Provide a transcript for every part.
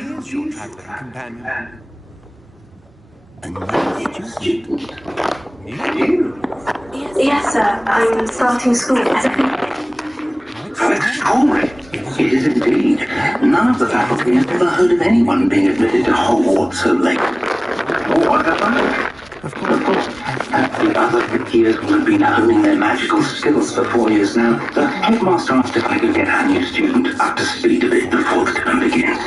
is your travelling companion. A new student? You? Yes, sir. I'm starting school. How extraordinary. It is indeed. None of the faculty has ever heard of anyone being admitted to Hogwarts so late. What about? Of course, the other Brickiers will have been honing their magical skills for 4 years now. The headmaster asked if I could get our new student up to speed a bit before the term begins.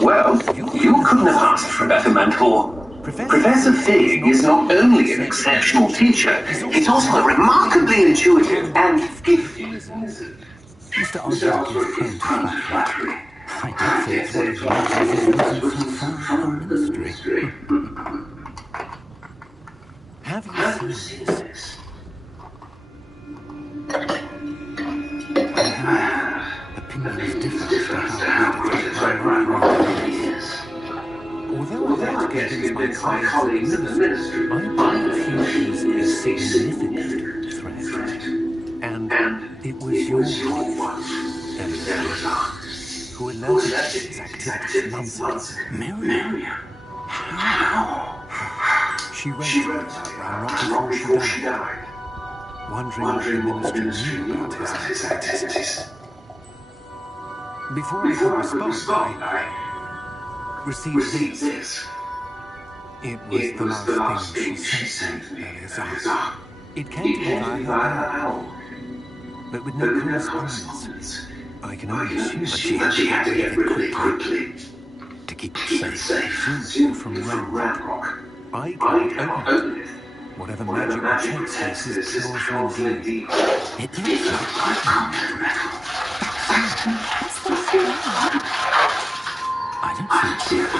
Well, you couldn't have asked for a better mentor. Professor Fig is not only an exceptional teacher, he's also a remarkably intuitive and gifted wizard. Mr. Osborne is prone to flattery. I did say it's one of the reasons risen so far in the ministry. Have you seen this? I have opinions different as to how great its right really is. Although I get against my colleagues in the ministry, I believe he is a significant threat. And it was your wife, Eleanor, who alerted his activities months ago. Miriam? How? She wrote right before she died, wondering what the ministry knew about his activities. Before I could respond, I received this. It was the last thing she sent me earlier. It came to me via her owl, but with no correspondence. I can only assume that she had to get rid of it quickly to keep it safe, soon from Ramrock. I can't open it. Whatever magic protects this is powerful indeed. It looks like contact metal. What's the thing? I don't see it.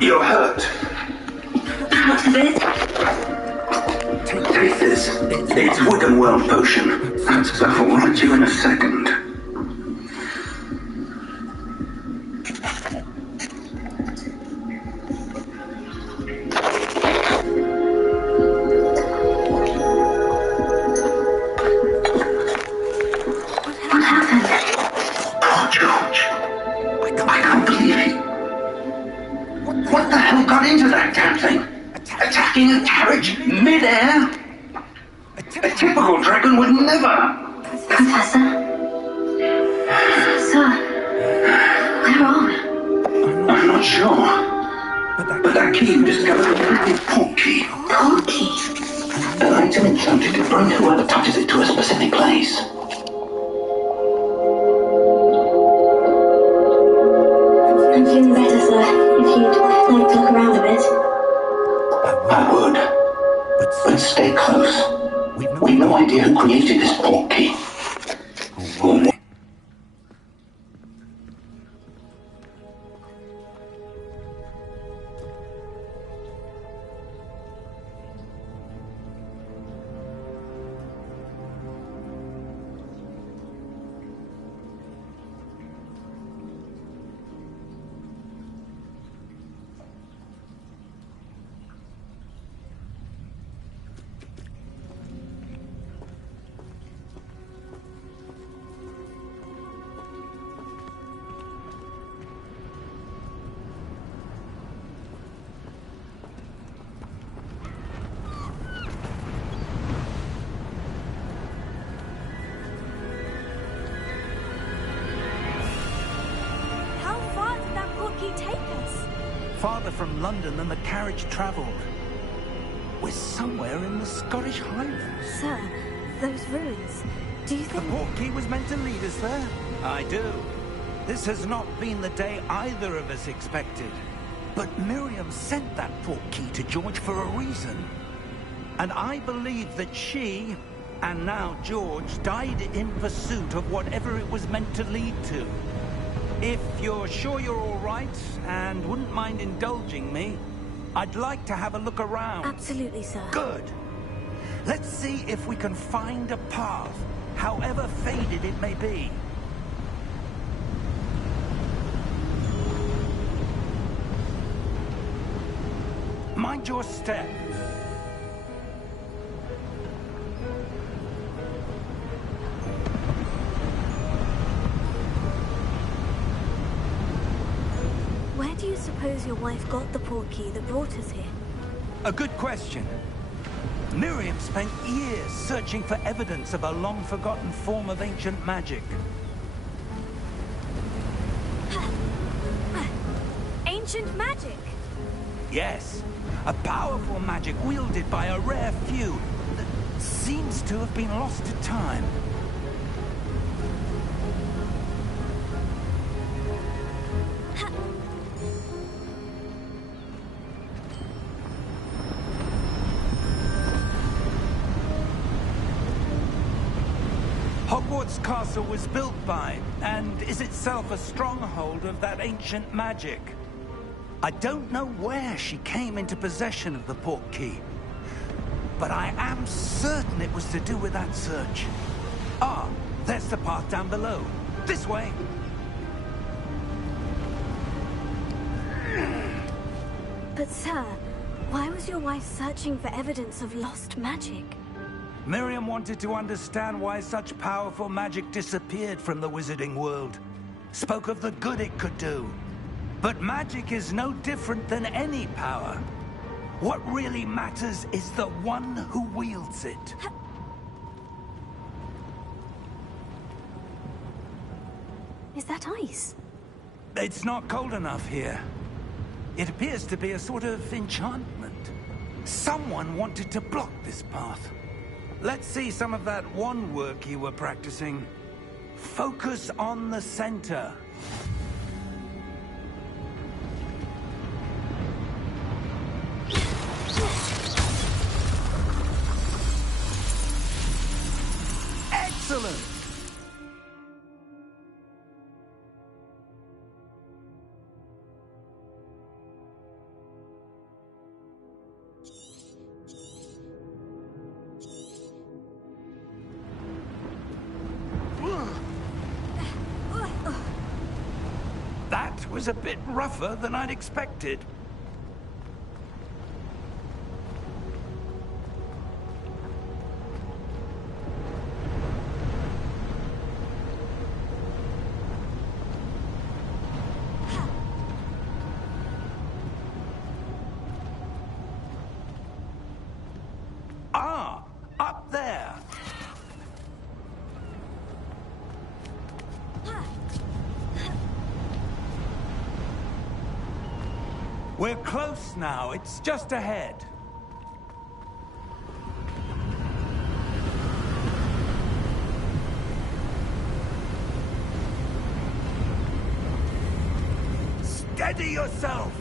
You're hurt. Not a bit. Take this. It's wood and world potion. That stuff will right you in a second. What happened? Poor George. I can't believe it. What the hell got into that damn thing? Attacking a carriage mid-air? A typical dragon would never. Professor? Sir? Where are we? I'm not sure. But that key you discovered was a pretty port key. Port key? An item enchanted to bring whoever touches it to a specific place. I'm feeling better, sir. If you'd like to look around a bit. I would. But stay close. We've no idea who created this port key. Or what. farther from London than the carriage travelled. We're somewhere in the Scottish Highlands. Sir, those ruins, do you The think... portkey was meant to lead us there? I do. This has not been the day either of us expected. But Miriam sent that portkey to George for a reason. And I believe that she, and now George, died in pursuit of whatever it was meant to lead to. If you're sure you're all right, and wouldn't mind indulging me, I'd like to have a look around. Absolutely, sir. Good. Let's see if we can find a path, however faded it may be. Mind your step. Where do you suppose your wife got the portkey that brought us here? A good question. Miriam spent years searching for evidence of a long-forgotten form of ancient magic. Ancient magic? Yes, a powerful magic wielded by a rare few that seems to have been lost to time. Hogwarts Castle was built by, and is itself a stronghold of that ancient magic. I don't know where she came into possession of the portkey, but I am certain it was to do with that search. Ah, there's the path down below. This way. But sir, why was your wife searching for evidence of lost magic? Miriam wanted to understand why such powerful magic disappeared from the wizarding world. Spoke of the good it could do. But magic is no different than any power. What really matters is the one who wields it. Is that ice? It's not cold enough here. It appears to be a sort of enchantment. Someone wanted to block this path. Let's see some of that wand work you were practicing. Focus on the center. Excellent! That was a bit rougher than I'd expected. Ah, up there. We're close now. It's just ahead. Steady yourself!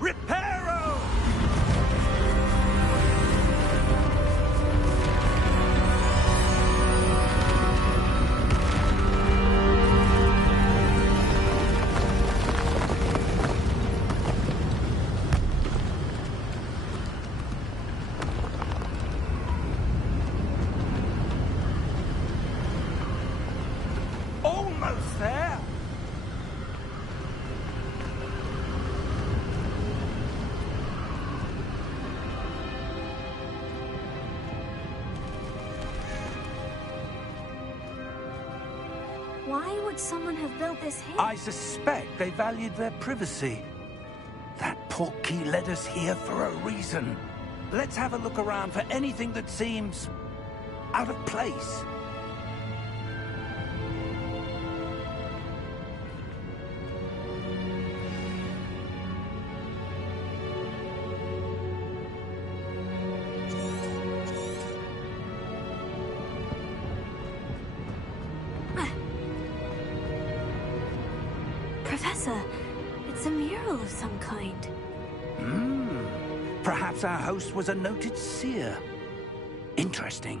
Reparo! Almost there! Why would someone have built this here? I suspect they valued their privacy. That portkey led us here for a reason. Let's have a look around for anything that seems out of place. Professor, it's a mural of some kind. Perhaps our host was a noted seer. Interesting.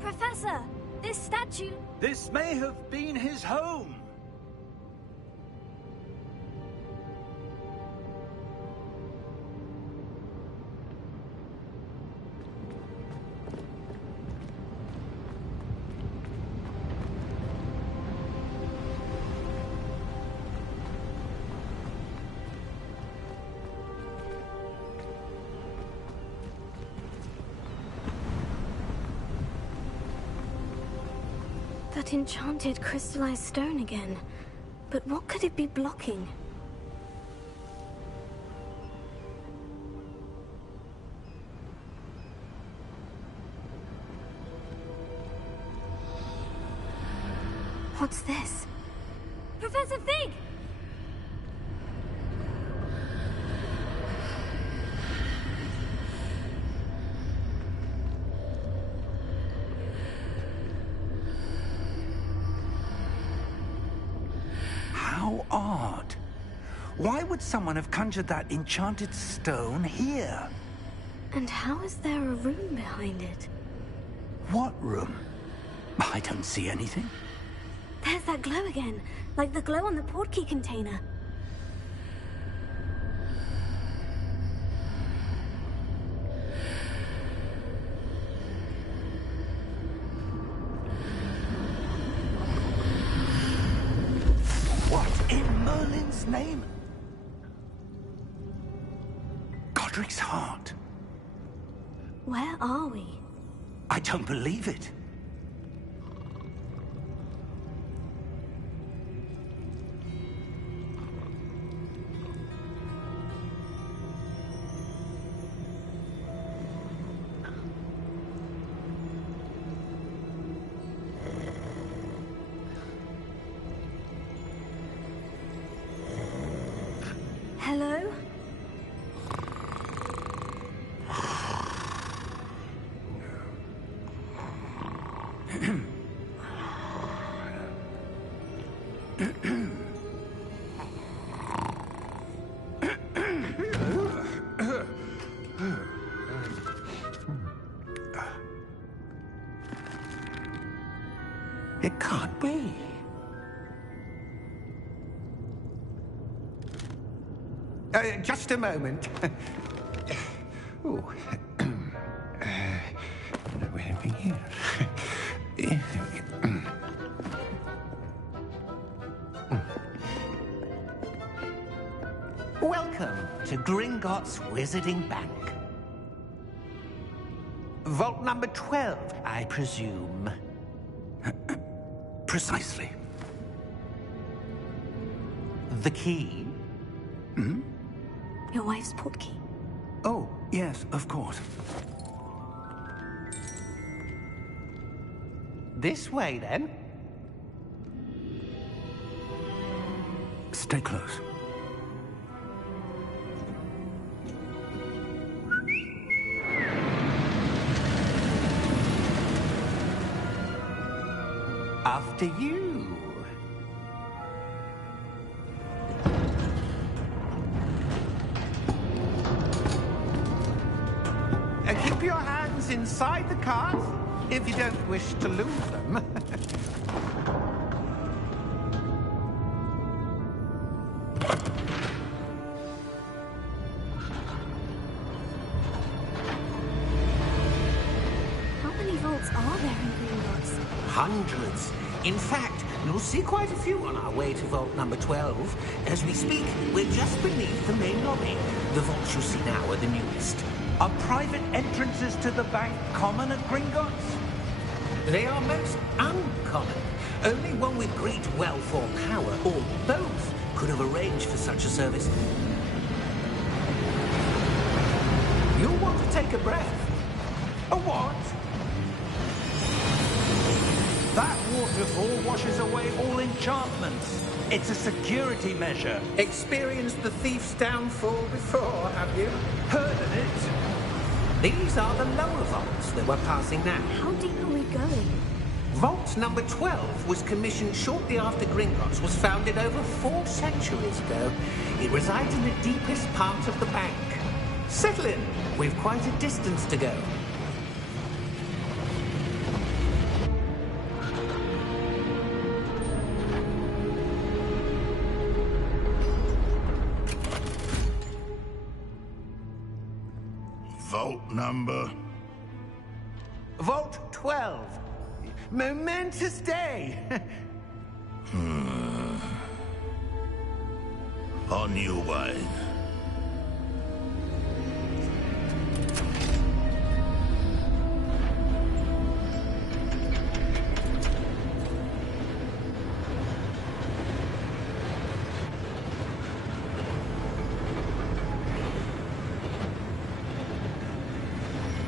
Professor, this statue... This may have been his home. That enchanted crystallized stone again. But what could it be blocking? What's this? Professor Fig! How odd. Why would someone have conjured that enchanted stone here? And how is there a room behind it? What room? I don't see anything. There's that glow again, like the glow on the portkey container. What in Merlin's name? Godric's heart. Where are we? I don't believe it. Hello? It can't be. Just a moment. Oh. Where have we here? Welcome to Gringotts Wizarding Bank. Vault number 12, I presume. Precisely. The key? Your wife's portkey. Oh, yes, of course. This way, then. Stay close. After you. Keep your hands inside the cart if you don't wish to lose them. How many vaults are there in Gringotts? Hundreds. In fact, you'll see quite a few on our way to vault number 12. As we speak, we're just beneath the main lobby. The vaults you see now are the newest. Are private entrances to the bank common at Gringotts? They are most uncommon. Only one with great wealth or power, or both, could have arranged for such a service. You'll want to take a breath. A what? That waterfall washes away all enchantments. It's a security measure. Experienced the thief's downfall before, have you? Heard of it? These are the lower vaults that we're passing now. How deep are we going? Vault number 12 was commissioned shortly after Gringotts was founded over 4 centuries ago. It resides in the deepest part of the bank. Settle in. We've quite a distance to go. Vault number? Vault 12. Momentous day. On your way.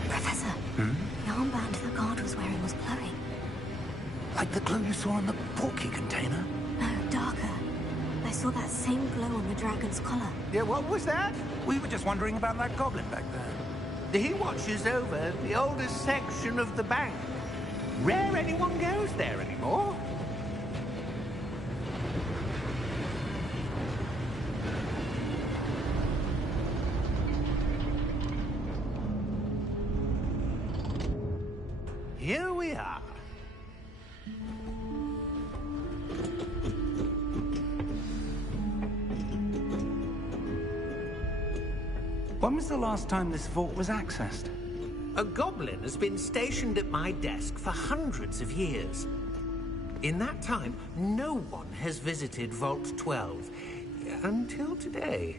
Professor, the armband the guard was wearing was glowing. Like the glow you saw on the portkey container? No, darker. I saw that same glow on the dragon's collar. Yeah, what was that? We were just wondering about that goblin back there. He watches over the oldest section of the bank. Rare anyone goes there anymore. Here we are. When was the last time this vault was accessed? A goblin has been stationed at my desk for hundreds of years. In that time, no one has visited Vault 12. Until today.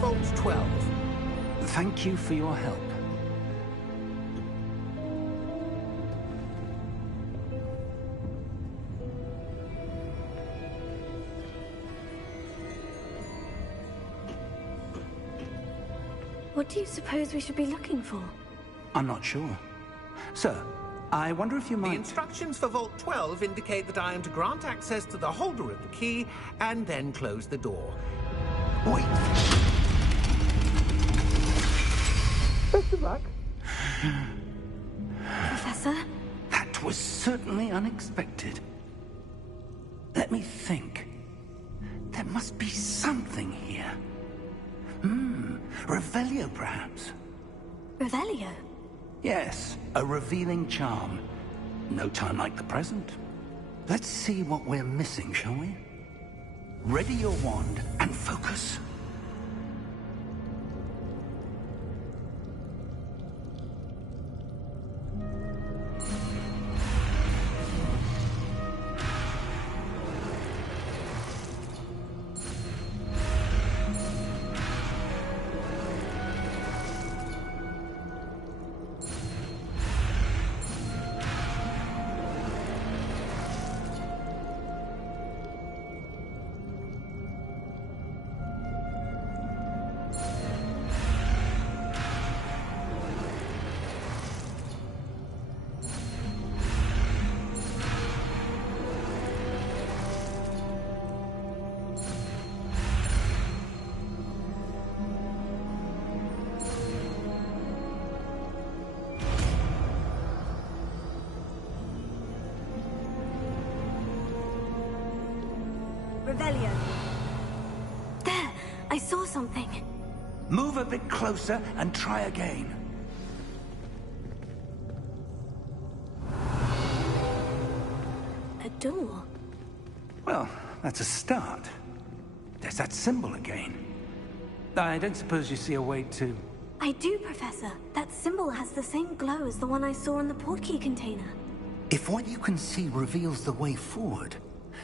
Vault 12. Thank you for your help. What do you suppose we should be looking for? I'm not sure. Sir, I wonder if you The might... instructions for Vault 12 indicate that I am to grant access to the holder of the key and then close the door. Wait. Best of luck. Professor? That was certainly unexpected. Let me think. There must be something here. Revelio, perhaps? Revelio? Yes, a revealing charm. No time like the present. Let's see what we're missing, shall we? Ready your wand and focus. Revelio. There! I saw something. Move a bit closer and try again. A door. Well, that's a start. There's that symbol again. I don't suppose you see a way to... I do, Professor. That symbol has the same glow as the one I saw in the portkey container. If what you can see reveals the way forward,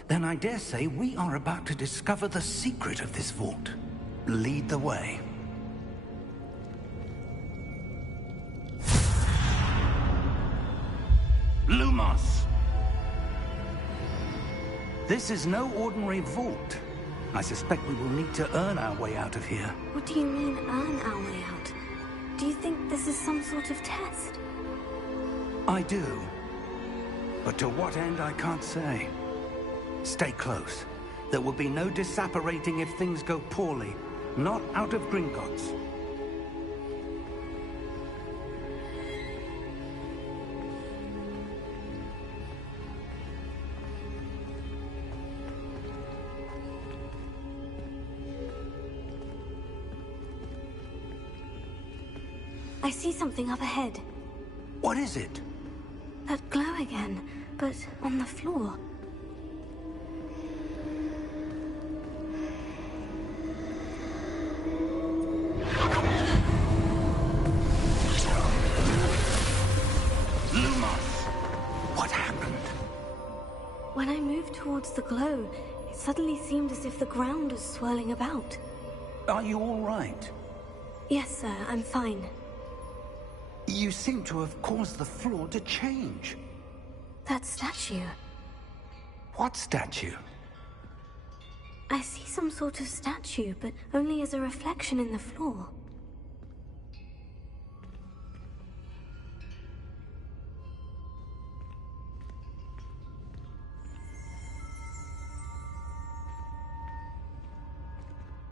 then I dare say we are about to discover the secret of this vault. Lead the way. Lumos! This is no ordinary vault. I suspect we will need to earn our way out of here. What do you mean, earn our way out? Do you think this is some sort of test? I do. But to what end, I can't say. Stay close. There will be no disapparating if things go poorly. Not out of Gringotts. I see something up ahead. What is it? That glow again, but on the floor. What happened? When I moved towards the glow, it suddenly seemed as if the ground was swirling about. Are you all right? Yes, sir, I'm fine. You seem to have caused the floor to change. That statue. What statue? I see some sort of statue, but only as a reflection in the floor.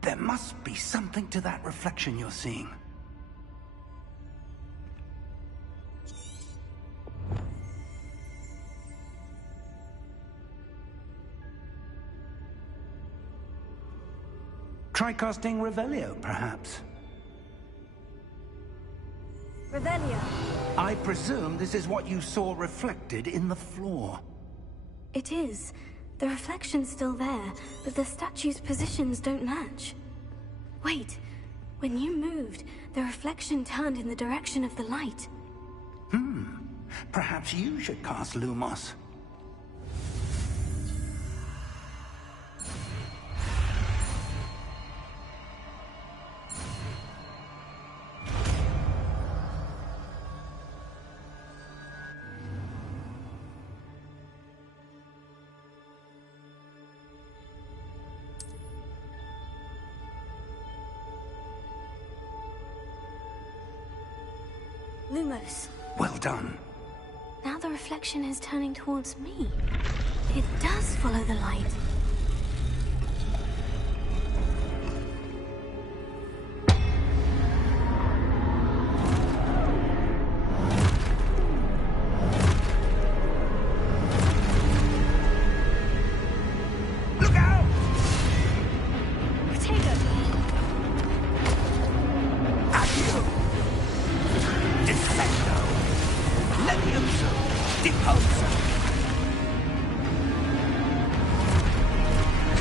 There must be something to that reflection you're seeing. Try casting Revelio, perhaps. Revelio. I presume this is what you saw reflected in the floor. It is. The reflection's still there, but the statue's positions don't match. Wait, when you moved, the reflection turned in the direction of the light. Perhaps you should cast Lumos. Lumos. Well done. Now the reflection is turning towards me. It does follow the light. Look out! Potato! Accio! Defendo! Levioso! Deposa!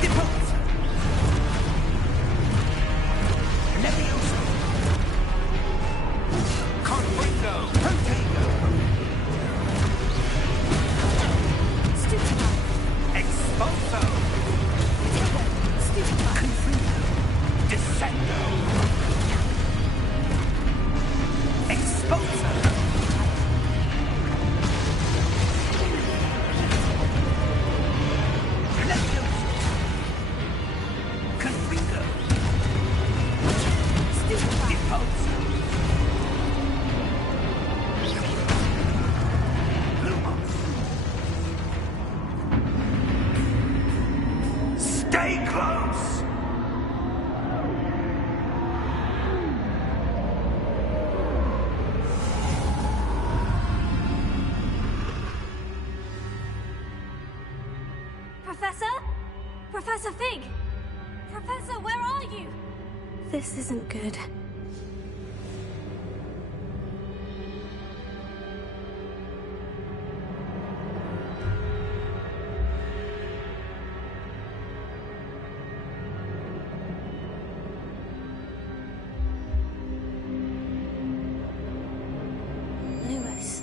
Deposa! Levioso! Confringo! Potato! Stupefy! Expulso! Potato! Stupefy! Confringo! Descendo! Expulso! Levioso! Confringo! Stupefy! Deposa! Lumos! Stay close! Professor? Professor Fig! Professor, where are you? This isn't good. Lumos.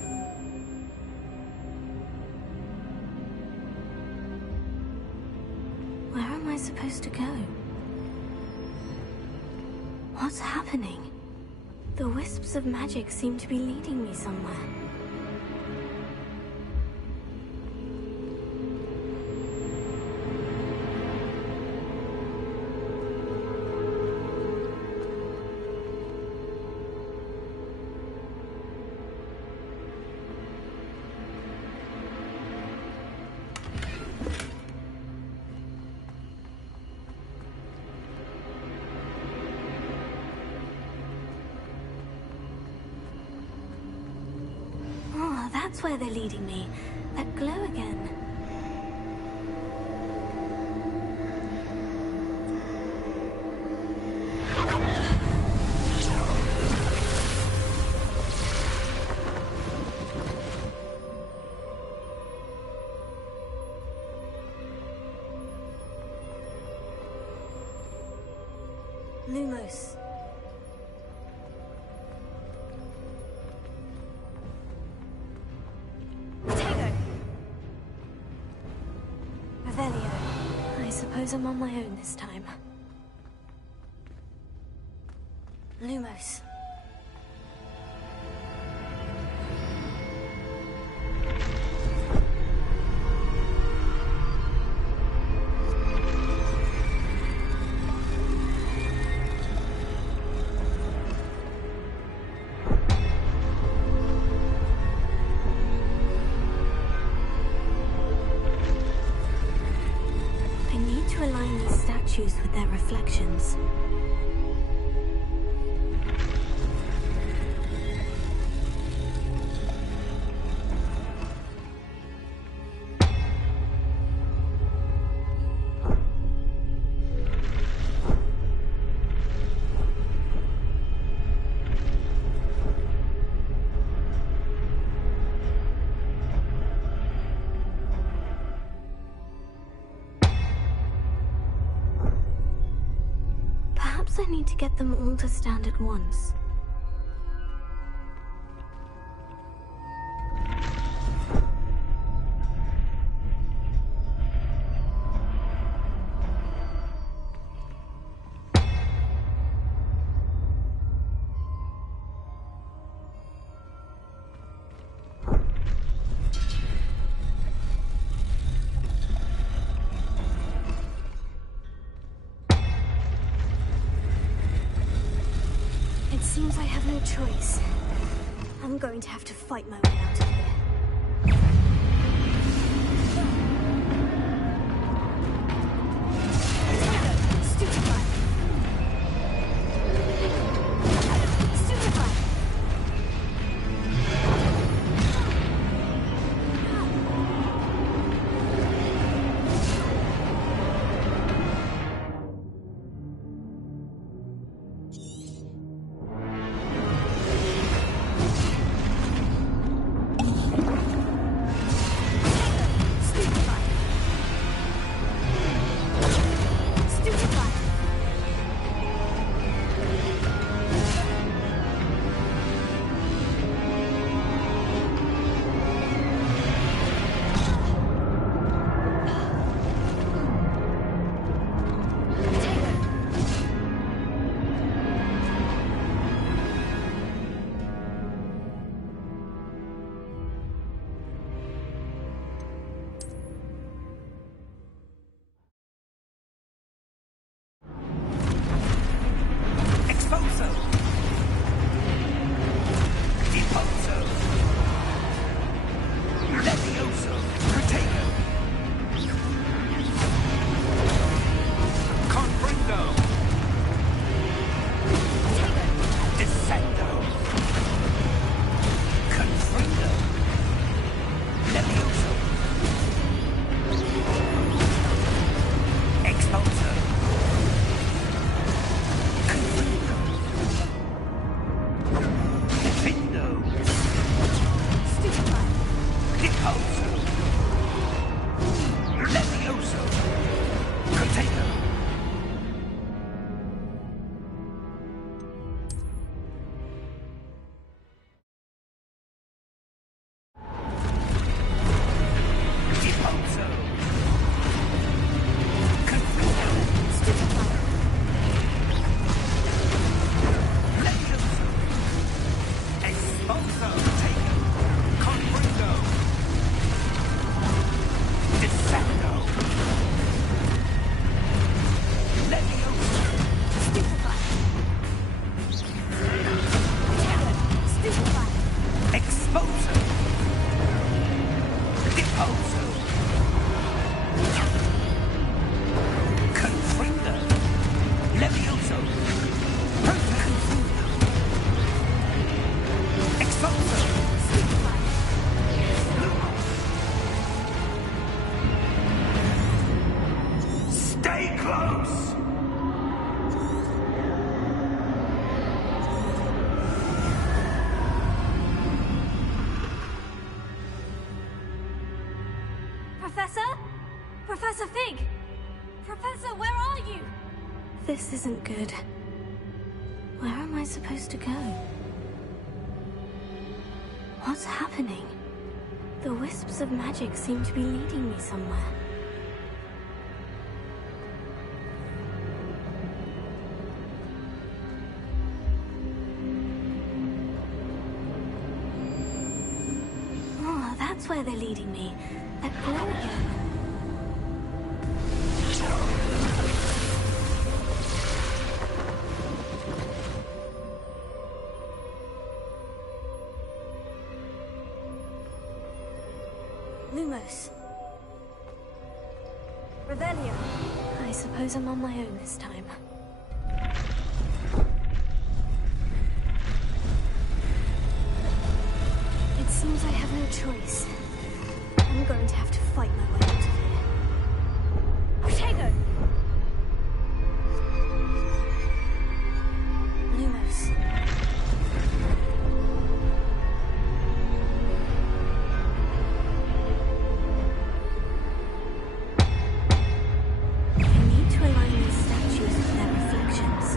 Where am I supposed to go? What's happening? The wisps of magic seem to be leading me somewhere. Oh, that's where they're leading me. That glow again. Lumos. Potato. Revelio. I suppose I'm on my own this time. Lumos. I need to align these statues with their reflections. I need to get them all to stand at once. It seems I have no choice. I'm going to have to fight my way out of here. Stupefy! Stupefy! Professor Fig! Professor, where are you? This isn't good. Where am I supposed to go? What's happening? The wisps of magic seem to be leading me somewhere. Oh, that's where they're leading me. That glow again. Lumos. Revelio. I suppose I'm on my own this time. It seems I have no choice. I'm going to have to fight my way out of here. Protego! Lumos. I need to align these statues with their reflections.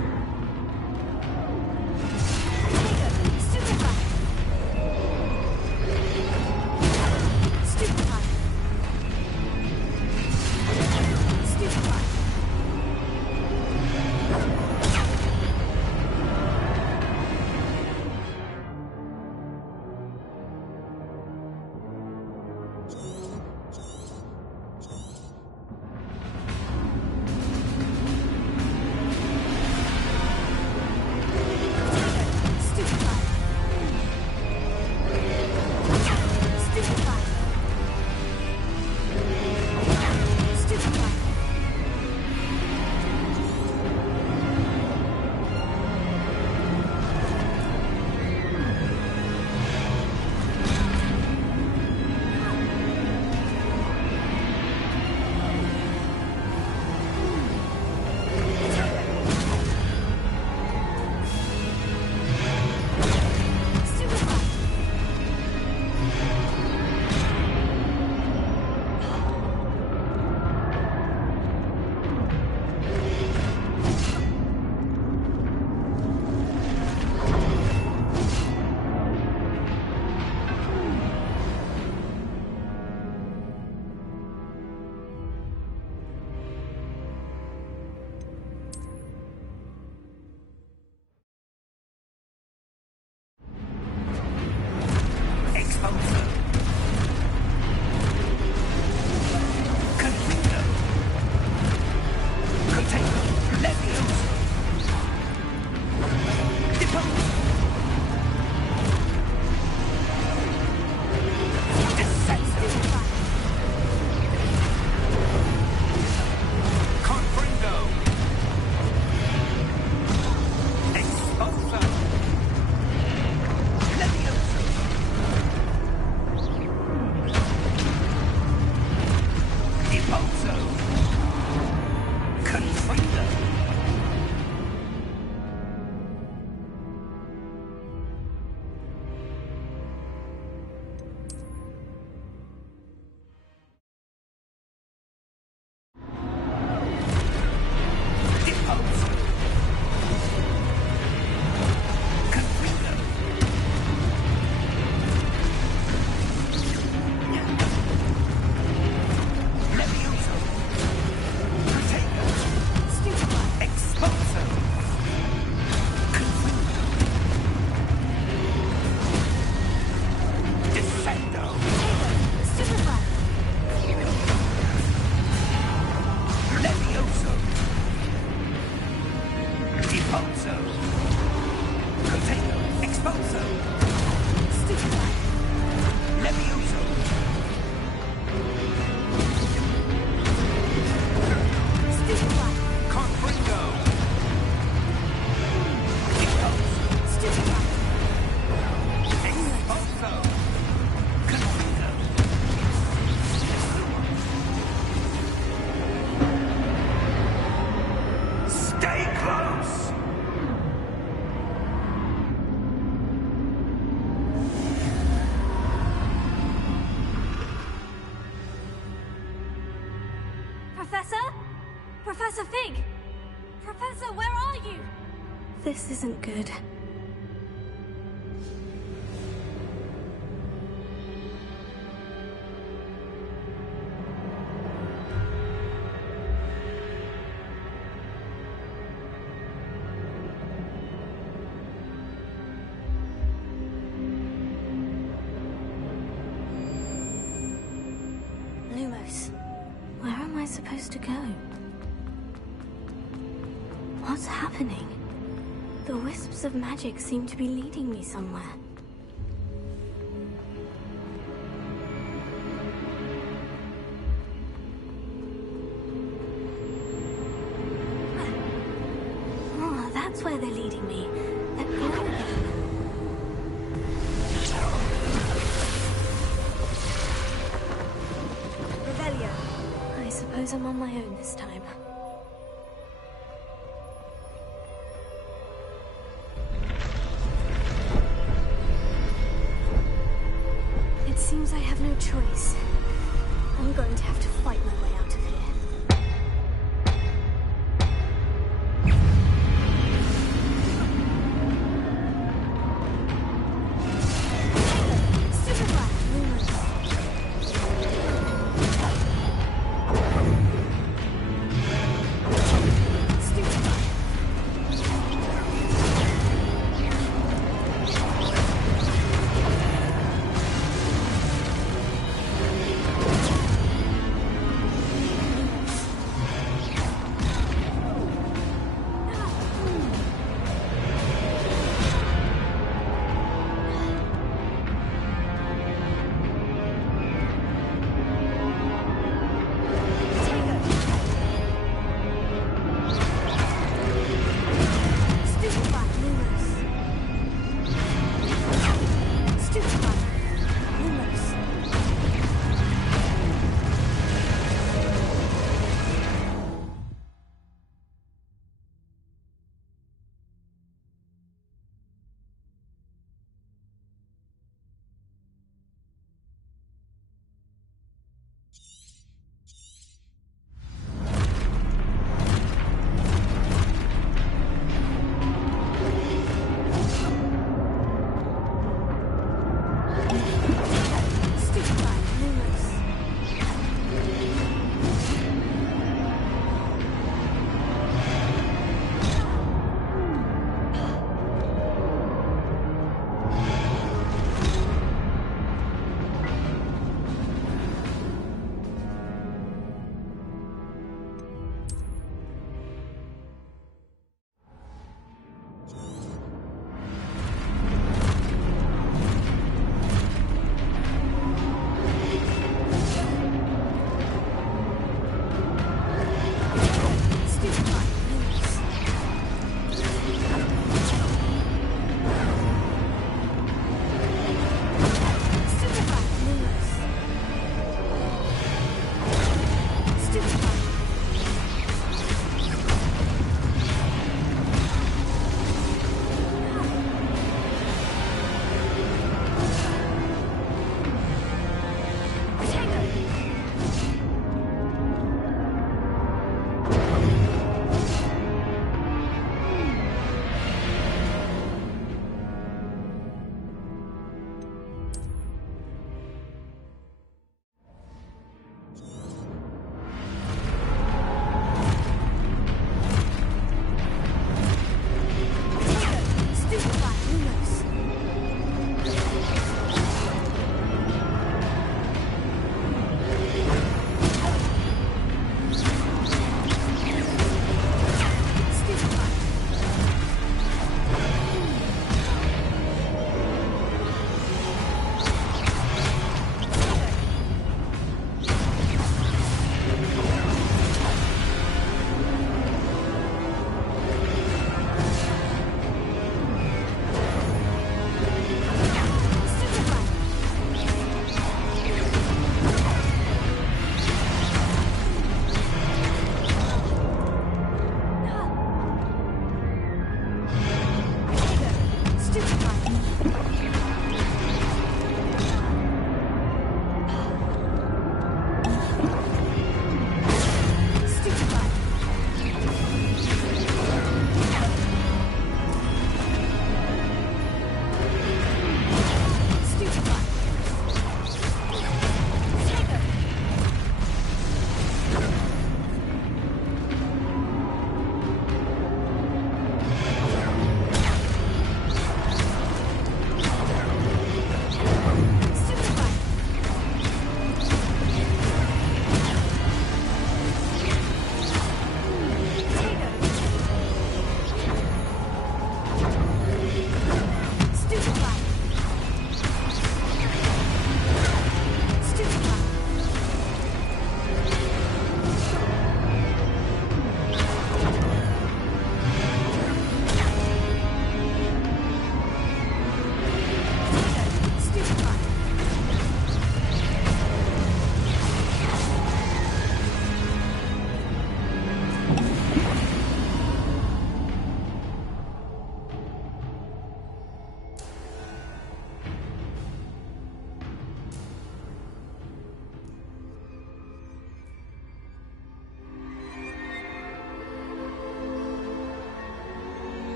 Professor? Professor Fig! Professor, where are you? This isn't good. Lumos, where am I supposed to go? What's happening? The wisps of magic seem to be leading me somewhere. Oh, that's where they're leading me. That glow again. Revelio. I suppose I'm on my own this time. It seems I have no choice. I'm going to have to fight my way out of here. Super Black, Lumos.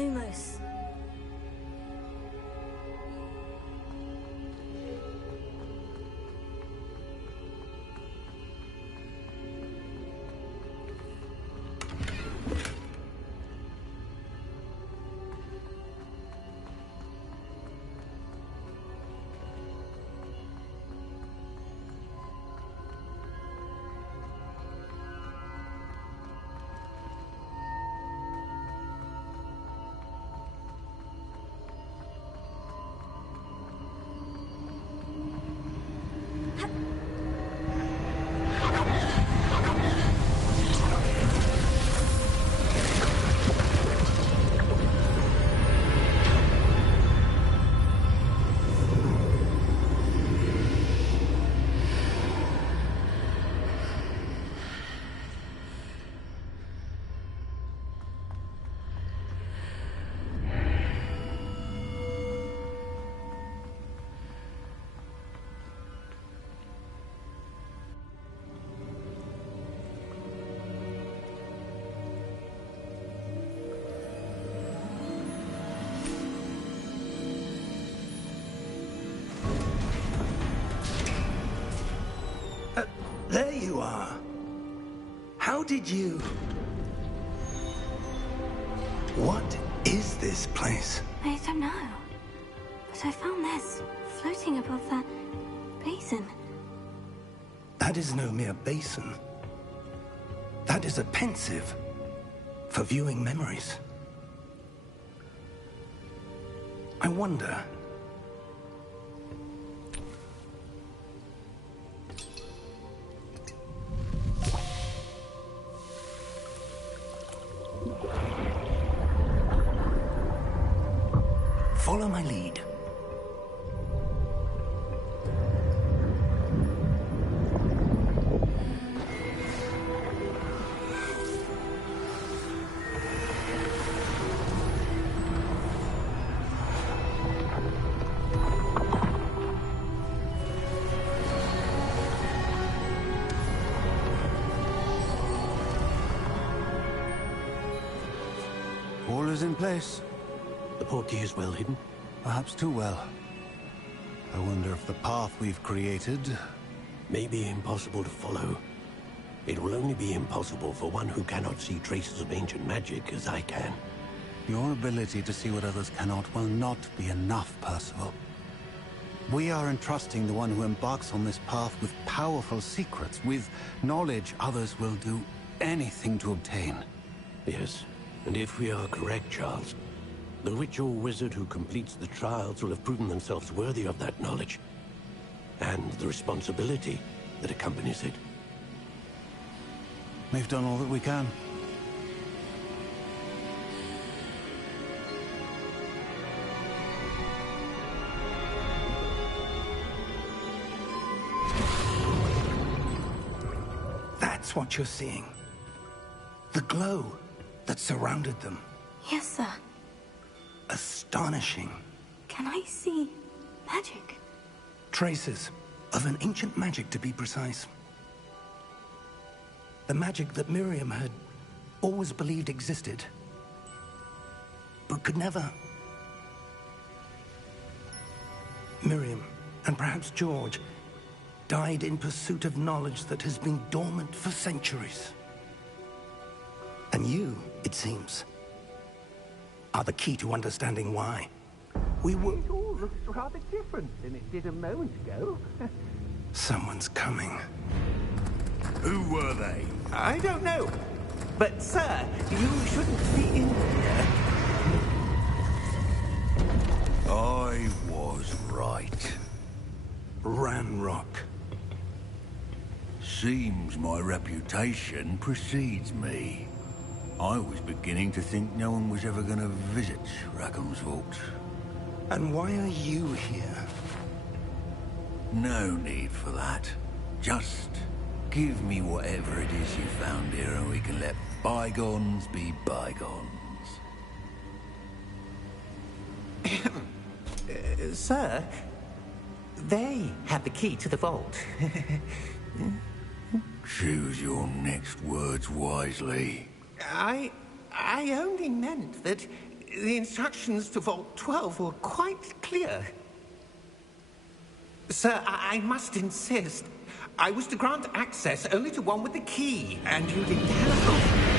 Lumos. There you are. How did you... What is this place? I don't know. But I found this floating above that basin. That is no mere basin. That is a pensive for viewing memories. I wonder... Follow my lead. All is in place. The portkey is well hidden. Perhaps too well. I wonder if the path we've created... May be impossible to follow. It will only be impossible for one who cannot see traces of ancient magic as I can. Your ability to see what others cannot will not be enough, Percival. We are entrusting the one who embarks on this path with powerful secrets, with knowledge others will do anything to obtain. Yes, and if we are correct, Charles, the witch or wizard who completes the trials will have proven themselves worthy of that knowledge, and the responsibility that accompanies it. We've done all that we can. That's what you're seeing. The glow that surrounded them. Yes, sir. Astonishing. Can I see magic? Traces of an ancient magic, to be precise. The magic that Miriam had always believed existed, but could never. Miriam, and perhaps George, died in pursuit of knowledge that has been dormant for centuries. And you, it seems, are the key to understanding why. We were... It all looks rather different than it did a moment ago. Someone's coming. Who were they? I don't know. But, sir, you shouldn't be in here. I was right. Ranrock. Seems my reputation precedes me. I was beginning to think no one was ever going to visit Rackham's vault. And why are you here? No need for that. Just give me whatever it is you found here and we can let bygones be bygones. Sir, they have the key to the vault. Choose your next words wisely. I only meant that The instructions to Vault 12 were quite clear. Sir, I must insist. I was to grant access only to one with the key, and you didn't have.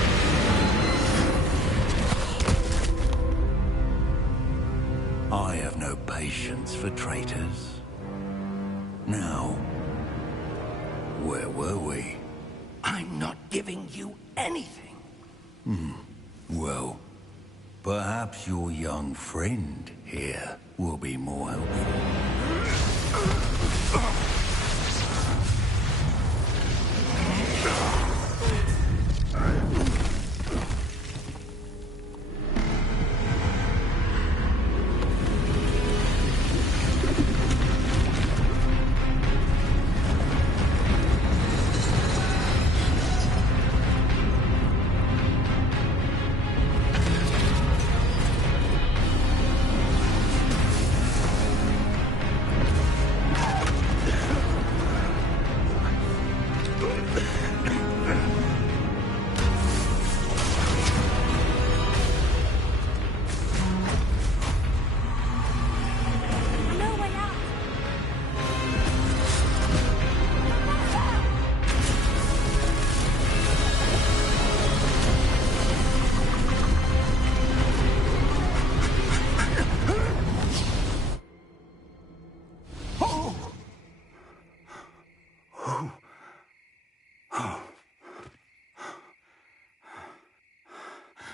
I have no patience for traitors. Now, where were we? I'm not giving you anything. Well, perhaps your young friend here will be more helpful.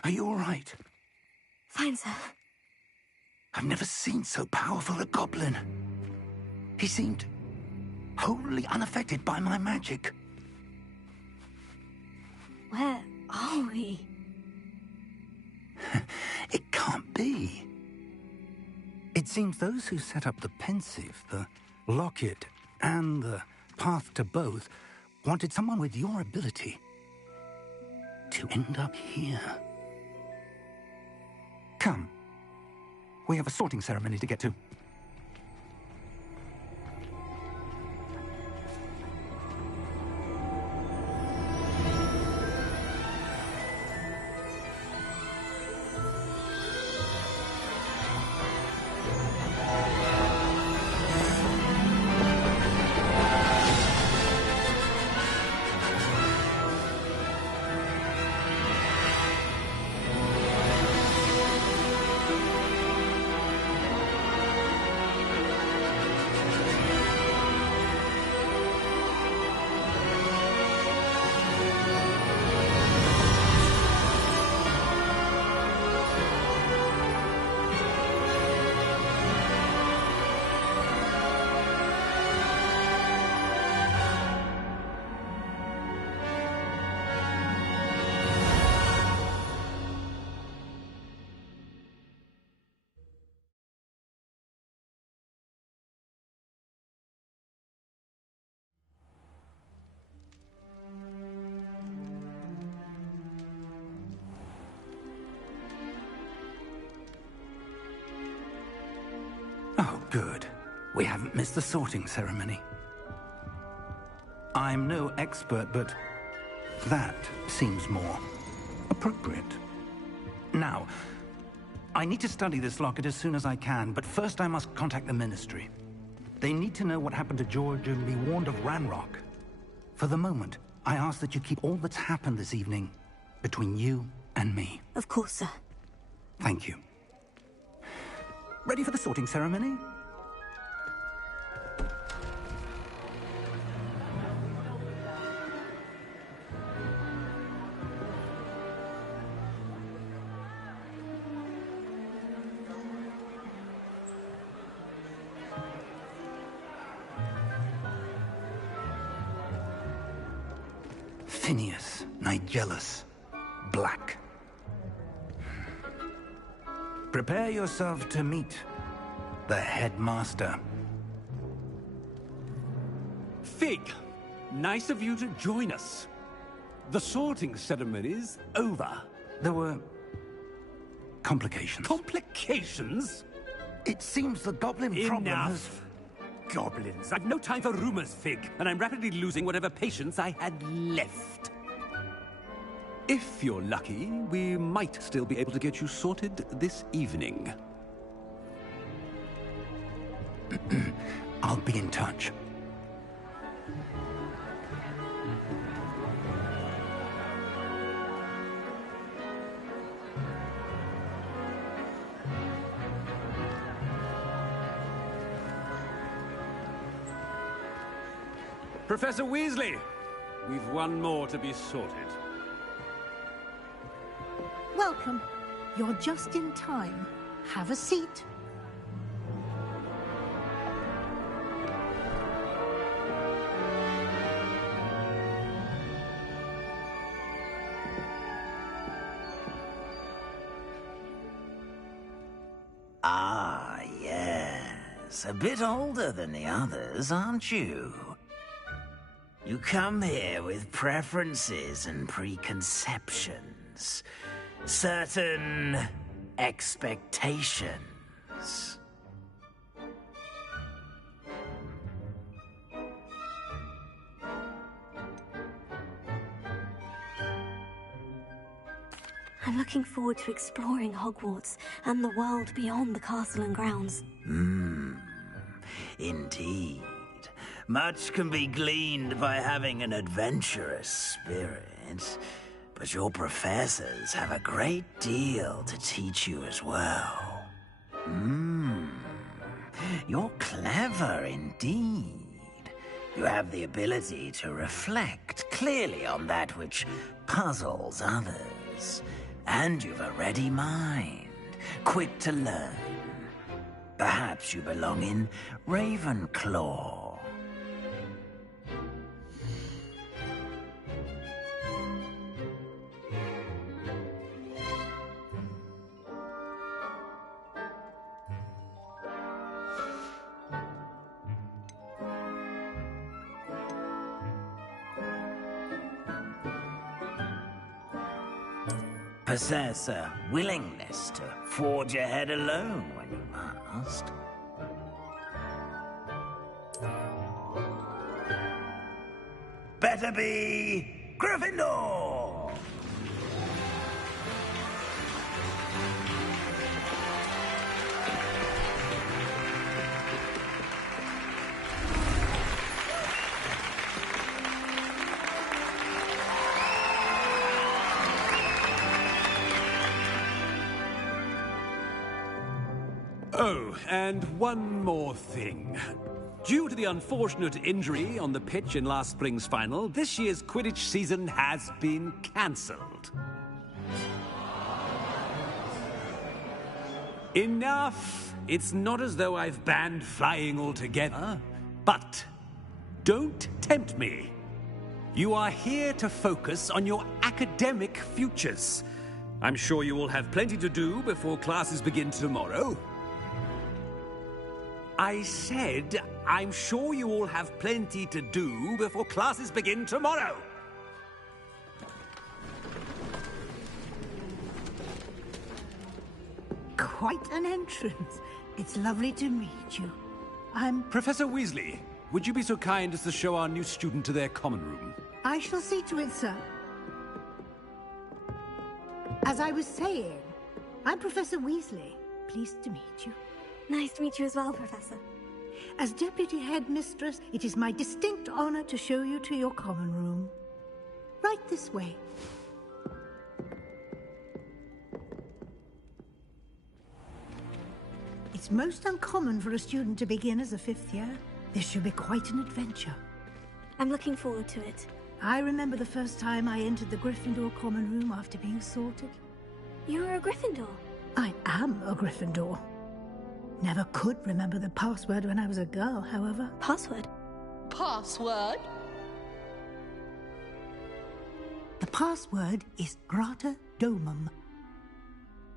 Are you all right? Fine, sir. I've never seen so powerful a goblin. He seemed wholly unaffected by my magic. Where are we? It can't be. It seems those who set up the pensive, the locket, and the path to both wanted someone with your ability to end up here. Come. We have a sorting ceremony to get to. Oh, good. We haven't missed the sorting ceremony. I'm no expert, but that seems more appropriate. Now, I need to study this locket as soon as I can, but first I must contact the Ministry. They need to know what happened to George and be warned of Ranrock. For the moment, I ask that you keep all that's happened this evening between you and me. Of course, sir. Thank you. Ready for the sorting ceremony? Phineas, Nigellus, Black. Prepare yourself to meet the headmaster. Fig, nice of you to join us. The sorting ceremony's over. There were complications. Complications? It seems the goblin problem has... Enough. Goblins. I've no time for rumors, Fig, and I'm rapidly losing whatever patience I had left. If you're lucky, we might still be able to get you sorted this evening. I'll be in touch. Professor Weasley, we've one more to be sorted. Welcome. You're just in time. Have a seat. Ah, yes. A bit older than the others, aren't you? You come here with preferences and preconceptions. Certain expectations. I'm looking forward to exploring Hogwarts and the world beyond the castle and grounds. Indeed. Much can be gleaned by having an adventurous spirit, but your professors have a great deal to teach you as well. You're clever indeed. You have the ability to reflect clearly on that which puzzles others. And you've a ready mind, quick to learn. Perhaps you belong in Ravenclaw. Possess a willingness to forge ahead alone when you must. Better be Gryffindor! Oh, and one more thing. Due to the unfortunate injury on the pitch in last spring's final, this year's Quidditch season has been cancelled. Enough! It's not as though I've banned flying altogether, but don't tempt me. You are here to focus on your academic futures. I'm sure you will have plenty to do before classes begin tomorrow. I said, I'm sure you all have plenty to do before classes begin tomorrow. Quite an entrance. It's lovely to meet you. I'm... Professor Weasley, would you be so kind as to show our new student to their common room? I shall see to it, sir. As I was saying, I'm Professor Weasley. Pleased to meet you. Nice to meet you as well, Professor. As Deputy Headmistress, it is my distinct honor to show you to your common room. Right this way. It's most uncommon for a student to begin as a fifth year. This should be quite an adventure. I'm looking forward to it. I remember the first time I entered the Gryffindor common room after being sorted. You were a Gryffindor? I am a Gryffindor. Never could remember the password when I was a girl, however. Password? Password? The password is Grata Domum.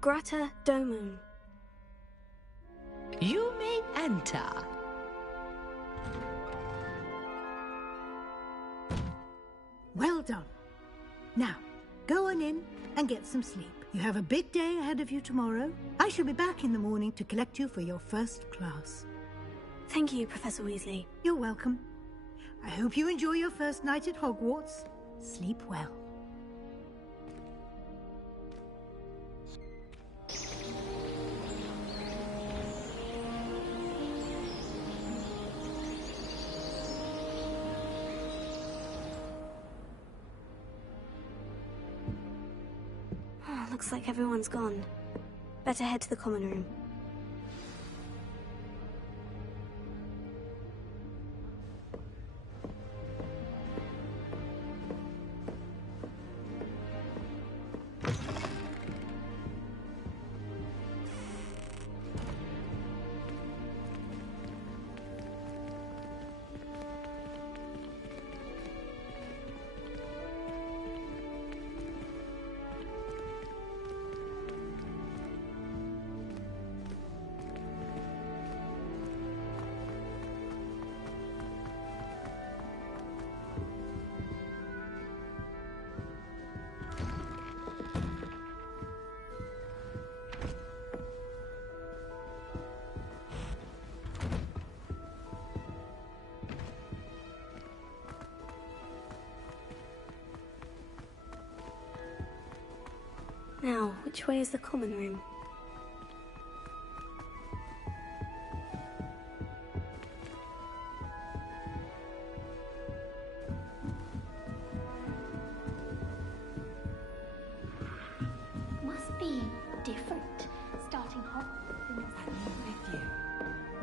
Grata Domum. You may enter. Well done. Now, go on in and get some sleep. You have a big day ahead of you tomorrow. I shall be back in the morning to collect you for your first class. Thank you, Professor Weasley. You're welcome. I hope you enjoy your first night at Hogwarts. Sleep well. Looks like everyone's gone. Better head to the common room. Now, which way is the common room? Must be different. Starting hot. With you.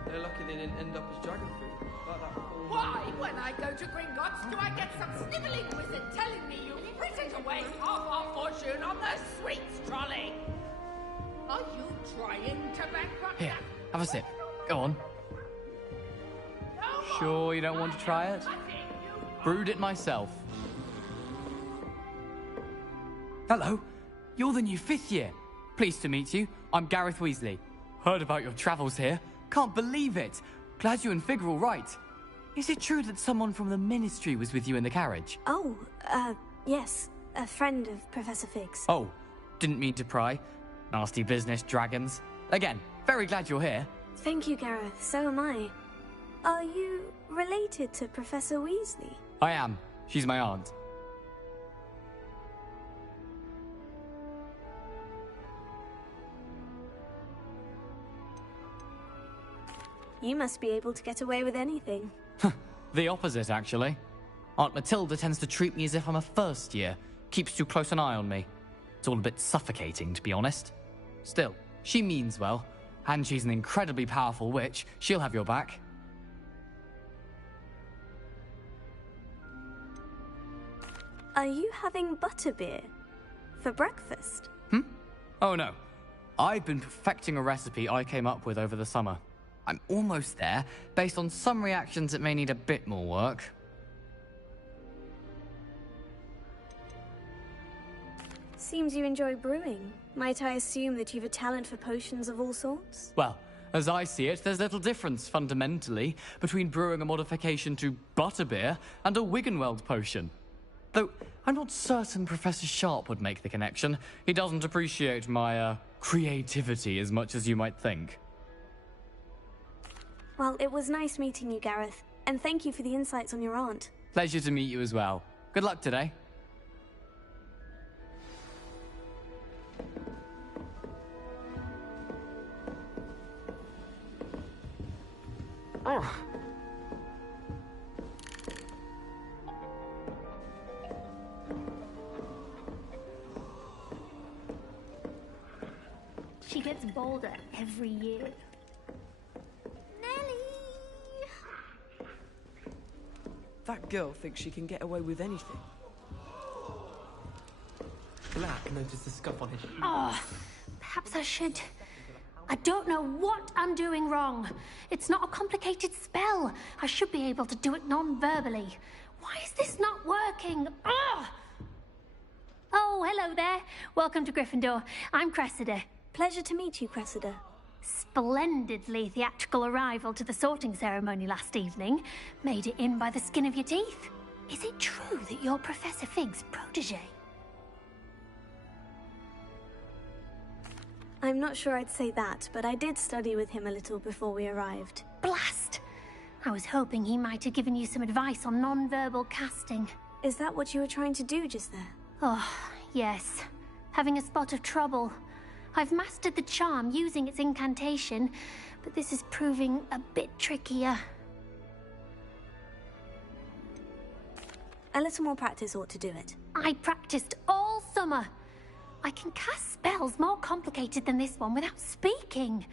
They're lucky they didn't end up as dragon fruit. Like that whole... Why, when I go to Gringotts, do I get some snivelling wizard telling me you frittered away half our fortune on the sweets trolley? Are you trying to bankrupt Here, us? have a sip. Go on. Sure you don't want to try it? Brewed it myself. Hello, you're the new 5th year. Pleased to meet you. I'm Gareth Weasley. Heard about your travels here. Can't believe it. Glad you and Fig are all right. Is it true that someone from the Ministry was with you in the carriage? Oh, yes. A friend of Professor Fig's. Oh, didn't mean to pry. Nasty business, dragons. Again, very glad you're here. Thank you, Gareth. So am I. Are you related to Professor Weasley? I am. She's my aunt. You must be able to get away with anything. The opposite, actually. Aunt Matilda tends to treat me as if I'm a first year. Keeps too close an eye on me. It's all a bit suffocating, to be honest. Still, she means well. And she's an incredibly powerful witch. She'll have your back. Are you having butterbeer for breakfast? Oh no. I've been perfecting a recipe I came up with over the summer. I'm almost there. Based on some reactions, it may need a bit more work. Seems you enjoy brewing. Might I assume that you've a talent for potions of all sorts? Well, as I see it, there's little difference, fundamentally, between brewing a modification to butterbeer and a Wiggenweld potion. Though, I'm not certain Professor Sharp would make the connection. He doesn't appreciate my, creativity as much as you might think. Well, it was nice meeting you, Gareth. And thank you for the insights on your aunt. Pleasure to meet you as well. Good luck today. She gets bolder every year. That girl thinks she can get away with anything. Black noticed the scuff on his shoe. Oh, perhaps I should. I don't know what I'm doing wrong. It's not a complicated spell. I should be able to do it non-verbally. Why is this not working? Oh, hello there. Welcome to Gryffindor. I'm Cressida. Pleasure to meet you, Cressida. Splendidly theatrical arrival to the sorting ceremony last evening. Made it in by the skin of your teeth. Is it true that you're Professor Fig's protege? I'm not sure I'd say that, but I did study with him a little before we arrived. Blast! I was hoping he might have given you some advice on non-verbal casting. Is that what you were trying to do just there? Oh, yes. Having a spot of trouble. I've mastered the charm using its incantation, but this is proving a bit trickier. A little more practice ought to do it. I practiced all summer. I can cast spells more complicated than this one without speaking.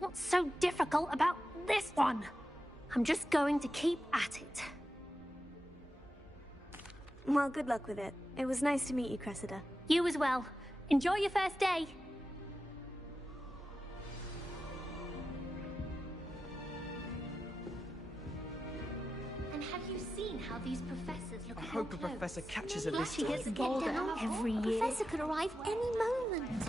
What's so difficult about this one? I'm just going to keep at it. Well, good luck with it. It was nice to meet you, Cressida. You as well. Enjoy your first day. And have you seen how these professors look? I hope a professor catches it this She time. gets bolder every year. Professor could arrive any moment.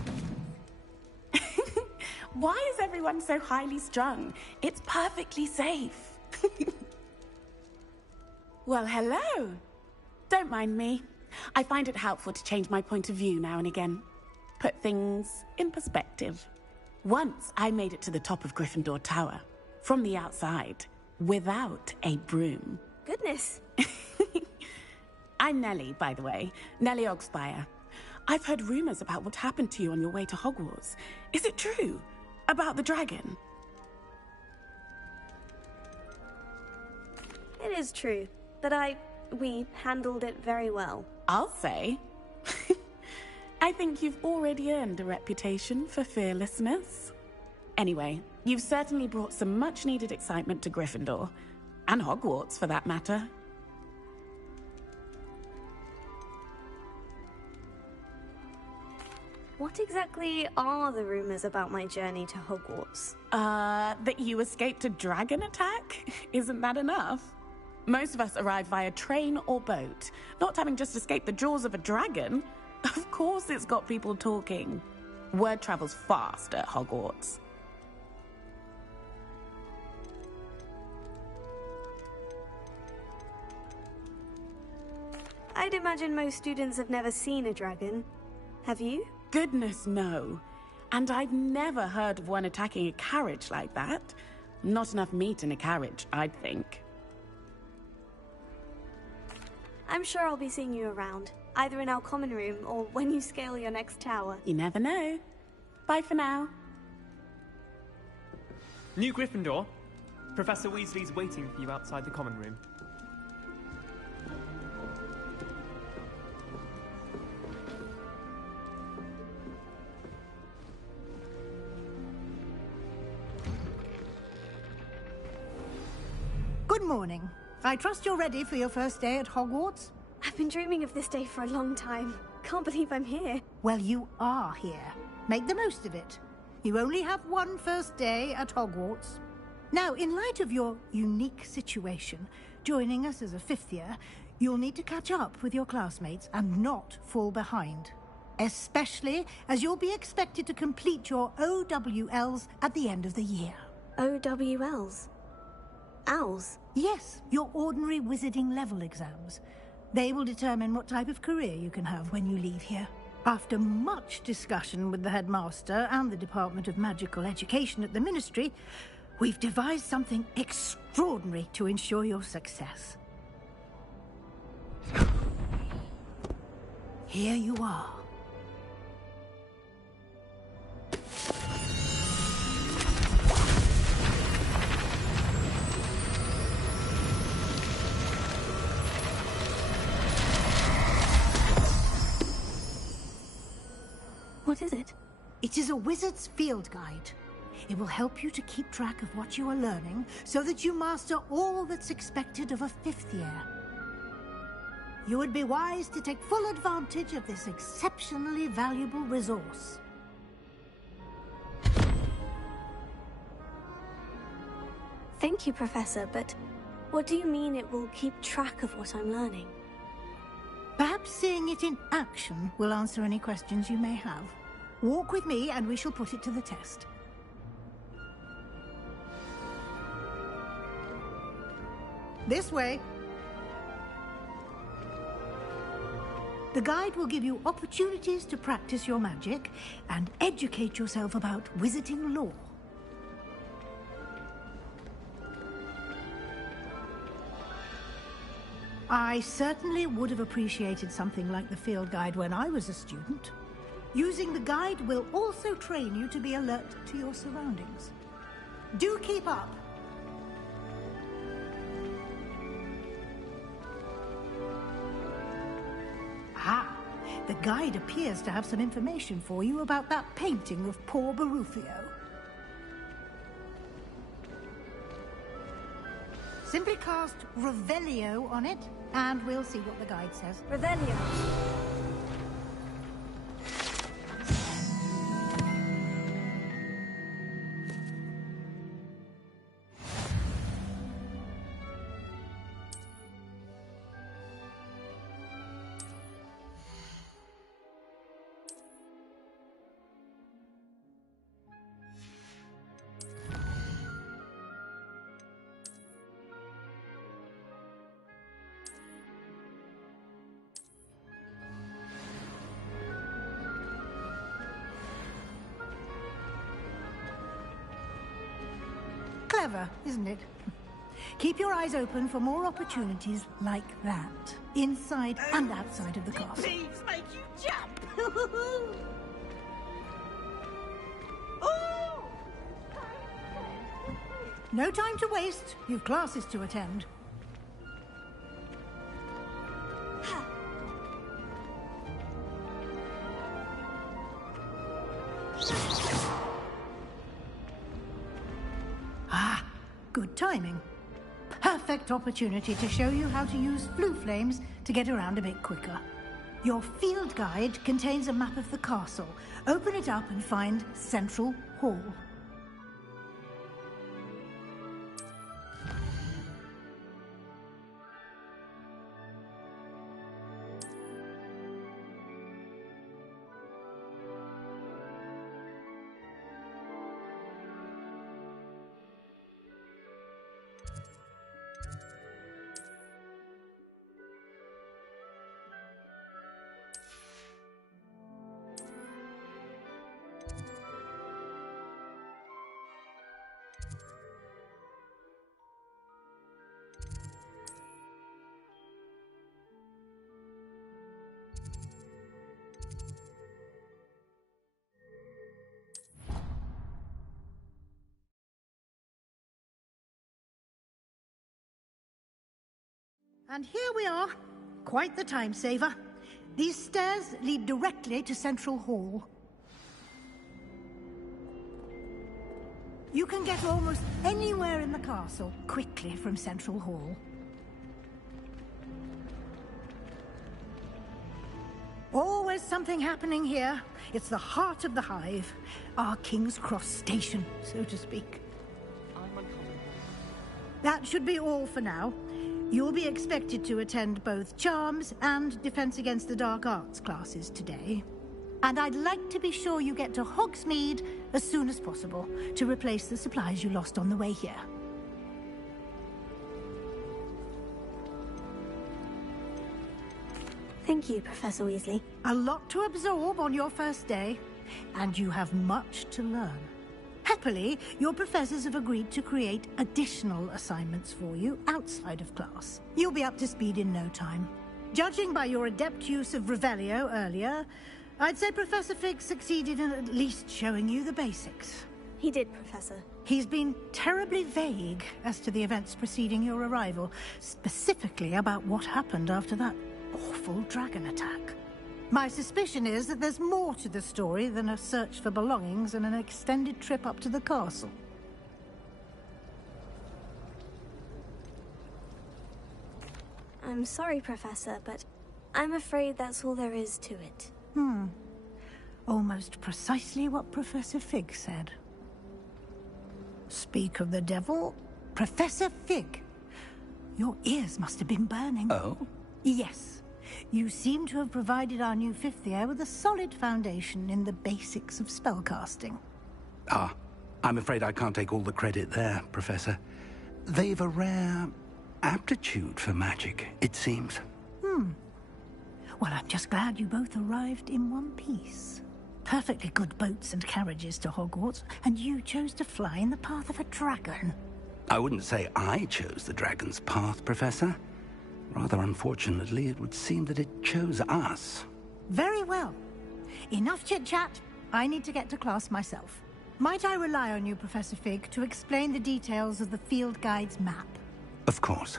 Why is everyone so highly strung? It's perfectly safe. Well, hello. Don't mind me. I find it helpful to change my point of view now and again. Put things in perspective. Once I made it to the top of Gryffindor Tower, from the outside, without a broom. Goodness. I'm Nellie, by the way. Nellie Ogspire. I've heard rumors about what happened to you on your way to Hogwarts. Is it true? About the dragon? It is true, but we handled it very well. I'll say. I think you've already earned a reputation for fearlessness. Anyway, you've certainly brought some much-needed excitement to Gryffindor. And Hogwarts, for that matter. What exactly are the rumors about my journey to Hogwarts? That you escaped a dragon attack? Isn't that enough? Most of us arrive via train or boat, not having just escaped the jaws of a dragon. Of course it's got people talking. Word travels fast at Hogwarts. I'd imagine most students have never seen a dragon. Have you? Goodness, no. And I've never heard of one attacking a carriage like that. Not enough meat in a carriage, I'd think. I'm sure I'll be seeing you around, either in our common room or when you scale your next tower. You never know. Bye for now. New Gryffindor. Professor Weasley's waiting for you outside the common room. Good morning. I trust you're ready for your first day at Hogwarts? I've been dreaming of this day for a long time. Can't believe I'm here. Well, you are here. Make the most of it. You only have one first day at Hogwarts. Now, in light of your unique situation, joining us as a fifth year, you'll need to catch up with your classmates and not fall behind. Especially as you'll be expected to complete your OWLs at the end of the year. OWLs? Owls? Yes, your ordinary wizarding level exams. They will determine what type of career you can have when you leave here. After much discussion with the headmaster and the Department of Magical Education at the Ministry, we've devised something extraordinary to ensure your success. Here you are. What is it? It is a wizard's field guide. It will help you to keep track of what you are learning so that you master all that's expected of a fifth year. You would be wise to take full advantage of this exceptionally valuable resource. Thank you, Professor, but what do you mean it will keep track of what I'm learning? Perhaps seeing it in action will answer any questions you may have. Walk with me and we shall put it to the test. This way. The guide will give you opportunities to practice your magic and educate yourself about wizarding lore. I certainly would have appreciated something like the field guide when I was a student. Using the guide will also train you to be alert to your surroundings. Do keep up. Ah, The guide appears to have some information for you about that painting of poor Barufio. Simply cast Revelio on it, and we'll see what the guide says. Revelio. Clever, isn't it? Keep your eyes open for more opportunities like that, inside and outside of the castle. Please make you jump! No time to waste. You've classes to attend. Good timing. Perfect opportunity to show you how to use flue flames to get around a bit quicker. Your field guide contains a map of the castle. Open it up and find Central Hall. And here we are. Quite the time saver. These stairs lead directly to Central Hall. You can get almost anywhere in the castle quickly from Central Hall. Always something happening here. It's the heart of the hive. Our King's Cross station, so to speak. That should be all for now. You'll be expected to attend both Charms and Defense Against the Dark Arts classes today. And I'd like to be sure you get to Hogsmeade as soon as possible to replace the supplies you lost on the way here. Thank you, Professor Weasley. A lot to absorb on your first day, and you have much to learn. Happily, your professors have agreed to create additional assignments for you outside of class. You'll be up to speed in no time. Judging by your adept use of Revelio earlier, I'd say Professor Fig succeeded in at least showing you the basics. He did, Professor. He's been terribly vague as to the events preceding your arrival, specifically about what happened after that awful dragon attack. My suspicion is that there's more to the story than a search for belongings and an extended trip up to the castle. I'm sorry, Professor, but I'm afraid that's all there is to it. Almost precisely what Professor Fig said. Speak of the devil, Professor Fig. Your ears must have been burning. Oh? Yes. You seem to have provided our new fifth year with a solid foundation in the basics of spellcasting. Ah, I'm afraid I can't take all the credit there, Professor. They've a rare aptitude for magic, it seems. Well, I'm just glad you both arrived in one piece. Perfectly good boats and carriages to Hogwarts, and you chose to fly in the path of a dragon. I wouldn't say I chose the dragon's path, Professor. Rather unfortunately, it would seem that it chose us. Very well. Enough chit-chat. I need to get to class myself. Might I rely on you, Professor Fig, to explain the details of the field guide's map? Of course.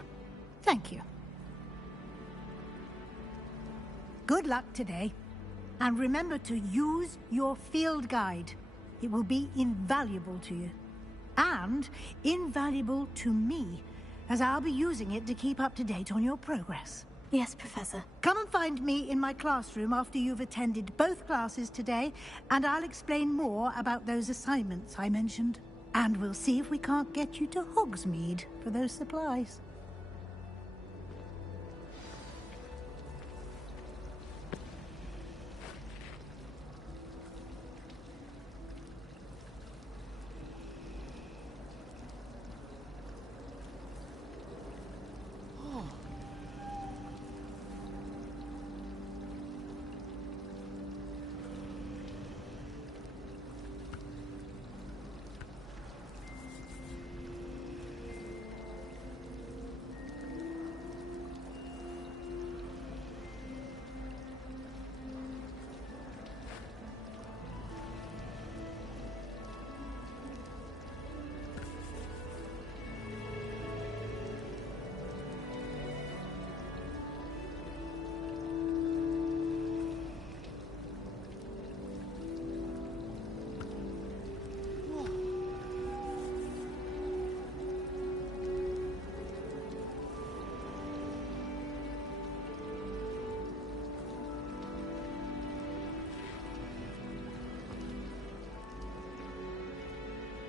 Thank you. Good luck today. And remember to use your field guide. It will be invaluable to you. And invaluable to me, as I'll be using it to keep up to date on your progress. Yes, Professor. Come and find me in my classroom after you've attended both classes today, and I'll explain more about those assignments I mentioned. And we'll see if we can't get you to Hogsmeade for those supplies.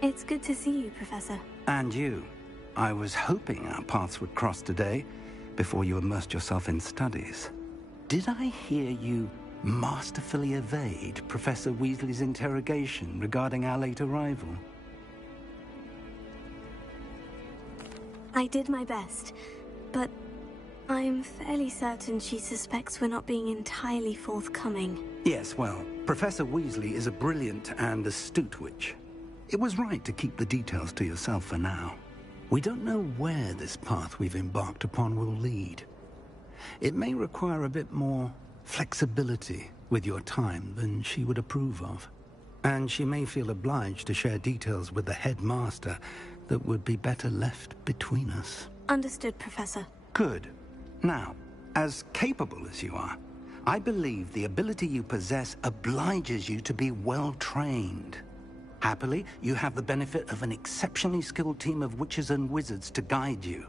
It's good to see you, Professor. And you. I was hoping our paths would cross today, before you immersed yourself in studies. Did I hear you masterfully evade Professor Weasley's interrogation regarding our late arrival? I did my best, but I'm fairly certain she suspects we're not being entirely forthcoming. Yes, well, Professor Weasley is a brilliant and astute witch. It was right to keep the details to yourself for now. We don't know where this path we've embarked upon will lead. It may require a bit more flexibility with your time than she would approve of. And she may feel obliged to share details with the headmaster that would be better left between us. Understood, Professor. Good. Now, as capable as you are, I believe the ability you possess obliges you to be well trained. Happily, you have the benefit of an exceptionally skilled team of witches and wizards to guide you.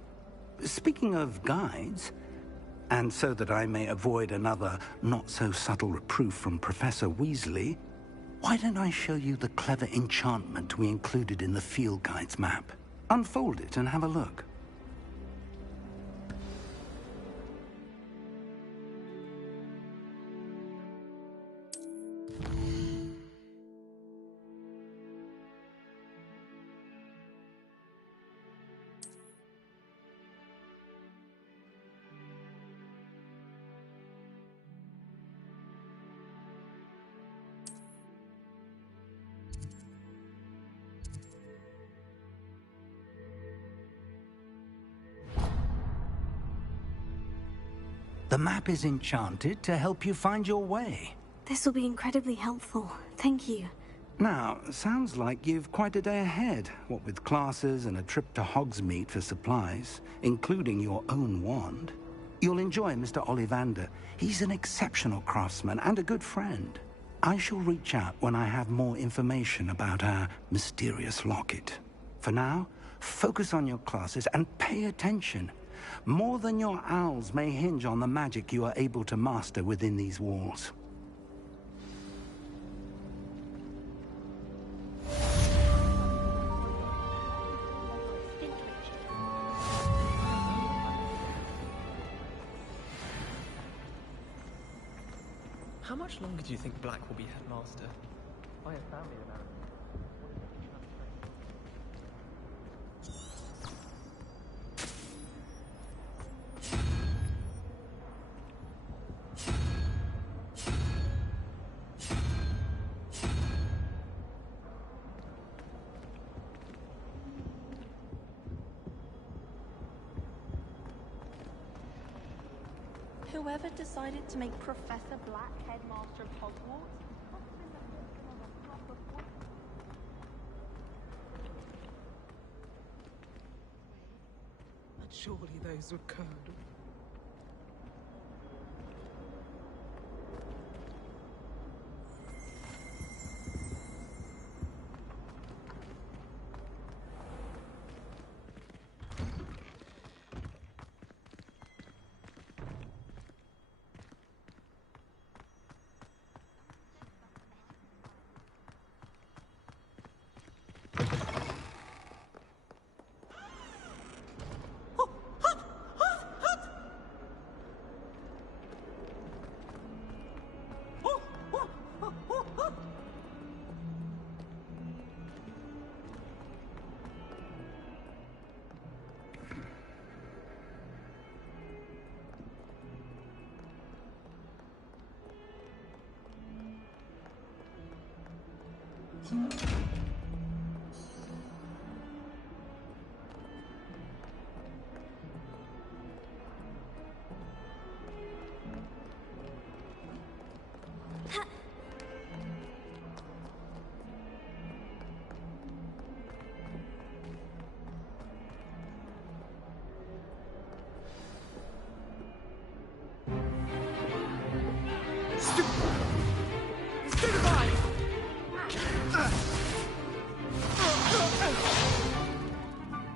Speaking of guides, and so that I may avoid another not-so-subtle reproof from Professor Weasley, why don't I show you the clever enchantment we included in the field guide's map? Unfold it and have a look. The map is enchanted to help you find your way. This will be incredibly helpful. Thank you. Now, sounds like you've quite a day ahead, what with classes and a trip to Hogsmeade for supplies, including your own wand. You'll enjoy Mr. Ollivander. He's an exceptional craftsman and a good friend. I shall reach out when I have more information about our mysterious locket. For now, focus on your classes and pay attention. More than your owls may hinge on the magic you are able to master within these walls. How much longer do you think Black will be headmaster? I have family about it. Whoever decided to make Professor Black headmaster of Hogwarts must have been the victim of a proper poison. But surely those were curdled.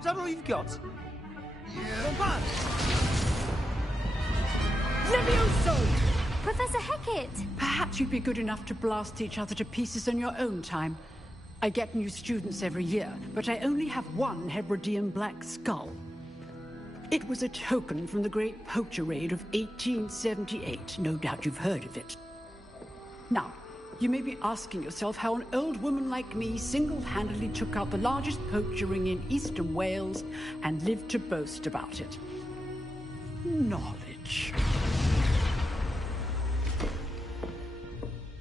Is that all you've got? Yeah. Levioso! Professor Hecat! Perhaps you'd be good enough to blast each other to pieces in your own time. I get new students every year, but I only have one Hebridean black skull. It was a token from the Great Poacher Raid of 1878. No doubt you've heard of it. Now, you may be asking yourself how an old woman like me single-handedly took out the largest poacher ring in eastern Wales and lived to boast about it. Knowledge.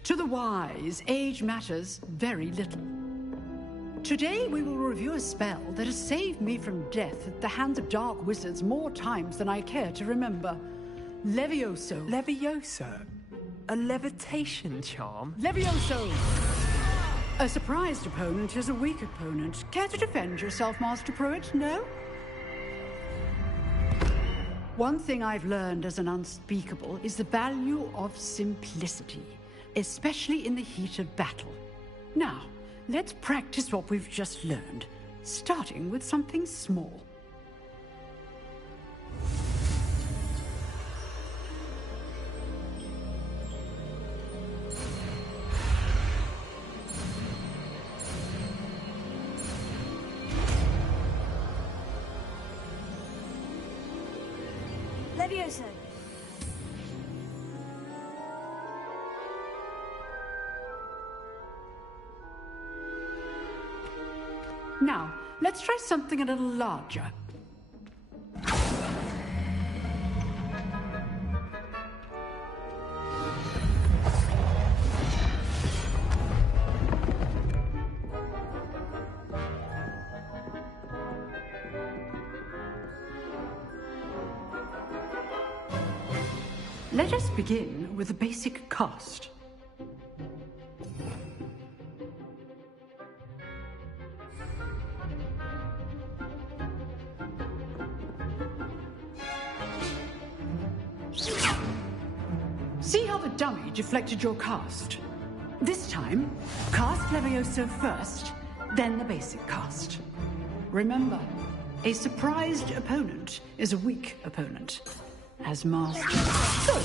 To the wise, age matters very little. Today we will review a spell that has saved me from death at the hands of dark wizards more times than I care to remember. Levioso. Levioso? A levitation charm? Levioso! A surprised opponent is a weak opponent. Care to defend yourself, Master Pruitt? No? One thing I've learned as an unspeakable is the value of simplicity, especially in the heat of battle. Now, let's practice what we've just learned, starting with something small. Levioso! Now, let's try something a little larger. Let us begin with the basic cast. See how the dummy deflected your cast? This time, cast Levioso first, then the basic cast. Remember, a surprised opponent is a weak opponent. As master. So,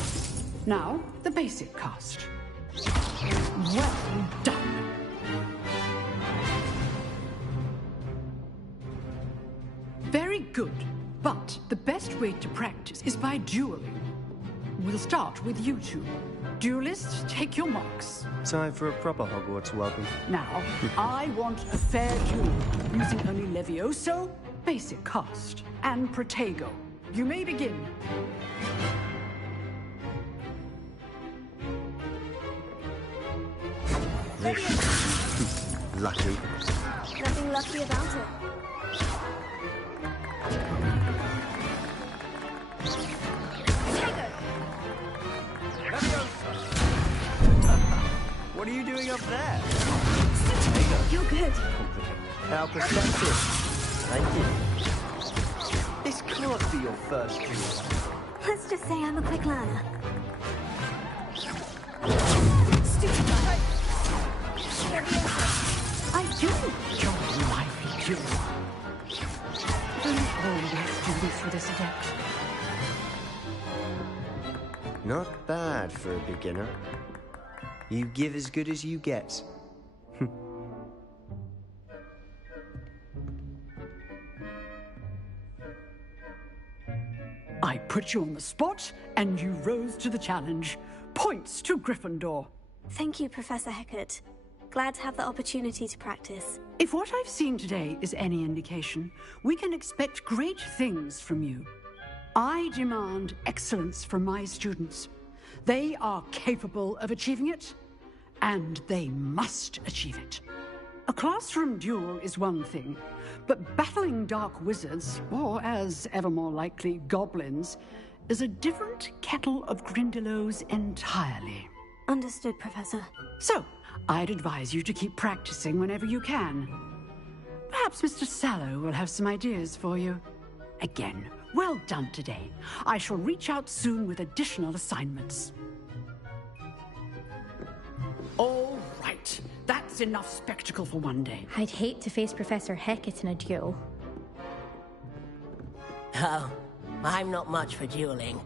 now the basic cast. Well done. Very good, but the best way to practice is by dueling. We'll start with you two. Duelists, take your marks. Time for a proper Hogwarts welcome. Now, I want a fair duel, using only Levioso, basic cast, and Protego. You may begin. Lucky. Nothing lucky about it. What are you doing up there? You're good. How perceptive. Thank you. This can't be your first duel. Let's just say I'm a quick learner. I do enjoy lively duels. Don't always do this with this adept. Not bad for a beginner. You give as good as you get. I put you on the spot, and you rose to the challenge. Points to Gryffindor. Thank you, Professor Hecat. Glad to have the opportunity to practice. If what I've seen today is any indication, we can expect great things from you. I demand excellence from my students. They are capable of achieving it, and they must achieve it. A classroom duel is one thing, but battling dark wizards, or as ever more likely, goblins, is a different kettle of Grindylows entirely. Understood, Professor. So, I'd advise you to keep practicing whenever you can. Perhaps Mr. Sallow will have some ideas for you. Again, well done today. I shall reach out soon with additional assignments. All right. That's enough spectacle for one day. I'd hate to face Professor Hecat in a duel. Oh, I'm not much for dueling.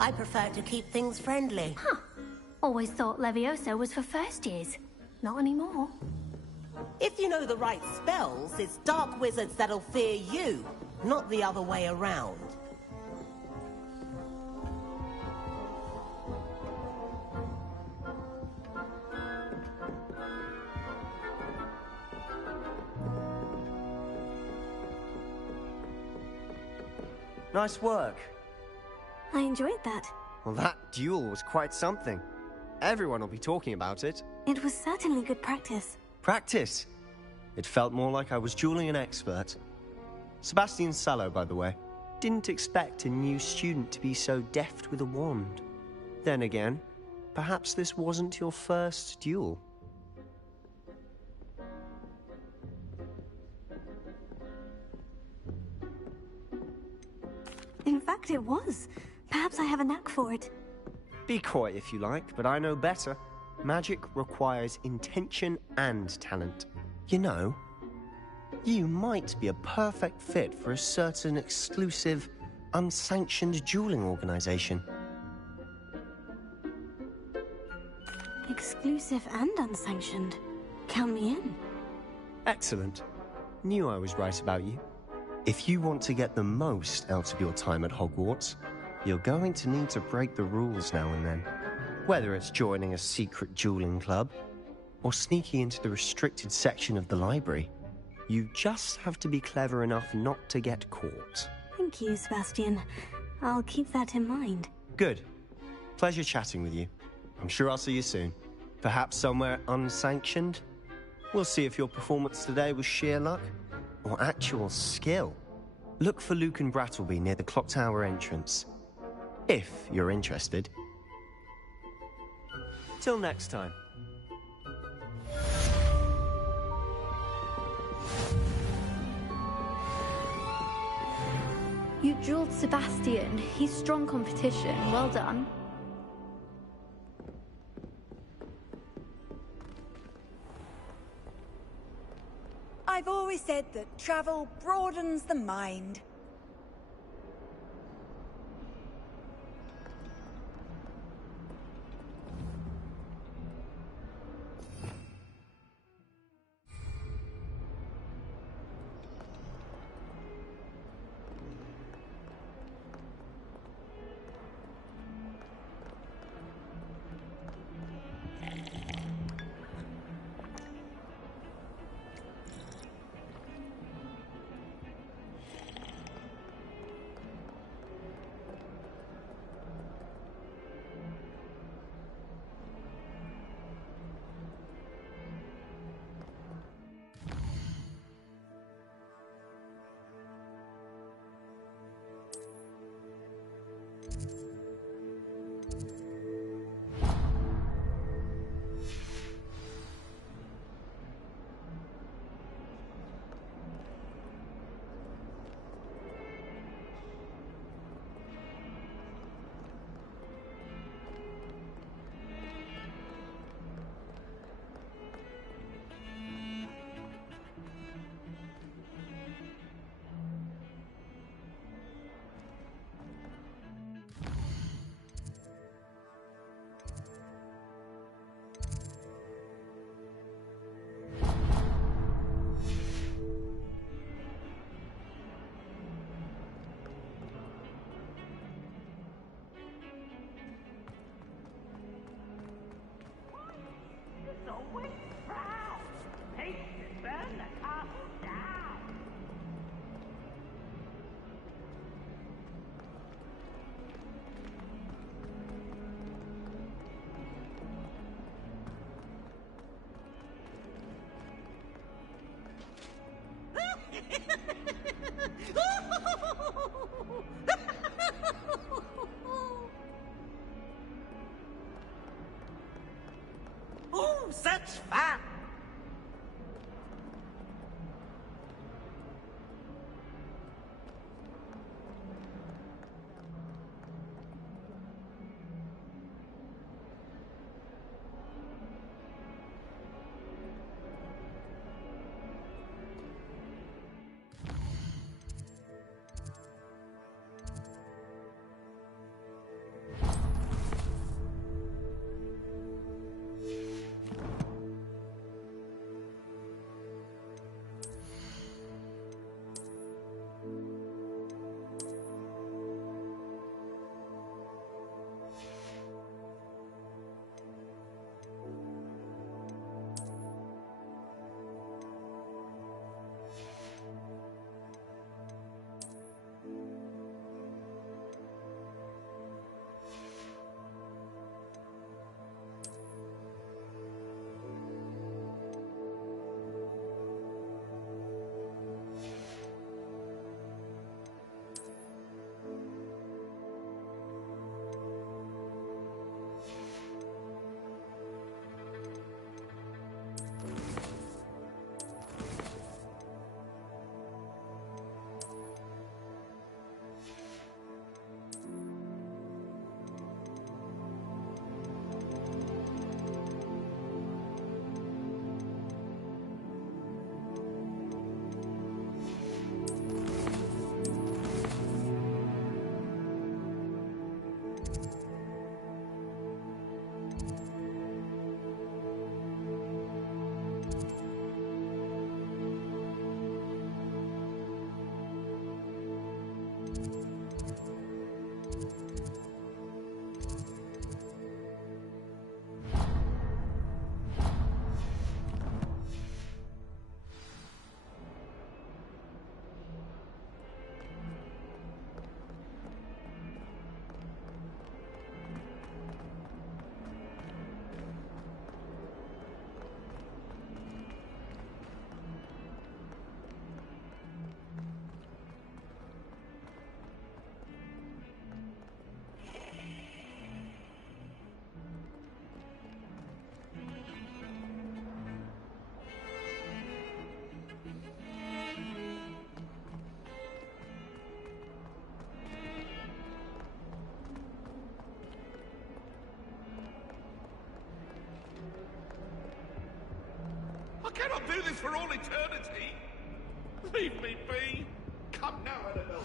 I prefer to keep things friendly. Huh. Always thought Levioso was for first years. Not anymore. If you know the right spells, it's dark wizards that'll fear you, not the other way around. Nice work. I enjoyed that. Well, that duel was quite something. Everyone will be talking about it. It was certainly good practice. Practice? It felt more like I was dueling an expert. Sebastian Sallow, by the way. Didn't expect a new student to be so deft with a wand. Then again, perhaps this wasn't your first duel. In fact, it was. Perhaps I have a knack for it. Be coy if you like, but I know better. Magic requires intention and talent. You know, you might be a perfect fit for a certain exclusive, unsanctioned dueling organization. Exclusive and unsanctioned. Count me in. Excellent. Knew I was right about you. If you want to get the most out of your time at Hogwarts, you're going to need to break the rules now and then. Whether it's joining a secret dueling club, or sneaking into the restricted section of the library, you just have to be clever enough not to get caught. Thank you, Sebastian. I'll keep that in mind. Good. Pleasure chatting with you. I'm sure I'll see you soon. Perhaps somewhere unsanctioned? We'll see if your performance today was sheer luck or actual skill. Look for Luke and Brattleby near the clock tower entrance, if you're interested. Till next time. You dueled Sebastian. He's strong competition. Well done. I've always said that travel broadens the mind. such fun! I cannot do this for all eternity. Leave me be. Come now, Annabelle.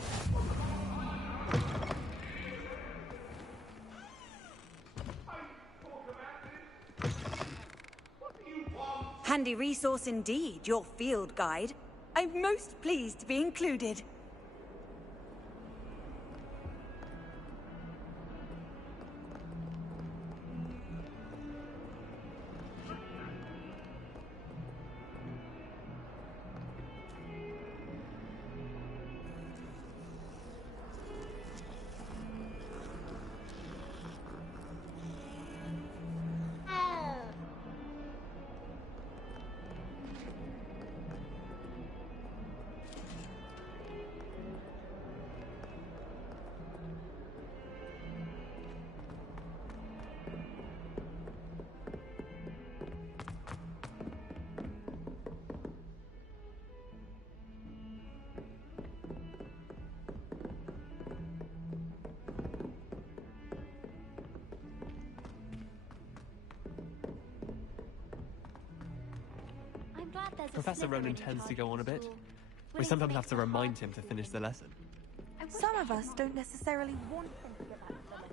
Handy resource indeed, your field guide. I'm most pleased to be included. Professor Ronan tends to go on a bit. We sometimes have to remind him to finish the lesson. Some of us don't necessarily want him to get back to the lesson.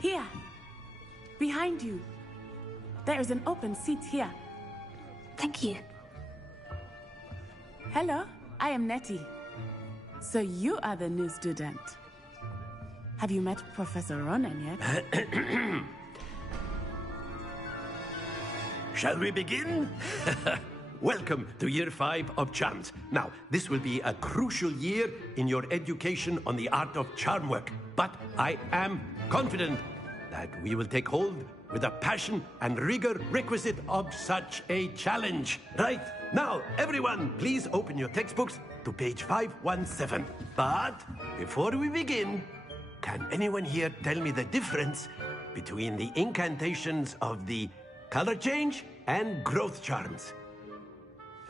Here. Behind you. There is an open seat here. Thank you. Hello, I am Nettie. So you are the new student. Have you met Professor Ronan yet? Shall we begin? Welcome to Year 5 of Charms. Now, this will be a crucial year in your education on the art of charm work. But I am confident that we will take hold with the passion and rigor requisite of such a challenge. Right? Now, everyone, please open your textbooks to page 517. But before we begin, can anyone here tell me the difference between the incantations of the color change and growth charms?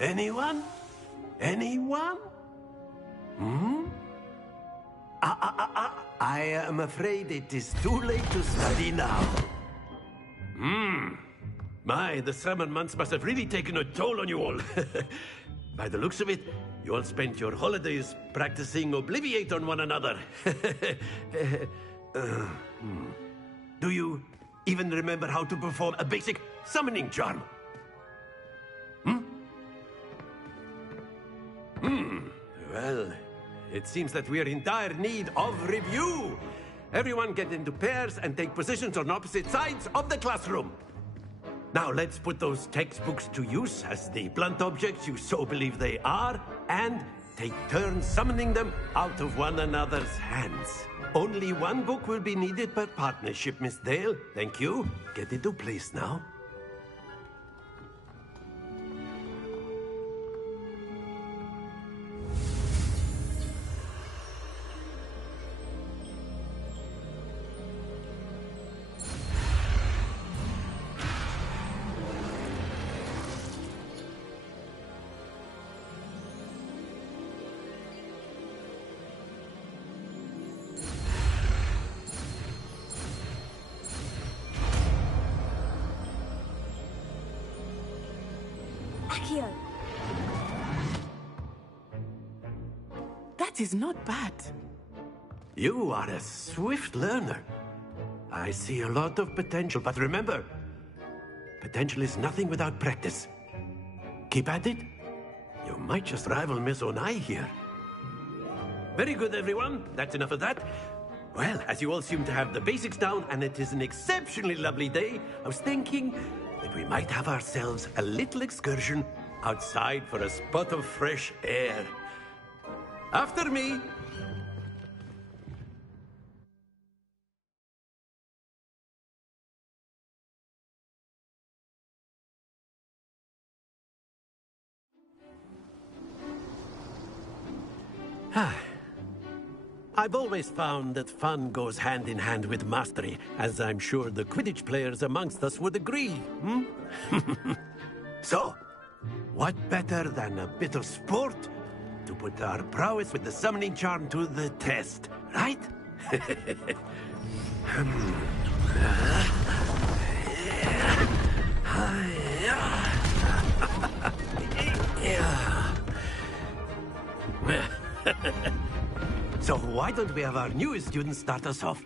Anyone? Anyone? I am afraid it is too late to study now. My, the summer months must have really taken a toll on you all. By the looks of it, you all spent your holidays practicing Obliviate on one another. Do you even remember how to perform a basic summoning charm? Well, it seems that we are in dire need of review. Everyone get into pairs and take positions on opposite sides of the classroom. Now let's put those textbooks to use as the blunt objects you so believe they are, and take turns summoning them out of one another's hands. Only one book will be needed per partnership, Miss Dale. Thank you. Get into place now. That is not bad. You are a swift learner. I see a lot of potential, but remember, potential is nothing without practice. Keep at it. You might just rival Miss Onai here. Very good, everyone. That's enough of that. Well, as you all seem to have the basics down, and it is an exceptionally lovely day, I was thinking that we might have ourselves a little excursion outside for a spot of fresh air. After me. I've always found that fun goes hand in hand with mastery, as I'm sure the Quidditch players amongst us would agree. So, what better than a bit of sport to put our prowess with the summoning charm to the test, right? So why don't we have our newest student start us off?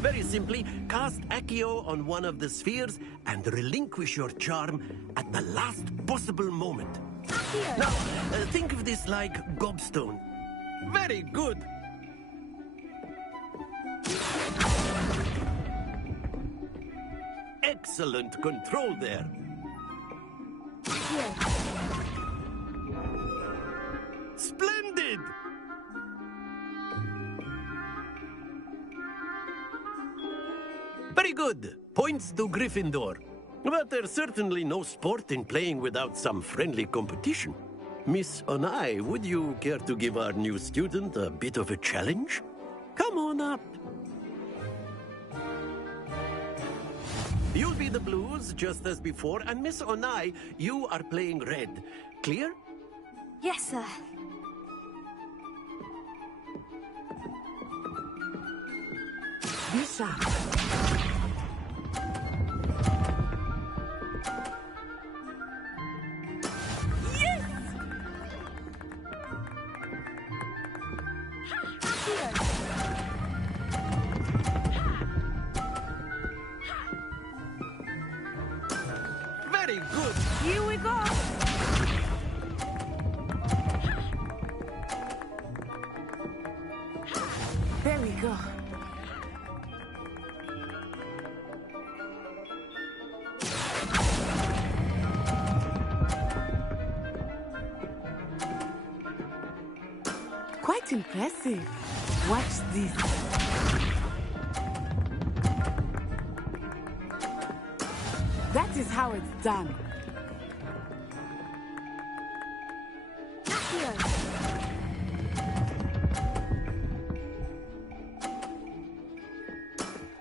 Very simply, cast Accio on one of the spheres and relinquish your charm at the last possible moment. Now, think of this like gobstone. Very good. Excellent control there. Splendid! Very good. Points to Gryffindor. But there's certainly no sport in playing without some friendly competition. Miss Onai, would you care to give our new student a bit of a challenge? Come on up. You'll be the blues, just as before, and Miss Onai, you are playing red. Clear? Yes, sir. Be sharp. Very good. Here we go. There we go. Quite impressive. Watch this. That is how it's done.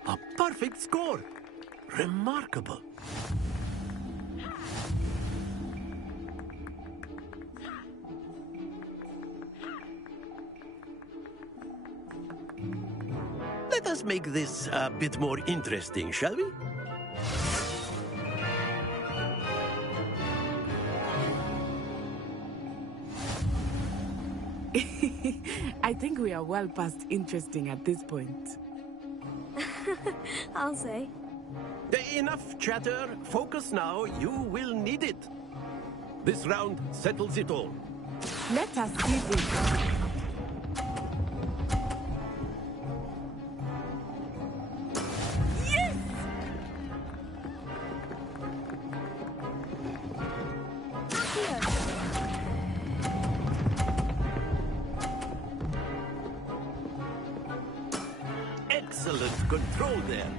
A perfect score. Remarkable. Let us make this a bit more interesting, shall we? I think we are well past interesting at this point. I'll say. Enough chatter. Focus now. You will need it. This round settles it all. Let us see this. Yes! Excellent control there.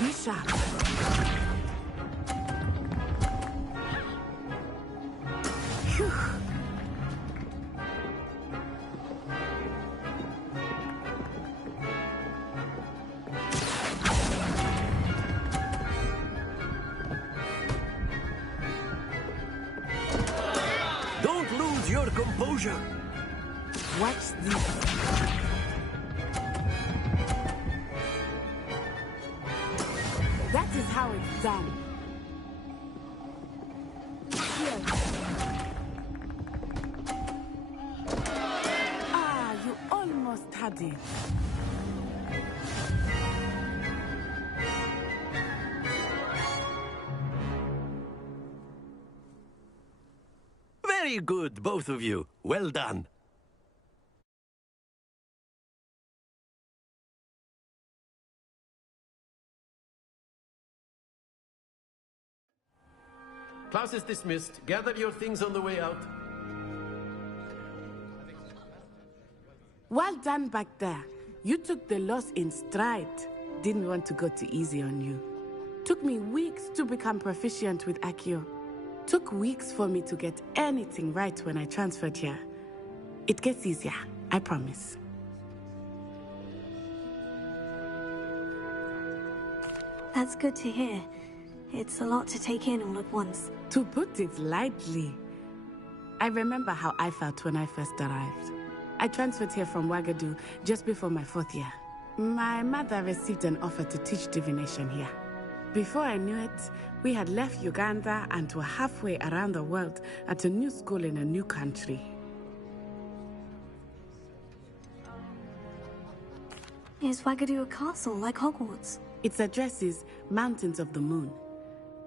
Be sharp. Phew. Don't lose your composure. Watch this. That is how it's done. Ah, you almost had it. Very good, both of you. Well done. Class is dismissed. Gather your things on the way out. Well done back there. You took the loss in stride. Didn't want to go too easy on you. Took me weeks to become proficient with Accio. Took weeks for me to get anything right when I transferred here. It gets easier, I promise. That's good to hear. It's a lot to take in all at once. To put it lightly, I remember how I felt when I first arrived. I transferred here from Ouagadougou just before my 4th year. My mother received an offer to teach divination here. Before I knew it, we had left Uganda and were halfway around the world at a new school in a new country. Is Ouagadougou a castle like Hogwarts? Its address is Mountains of the Moon.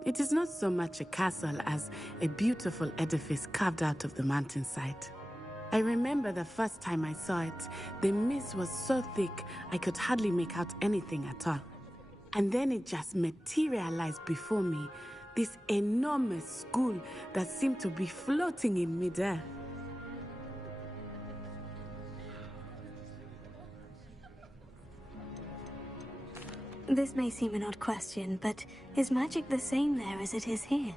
It is not so much a castle as a beautiful edifice carved out of the mountainside. I remember the first time I saw it, the mist was so thick I could hardly make out anything at all. And then it just materialized before me, this enormous school that seemed to be floating in midair. This may seem an odd question, but is magic the same there as it is here?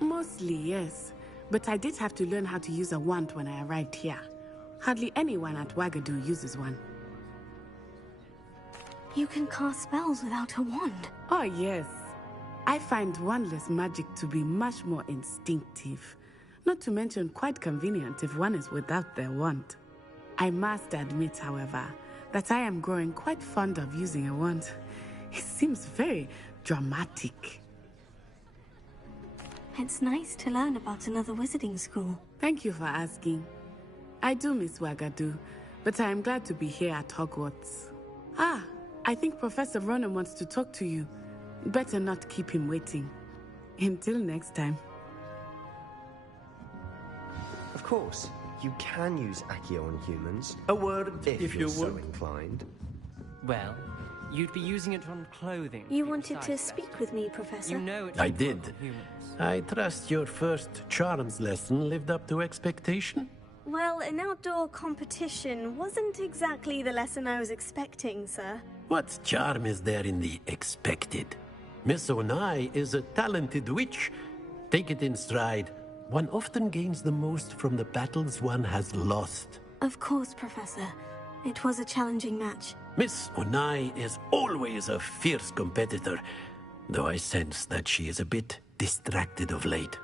Mostly, yes. But I did have to learn how to use a wand when I arrived here. Hardly anyone at Ouagadougou uses one. You can cast spells without a wand? Oh, yes. I find wandless magic to be much more instinctive. Not to mention quite convenient if one is without their wand. I must admit, however, that I am growing quite fond of using a wand. It seems very dramatic. It's nice to learn about another wizarding school. Thank you for asking. I do miss Ouagadougou, but I am glad to be here at Hogwarts. Ah, I think Professor Ronan wants to talk to you. Better not keep him waiting. Until next time. Of course, you can use Accio on humans. A word, if you you're so would. inclined. Well, you'd be using it on clothing. You wanted to speak with me, Professor? You know it's I did. I trust your first charms lesson lived up to expectation? Well, an outdoor competition wasn't exactly the lesson I was expecting, sir. What charm is there in the expected? Miss Onai is a talented witch. Take it in stride. One often gains the most from the battles one has lost. Of course, Professor. It was a challenging match. Miss Onai is always a fierce competitor, though I sense that she is a bit distracted of late.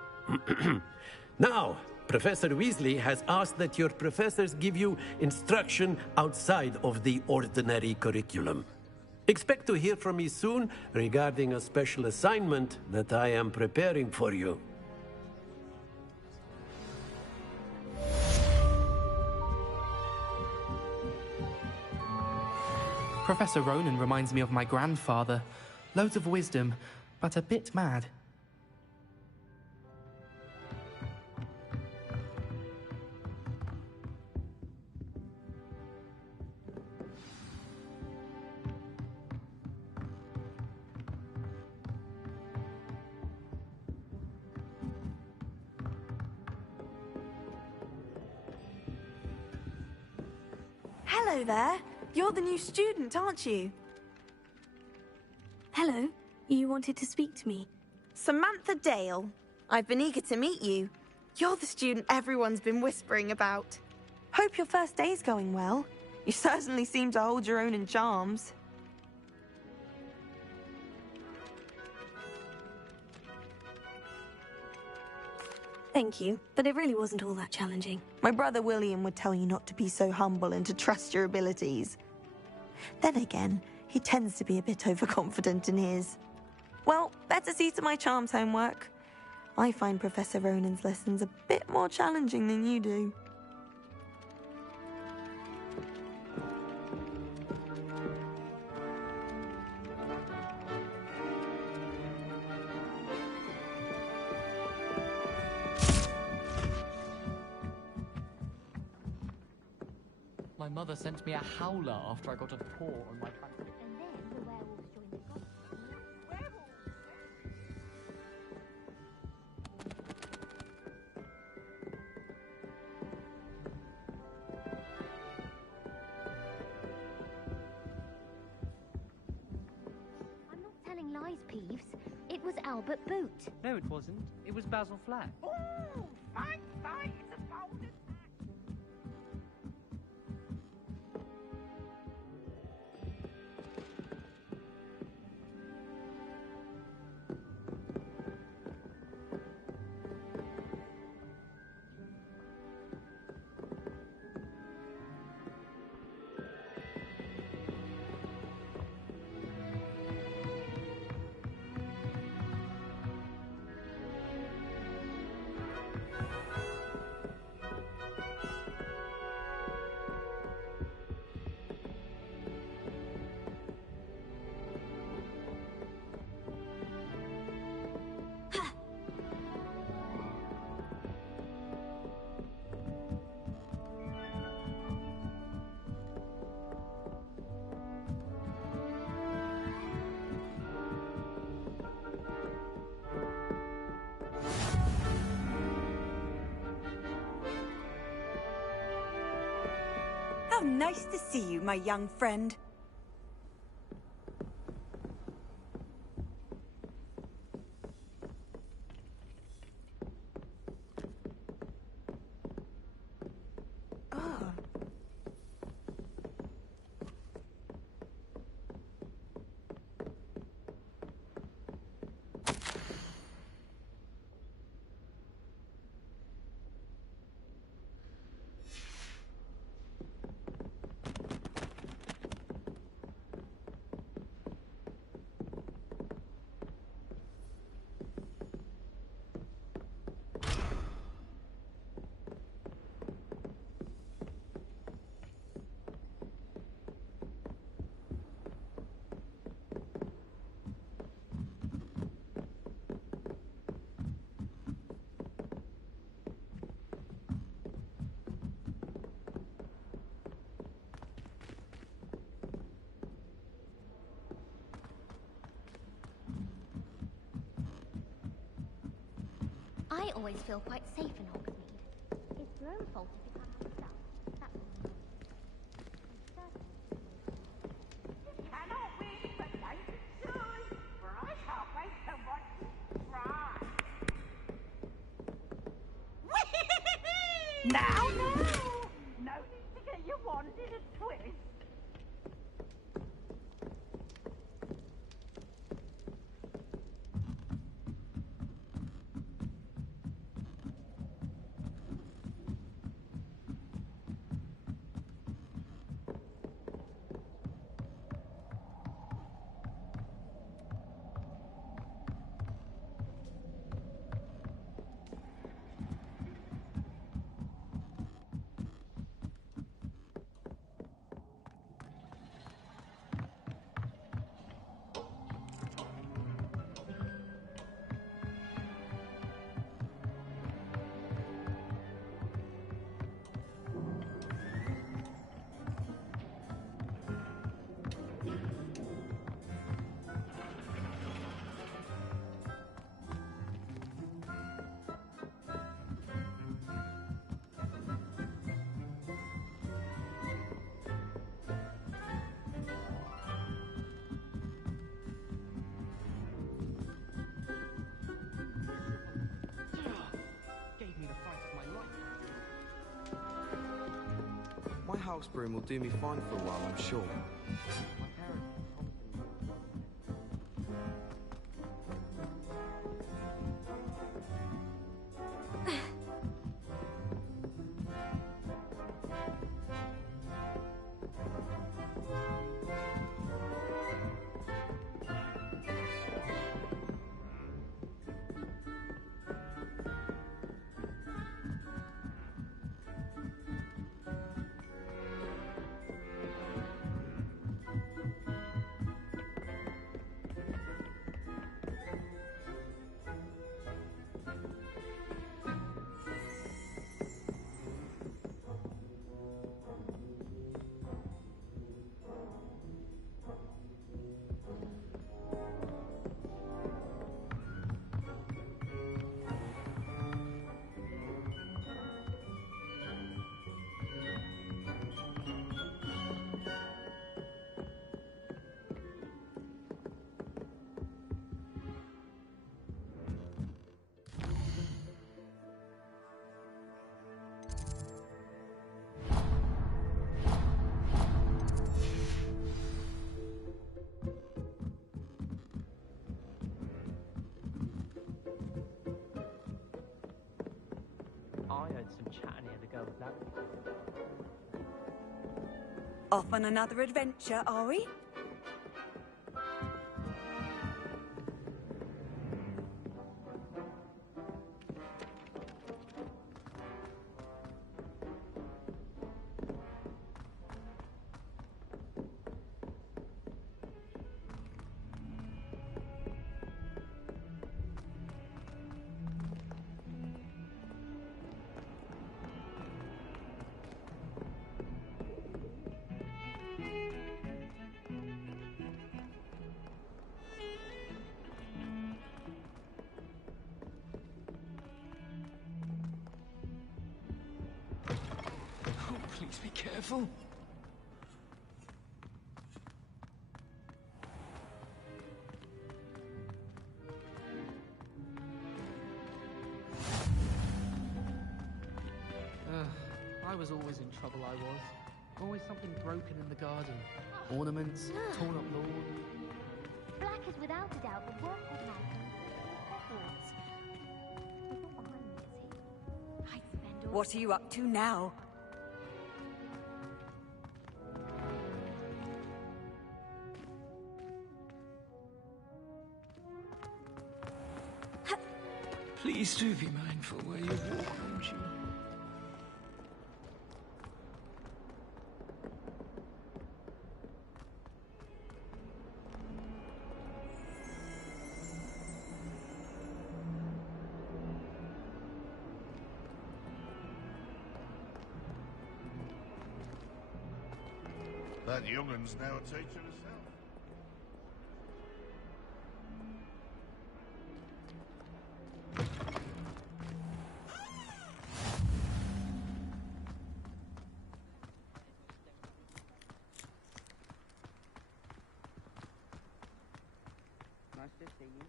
Now, Professor Weasley has asked that your professors give you instruction outside of the ordinary curriculum. Expect to hear from me soon regarding a special assignment that I am preparing for you. Professor Ronan reminds me of my grandfather. Loads of wisdom, but a bit mad. Hello there. You're the new student, aren't you? Hello. You wanted to speak to me? Samantha Dale. I've been eager to meet you. You're the student everyone's been whispering about. Hope your first day's going well. You certainly seem to hold your own in charms. Thank you, but it really wasn't all that challenging. My brother William would tell you not to be so humble and to trust your abilities. Then again, he tends to be a bit overconfident in his. Well, better see to my charms homework. I find Professor Ronan's lessons a bit more challenging than you do. My mother sent me a howler after I got a paw on my transfer. And then the werewolves joined the goblins. I'm not telling lies, Peeves. It was Albert Boot. No, it wasn't. It was Basil Flack. Ooh, fine, fine, it's a bonus. How nice to see you, my young friend. I always feel quite safe in Hogsmeade. It's your own fault if you can't have stuff. That's all. You cannot win, but don't should, for I can't Now, no need to get your wand in a twist. Gave me the fright of my life. My house broom will do me fine for a while, I'm sure. My parents I heard some chatting here to go with that. Off on another adventure, are we? Please be careful. I was always in trouble, I was. Always something broken in the garden. Ornaments, torn up lawn. Black is without a doubt the work of man. Hogwarts. He's not behind me, is he? I spend all... What are you up to now? Please do be mindful where you walk, won't you? That young'un's now a teacher herself. Nice to see you.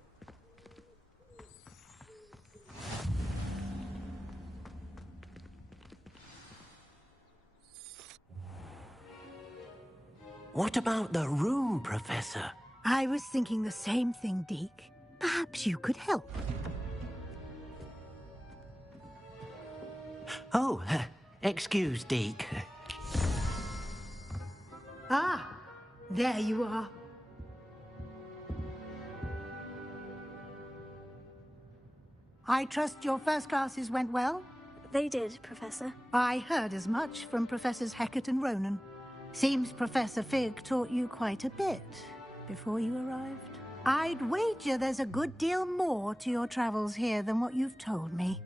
What about the room, Professor? I was thinking the same thing, Deke. Perhaps you could help. Oh, excuse, Deke. Ah, there you are. I trust your first classes went well? They did, Professor. I heard as much from Professors Hecat and Ronan. Seems Professor Fig taught you quite a bit before you arrived. I'd wager there's a good deal more to your travels here than what you've told me.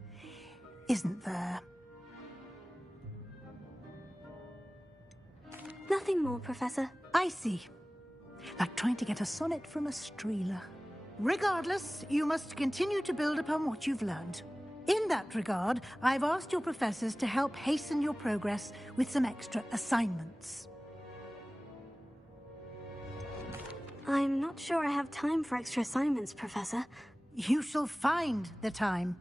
Isn't there? Nothing more, Professor. I see. Like trying to get a sonnet from a streeler. Regardless, you must continue to build upon what you've learned. In that regard, I've asked your professors to help hasten your progress with some extra assignments. I'm not sure I have time for extra assignments, Professor. You shall find the time.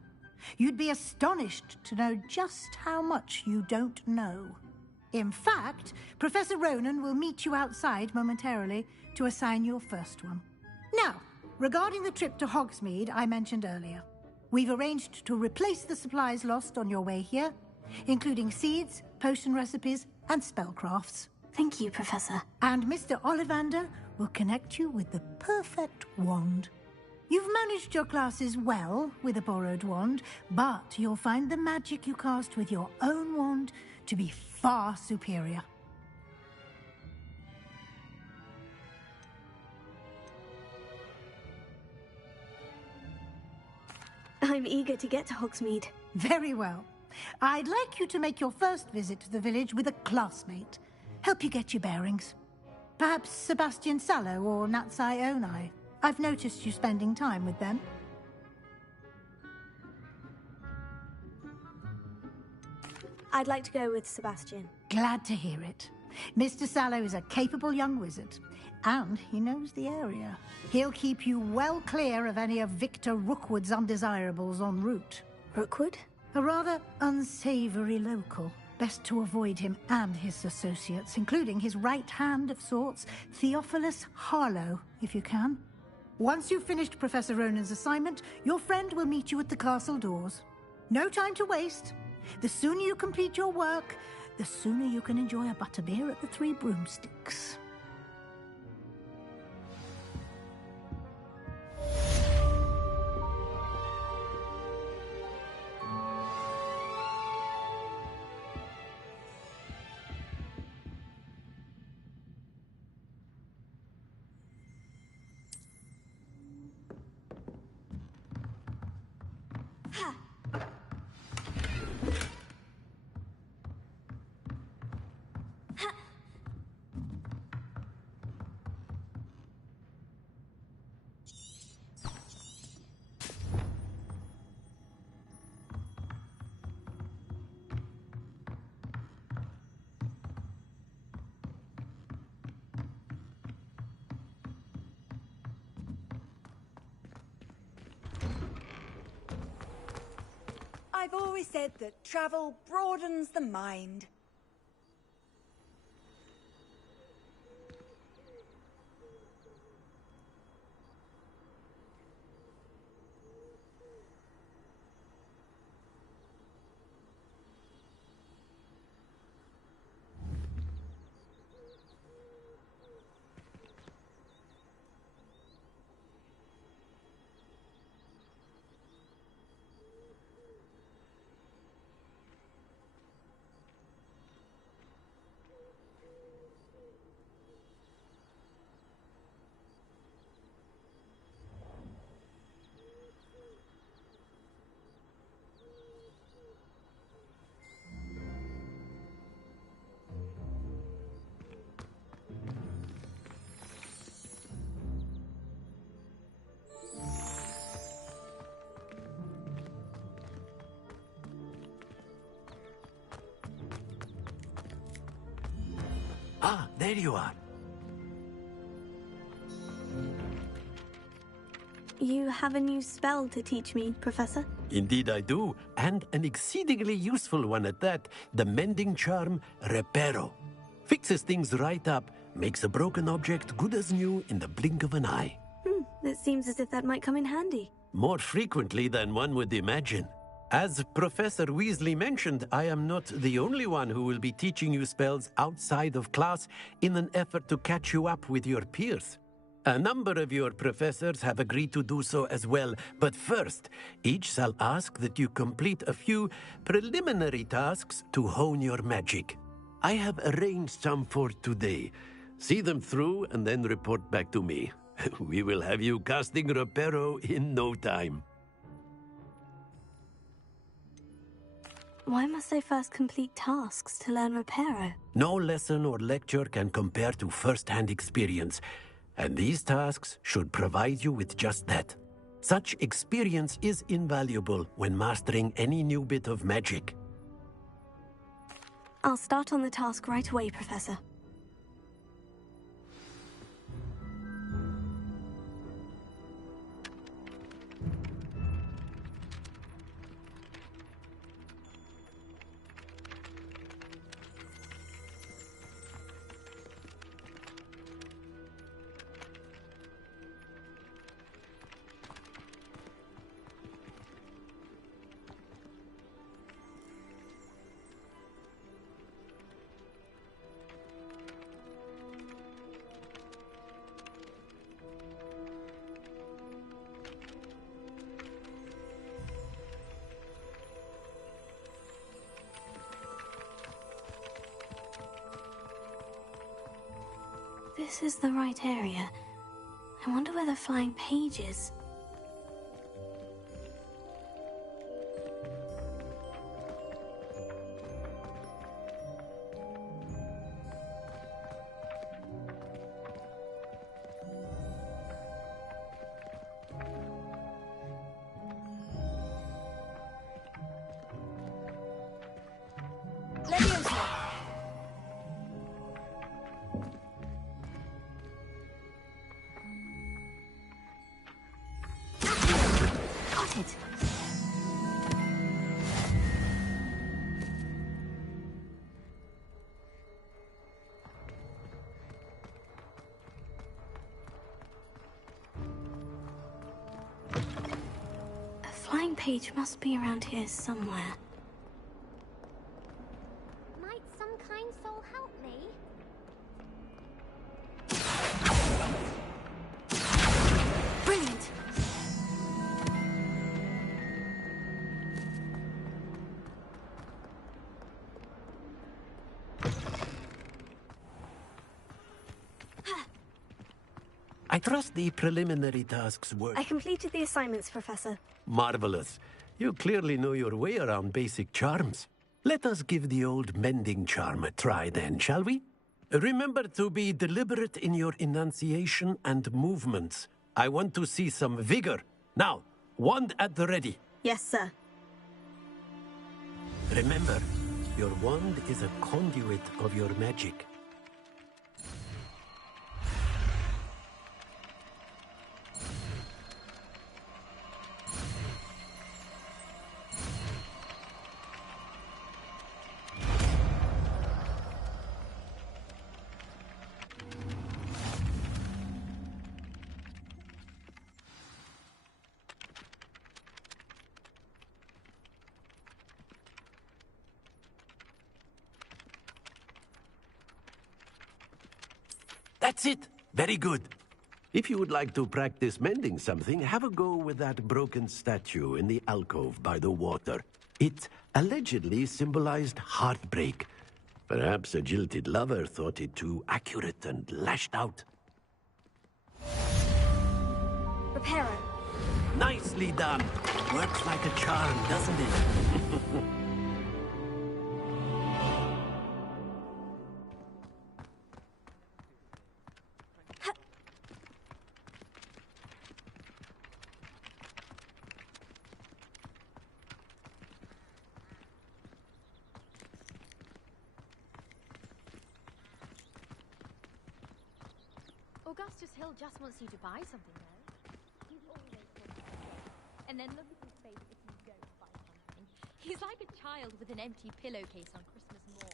You'd be astonished to know just how much you don't know. In fact, Professor Ronan will meet you outside momentarily to assign your first one. Now, regarding the trip to Hogsmeade I mentioned earlier, we've arranged to replace the supplies lost on your way here, including seeds, potion recipes, and spellcrafts. Thank you, Professor. And Mr. Ollivander will connect you with the perfect wand. You've managed your classes well with a borrowed wand, but you'll find the magic you cast with your own wand to be far superior. I'm eager to get to Hogsmeade. Very well. I'd like you to make your first visit to the village with a classmate. Help you get your bearings. Perhaps Sebastian Sallow or Natsai Onai. I've noticed you spending time with them. I'd like to go with Sebastian. Glad to hear it. Mr. Sallow is a capable young wizard, and he knows the area. He'll keep you well clear of any of Victor Rookwood's undesirables en route. Rookwood? A rather unsavory local. Best to avoid him and his associates, including his right hand of sorts, Theophilus Harlow, if you can. Once you've finished Professor Ronan's assignment, your friend will meet you at the castle doors. No time to waste. The sooner you complete your work, the sooner you can enjoy a butterbeer at the Three Broomsticks. I've always said that travel broadens the mind. Ah, there you are. You have a new spell to teach me, Professor? Indeed I do, and an exceedingly useful one at that. The mending charm, Reparo. Fixes things right up, makes a broken object good as new in the blink of an eye. It seems as if that might come in handy. More frequently than one would imagine. As Professor Weasley mentioned, I am not the only one who will be teaching you spells outside of class in an effort to catch you up with your peers. A number of your professors have agreed to do so as well, but first, each shall ask that you complete a few preliminary tasks to hone your magic. I have arranged some for today. See them through and then report back to me. We will have you casting Reparo in no time. Why must I first complete tasks to learn Reparo? No lesson or lecture can compare to first-hand experience, and these tasks should provide you with just that. Such experience is invaluable when mastering any new bit of magic. I'll start on the task right away, Professor. This is the right area. I wonder where the flying page is. Page must be around here somewhere. Might some kind soul help me? Brilliant! I trust the preliminary tasks work. I completed the assignments, Professor. Marvelous. You clearly know your way around basic charms. Let us give the old mending charm a try then, shall we? Remember to be deliberate in your enunciation and movements. I want to see some vigor. Now, wand at the ready. Yes, sir. Remember, your wand is a conduit of your magic. That's it. Very good. If you would like to practice mending something, have a go with that broken statue in the alcove by the water. It allegedly symbolized heartbreak. Perhaps a jilted lover thought it too accurate and lashed out. Reparo. Nicely done. Works like a charm, doesn't it? Augustus Hill just wants you to buy something, though. He's always and then look at his face if you don't buy something. He's like a child with an empty pillowcase on Christmas morn.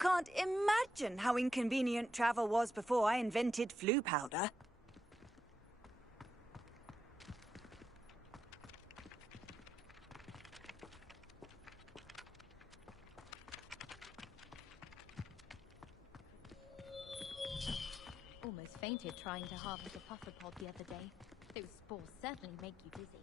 can't imagine how inconvenient travel was before I invented flu powder. Almost fainted trying to harvest a puffer pod the other day. Those spores certainly make you dizzy.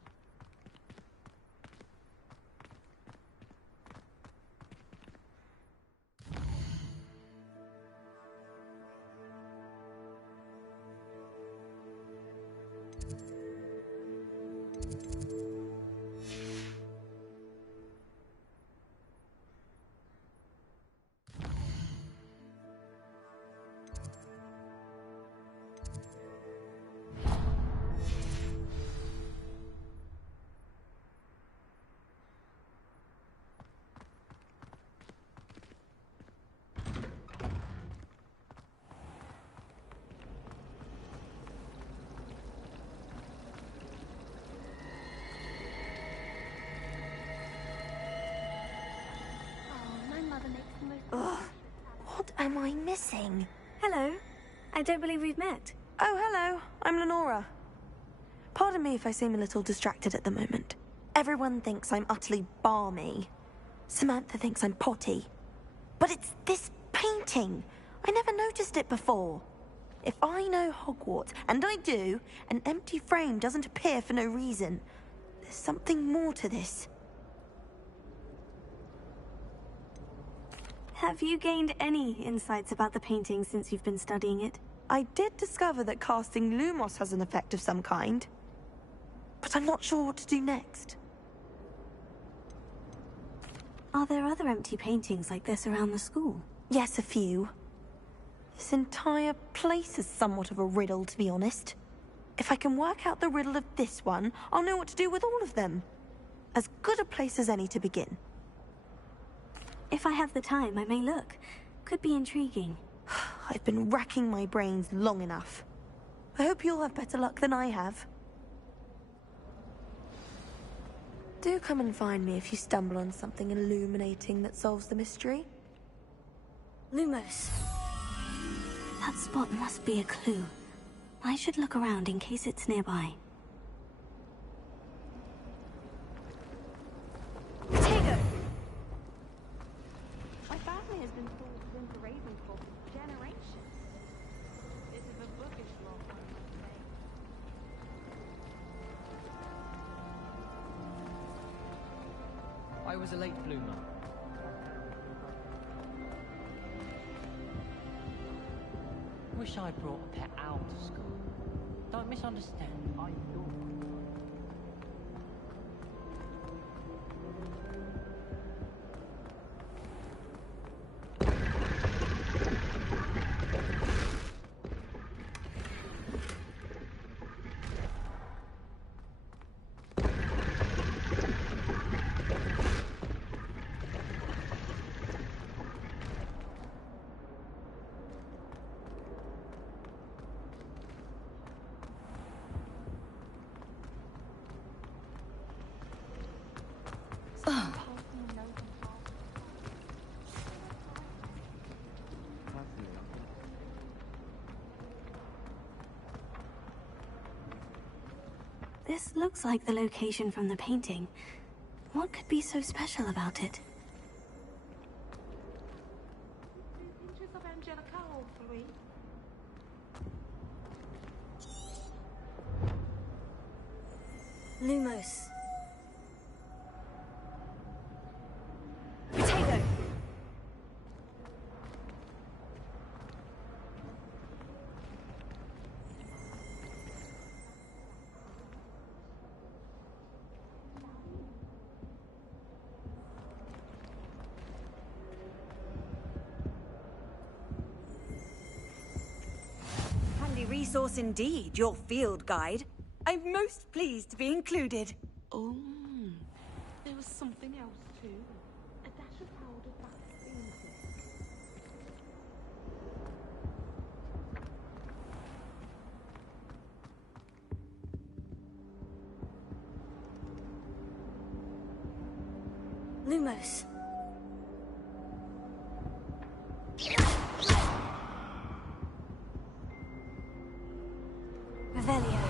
Ugh, what am I missing? Hello. I don't believe we've met. Oh, hello. I'm Lenora. Pardon me if I seem a little distracted at the moment. Everyone thinks I'm utterly balmy. Samantha thinks I'm potty. But it's this painting. I never noticed it before. If I know Hogwarts, and I do, an empty frame doesn't appear for no reason. There's something more to this. Have you gained any insights about the painting since you've been studying it? I did discover that casting Lumos has an effect of some kind. But I'm not sure what to do next. Are there other empty paintings like this around the school? Yes, a few. This entire place is somewhat of a riddle, to be honest. If I can work out the riddle of this one, I'll know what to do with all of them. As good a place as any to begin. If I have the time, I may look. Could be intriguing. I've been racking my brains long enough. I hope you'll have better luck than I have. Do come and find me if you stumble on something illuminating that solves the mystery. Lumos. That spot must be a clue. I should look around in case it's nearby. Tego! My family has been taught to win for Ravenclaw for generations. This is a bookish lot, I must say. I was a late bloomer. Wish I brought a pet owl to school. Don't misunderstand. I adore my dog. This looks like the location from the painting. What could be so special about it? Pictures of Angelica, hopefully. Lumos. Tego! Handy resource indeed, your field guide. I'm most pleased to be included. Oh, there was something else too. A dash of powdered vaccine. Lumos. Revelio.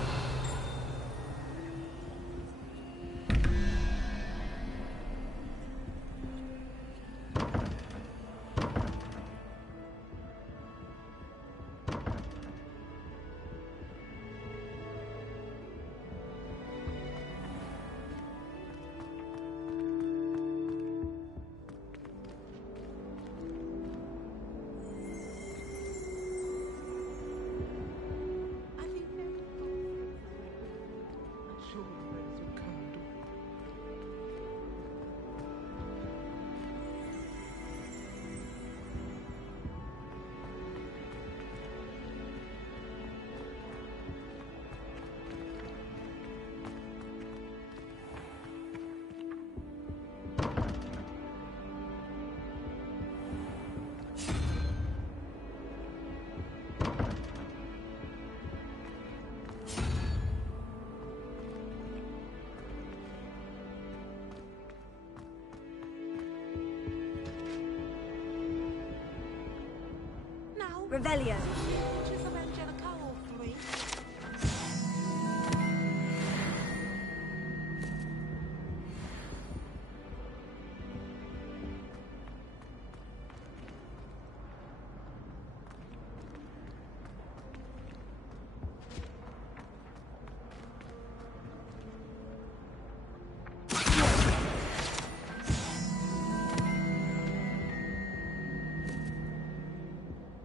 Revelio.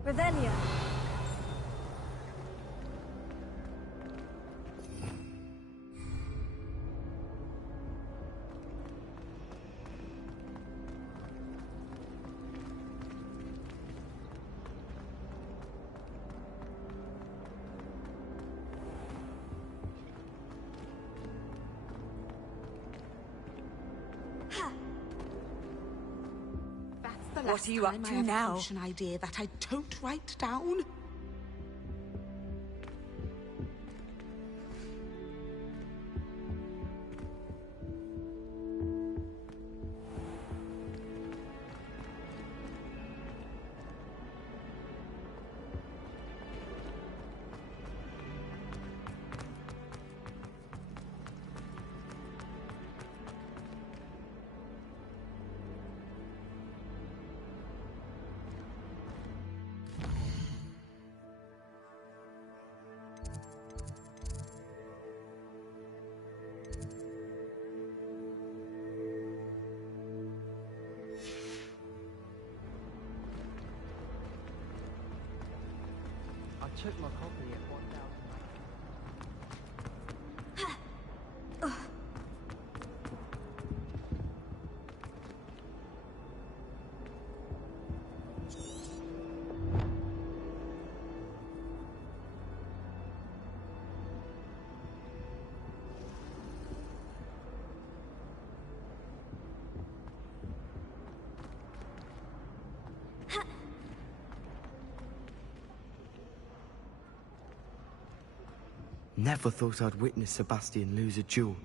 Revelio. What are you up to now? An idea that I don't write down. I took my copy at 1,000. Never thought I'd witness Sebastian lose a duel.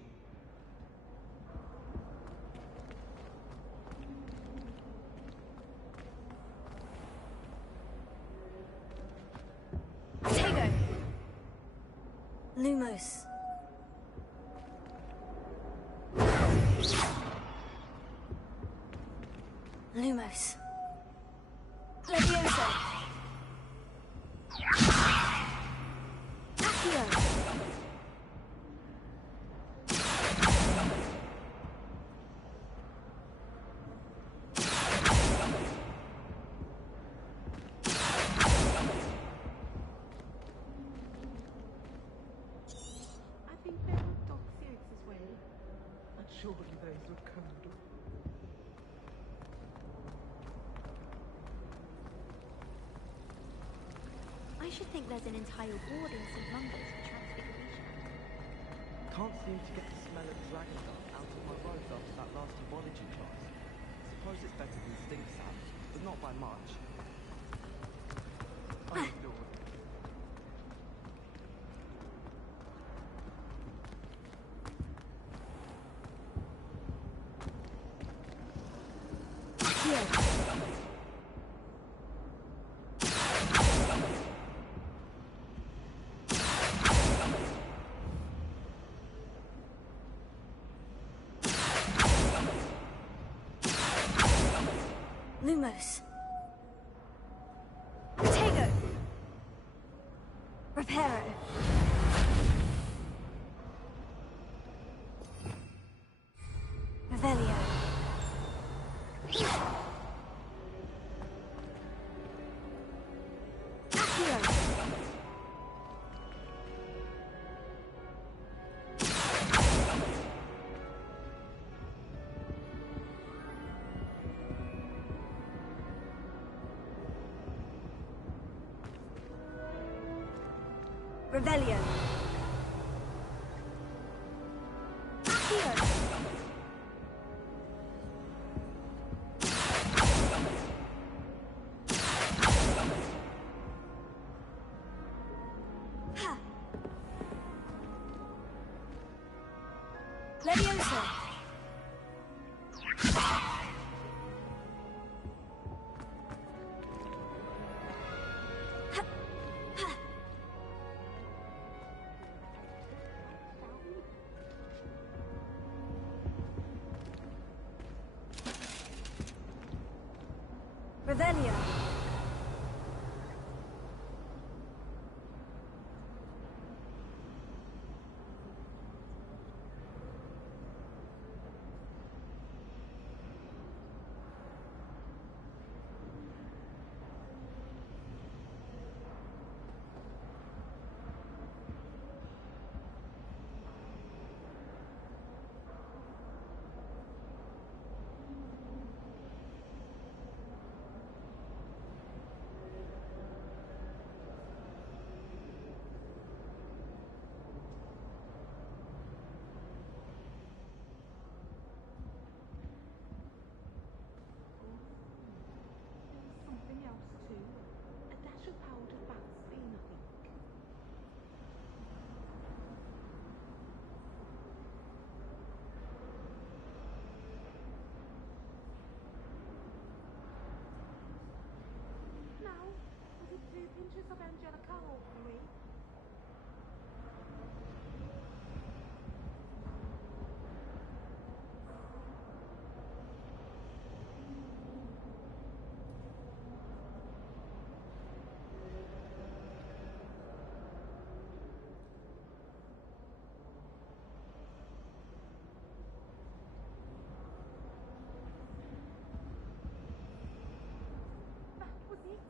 Tego. Lumos. Lumos. Levioso. Accio. Surely those would curdle. I should think there's an entire ward in St. Mungo's for transfiguration. Can't seem to get the smell of dragon dung out of my robes after that last herbology class. Suppose it's better than stink sap, but not by much. Oh, Lord. Lumos. Tego. Reparo. Revelio. Accio. Revelio. Accio. Ha. Leviosa. Revelio. Something else too. A dash of powdered Vaseline, I think. Now, was it 2 pinches of Angelica or 3? That was it.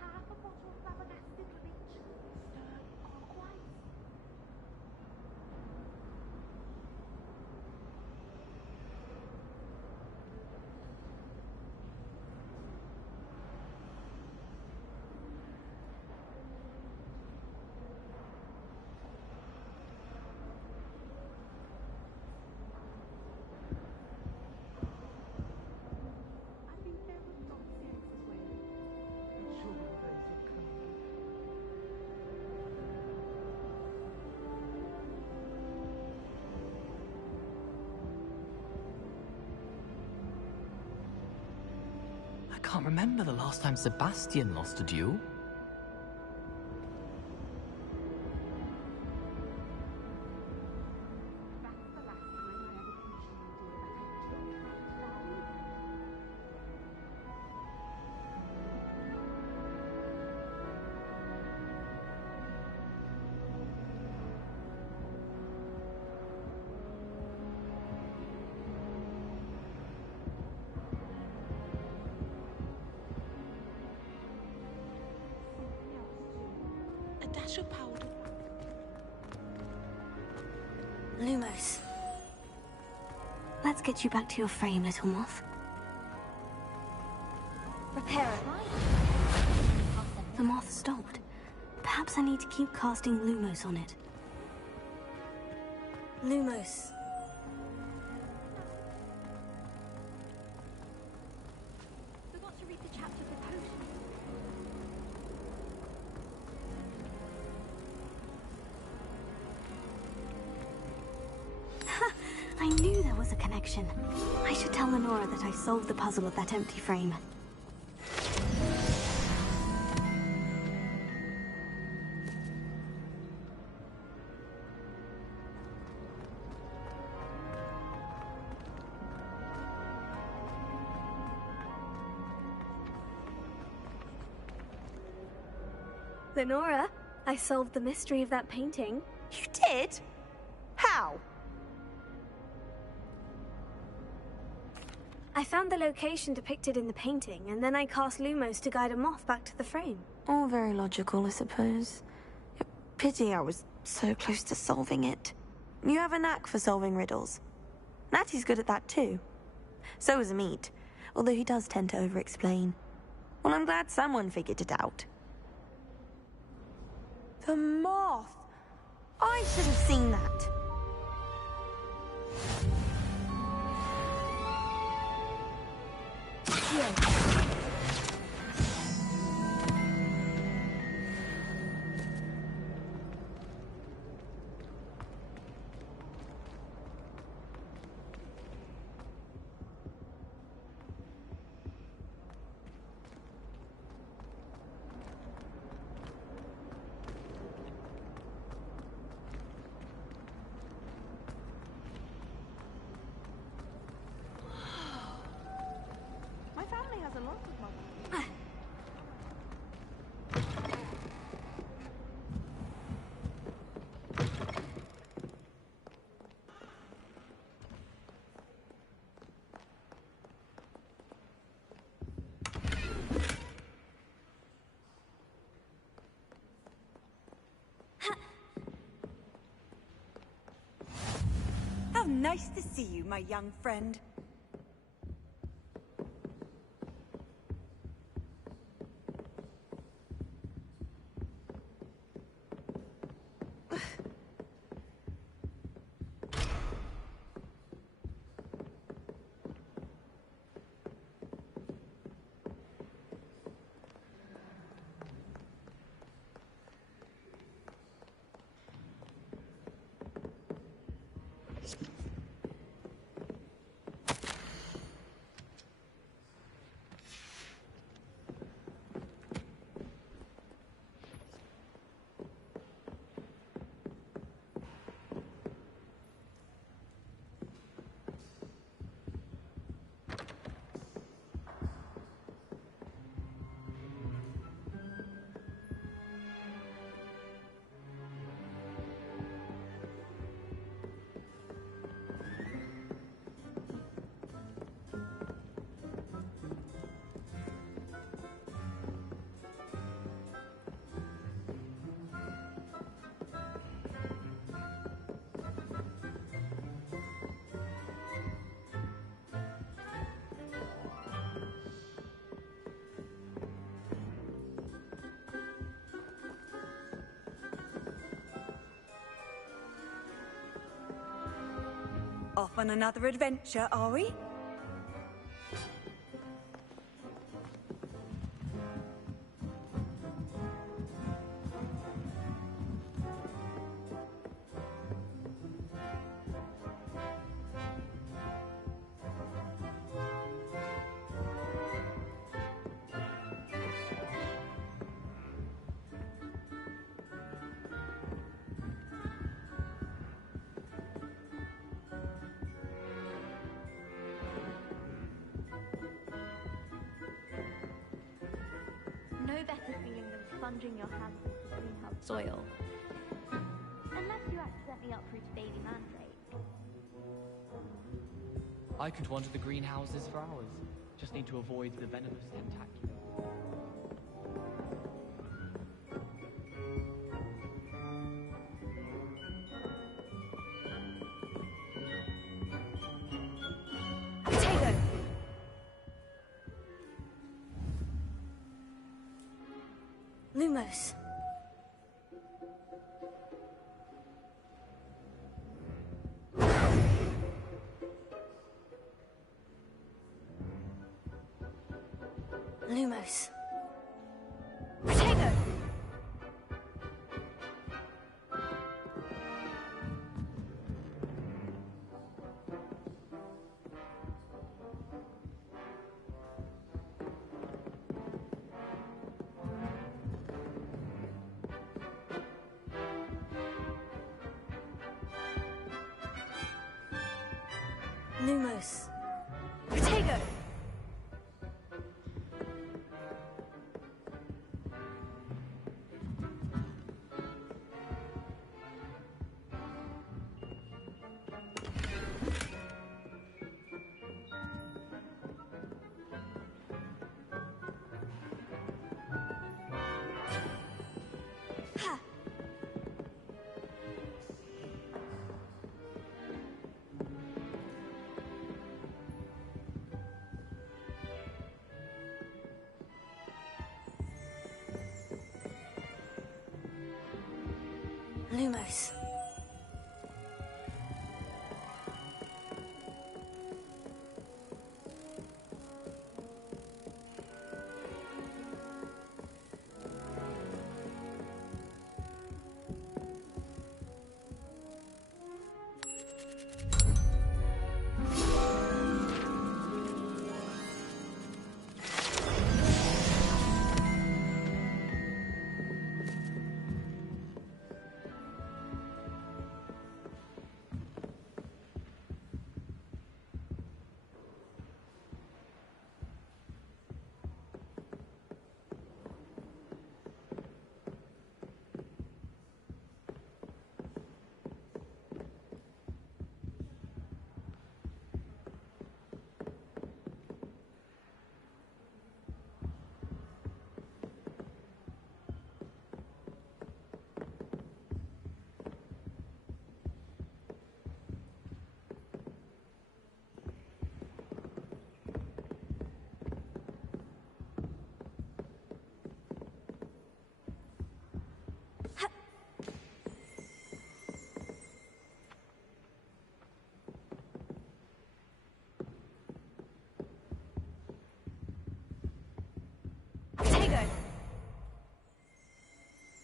Half a bottle of flabbergasted bleach. Stir clockwise. I've been there with Dotsy as well. I'm sure one of those will come. I can't remember the last time Sebastian lost a duel. That's the last time I ever commissioned a deal that I did not value. Something else too. A dash of powder. Lumos. Let's get you back to your frame, little moth. Reparo. The moth stopped. Perhaps I need to keep casting Lumos on it. Lumos. Forgot to read the chapter for potions. I knew there was a connection. I should tell Lenora that I solved the puzzle of that empty frame. Lenora, I solved the mystery of that painting. You did? How? I found the location depicted in the painting, and then I cast Lumos to guide a moth back to the frame. All very logical, I suppose. Pity I was so close to solving it. You have a knack for solving riddles. Natty's good at that too. So is Amit, although he does tend to over-explain. Well, I'm glad someone figured it out. The moth! I should have seen that. Yeah. How nice to see you, my young friend. Off on another adventure, are we? No better feeling than plunging your hands into greenhouse soil. Unless you accidentally uproot a baby mandrake. I could wander the greenhouses for hours. Just need to avoid the venomous tentacula. Lumos. Lumos. Protego! Lumos. Protego! Lumos.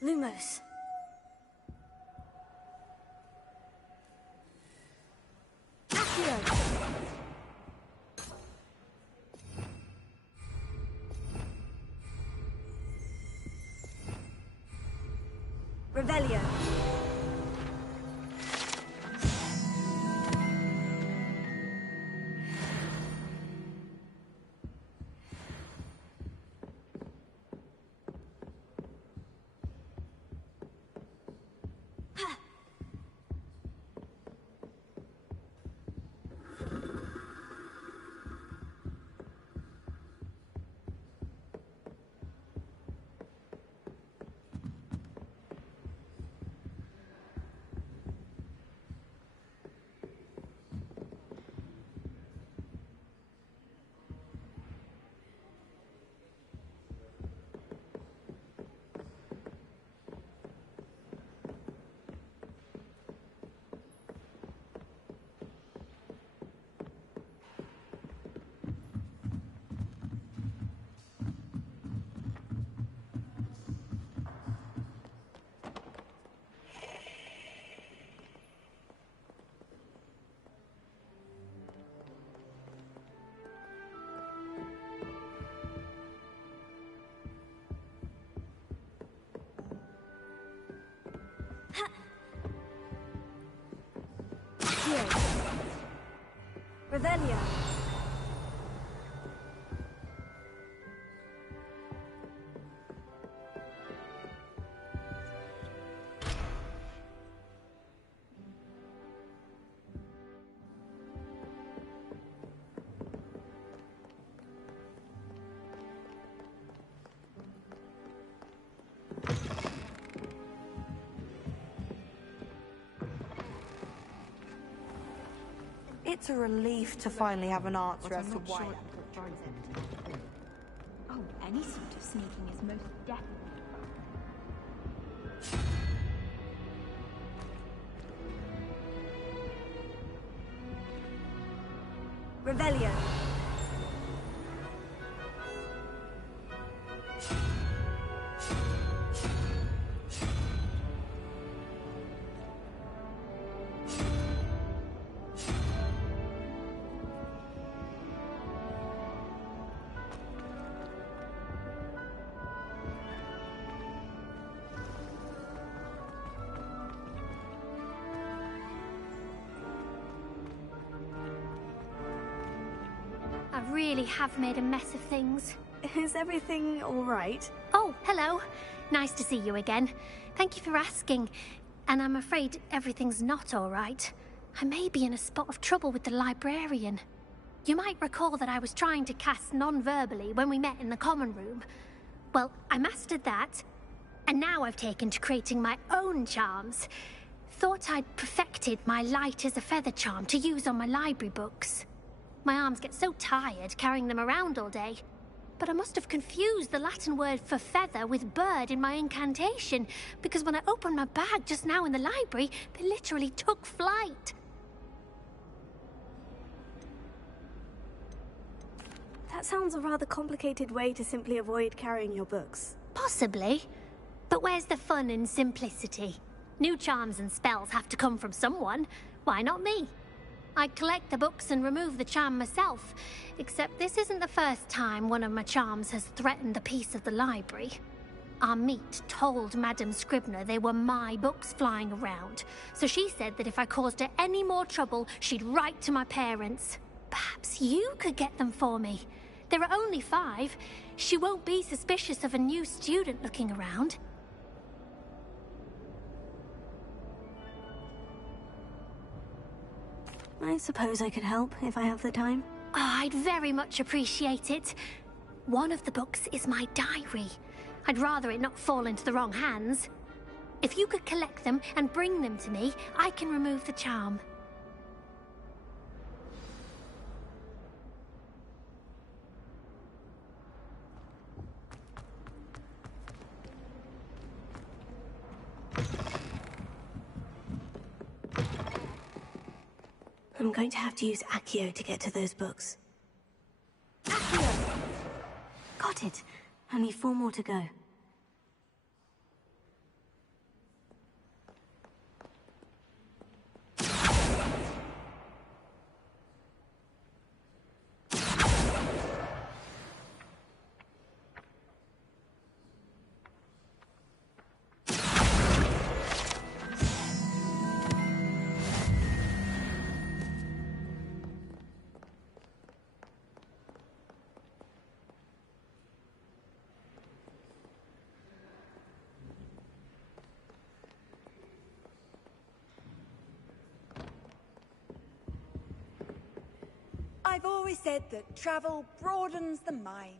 Lumos. Accio. Revelio. Revelio. It's a relief to finally have an answer as to why. Oh, any sort of sneaking is most definitely. Revelio. I really have made a mess of things. Is everything all right? Oh, hello. Nice to see you again. Thank you for asking. And I'm afraid everything's not all right. I may be in a spot of trouble with the librarian. You might recall that I was trying to cast non-verbally when we met in the common room. Well, I mastered that, and now I've taken to creating my own charms. Thought I'd perfected my light as a feather charm to use on my library books. My arms get so tired carrying them around all day. but I must have confused the Latin word for feather with bird in my incantation, because when I opened my bag just now in the library, they literally took flight. That sounds a rather complicated way to simply avoid carrying your books. Possibly. But where's the fun in simplicity? New charms and spells have to come from someone. Why not me? I collect the books and remove the charm myself, except this isn't the first time one of my charms has threatened the peace of the library. Our meet told Madame Scribner they were my books flying around, so she said that if I caused her any more trouble, she'd write to my parents. Perhaps you could get them for me. There are only 5. She won't be suspicious of a new student looking around. I suppose I could help if I have the time. Oh, I'd very much appreciate it. One of the books is my diary. I'd rather it not fall into the wrong hands. If you could collect them and bring them to me, I can remove the charm. I'm going to have to use Accio to get to those books. Got it. Only 4 more to go. I've always said that travel broadens the mind.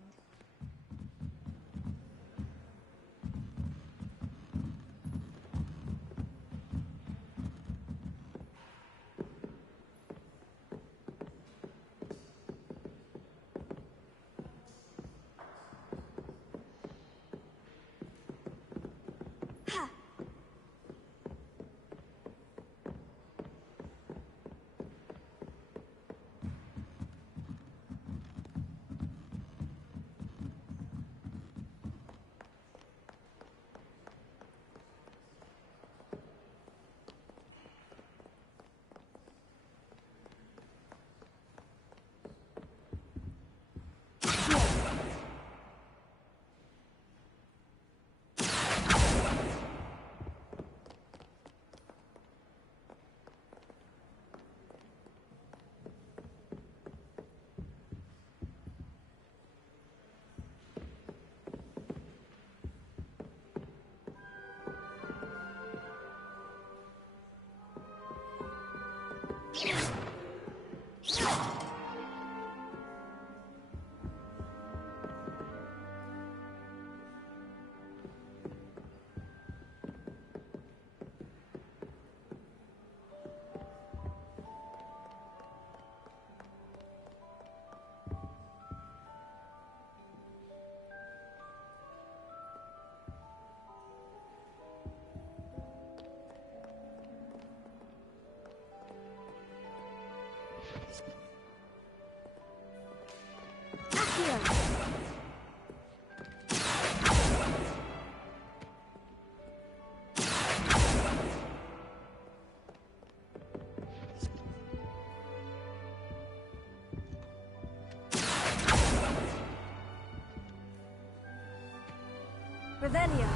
Revelio.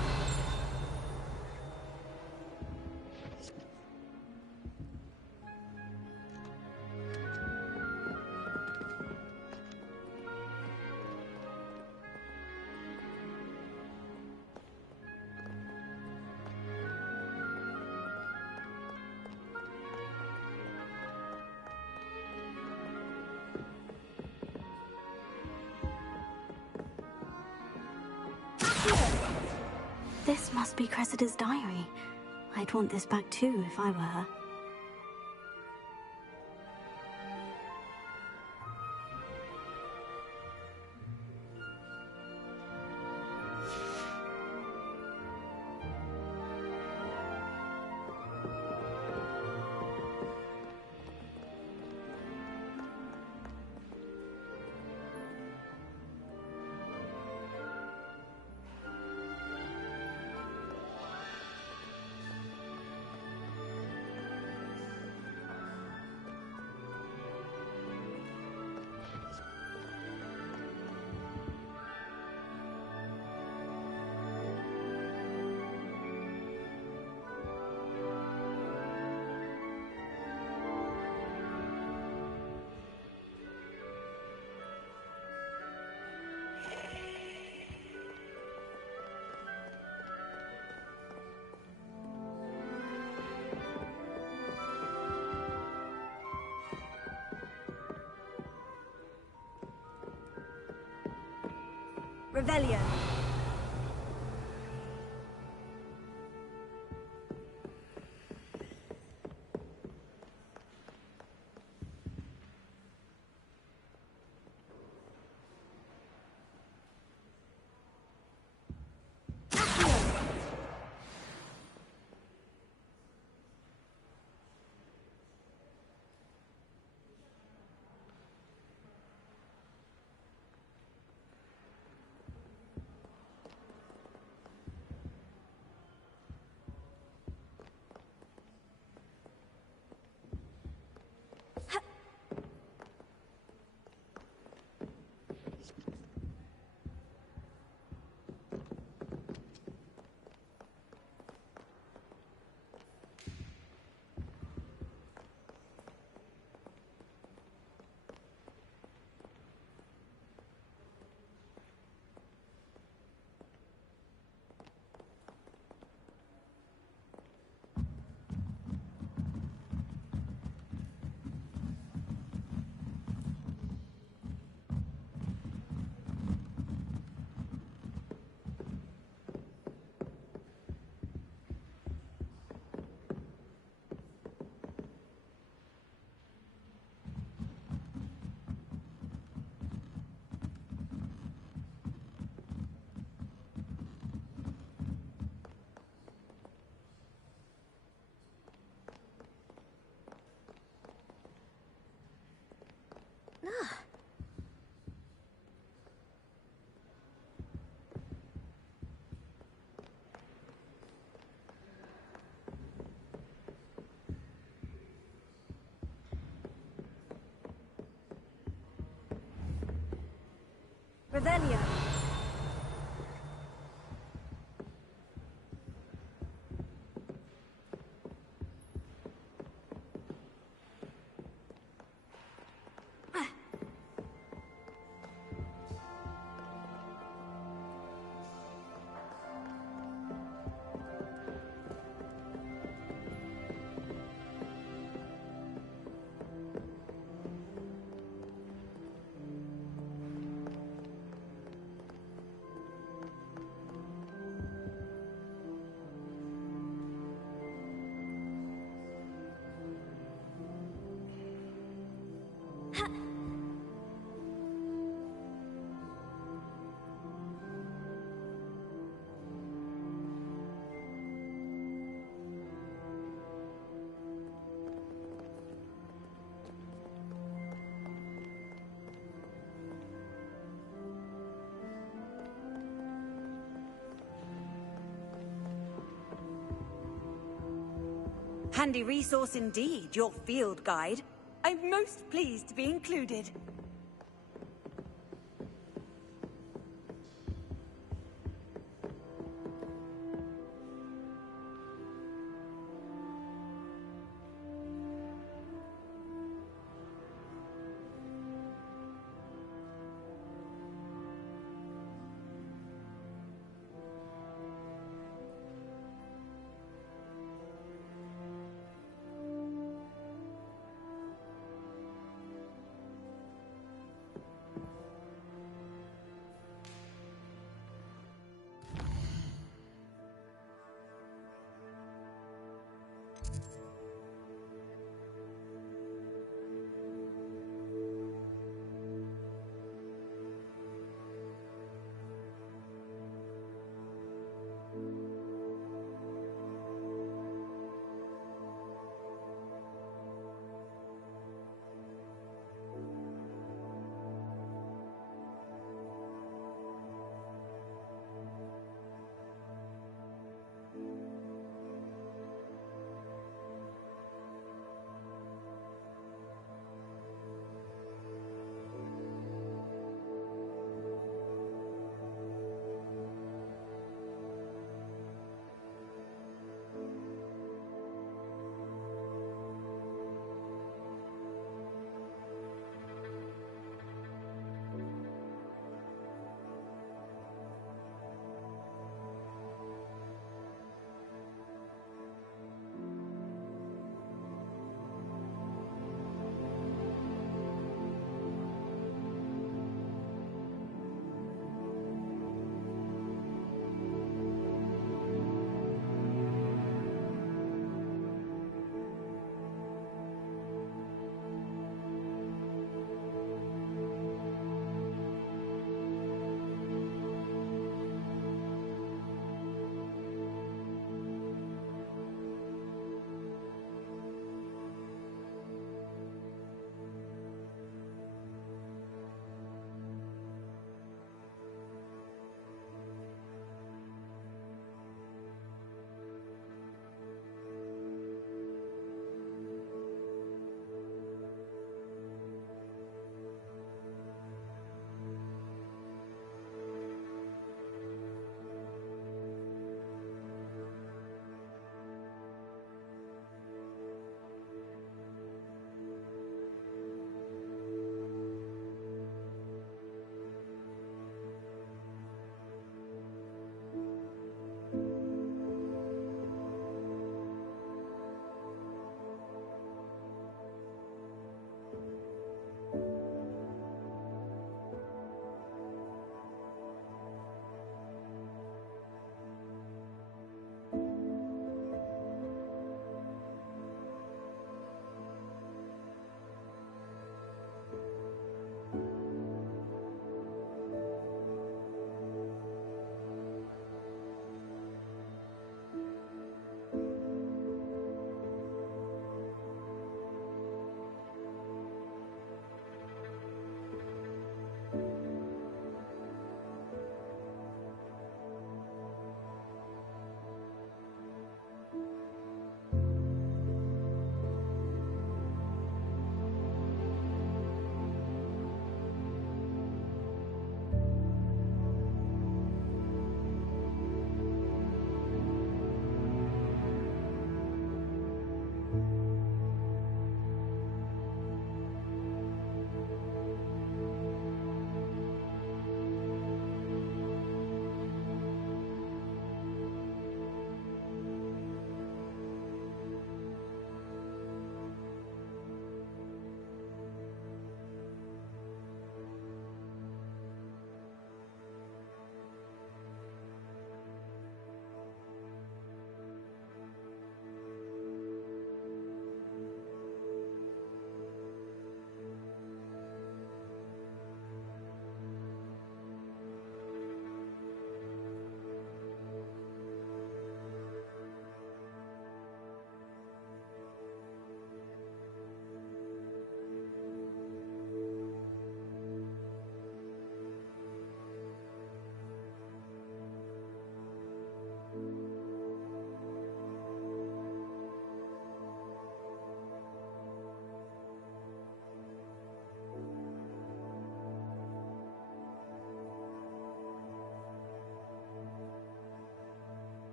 This must be Cressida's diary. I'd want this back too if I were her. Revelio. Revelio. Handy resource indeed, your field guide. I'm most pleased to be included.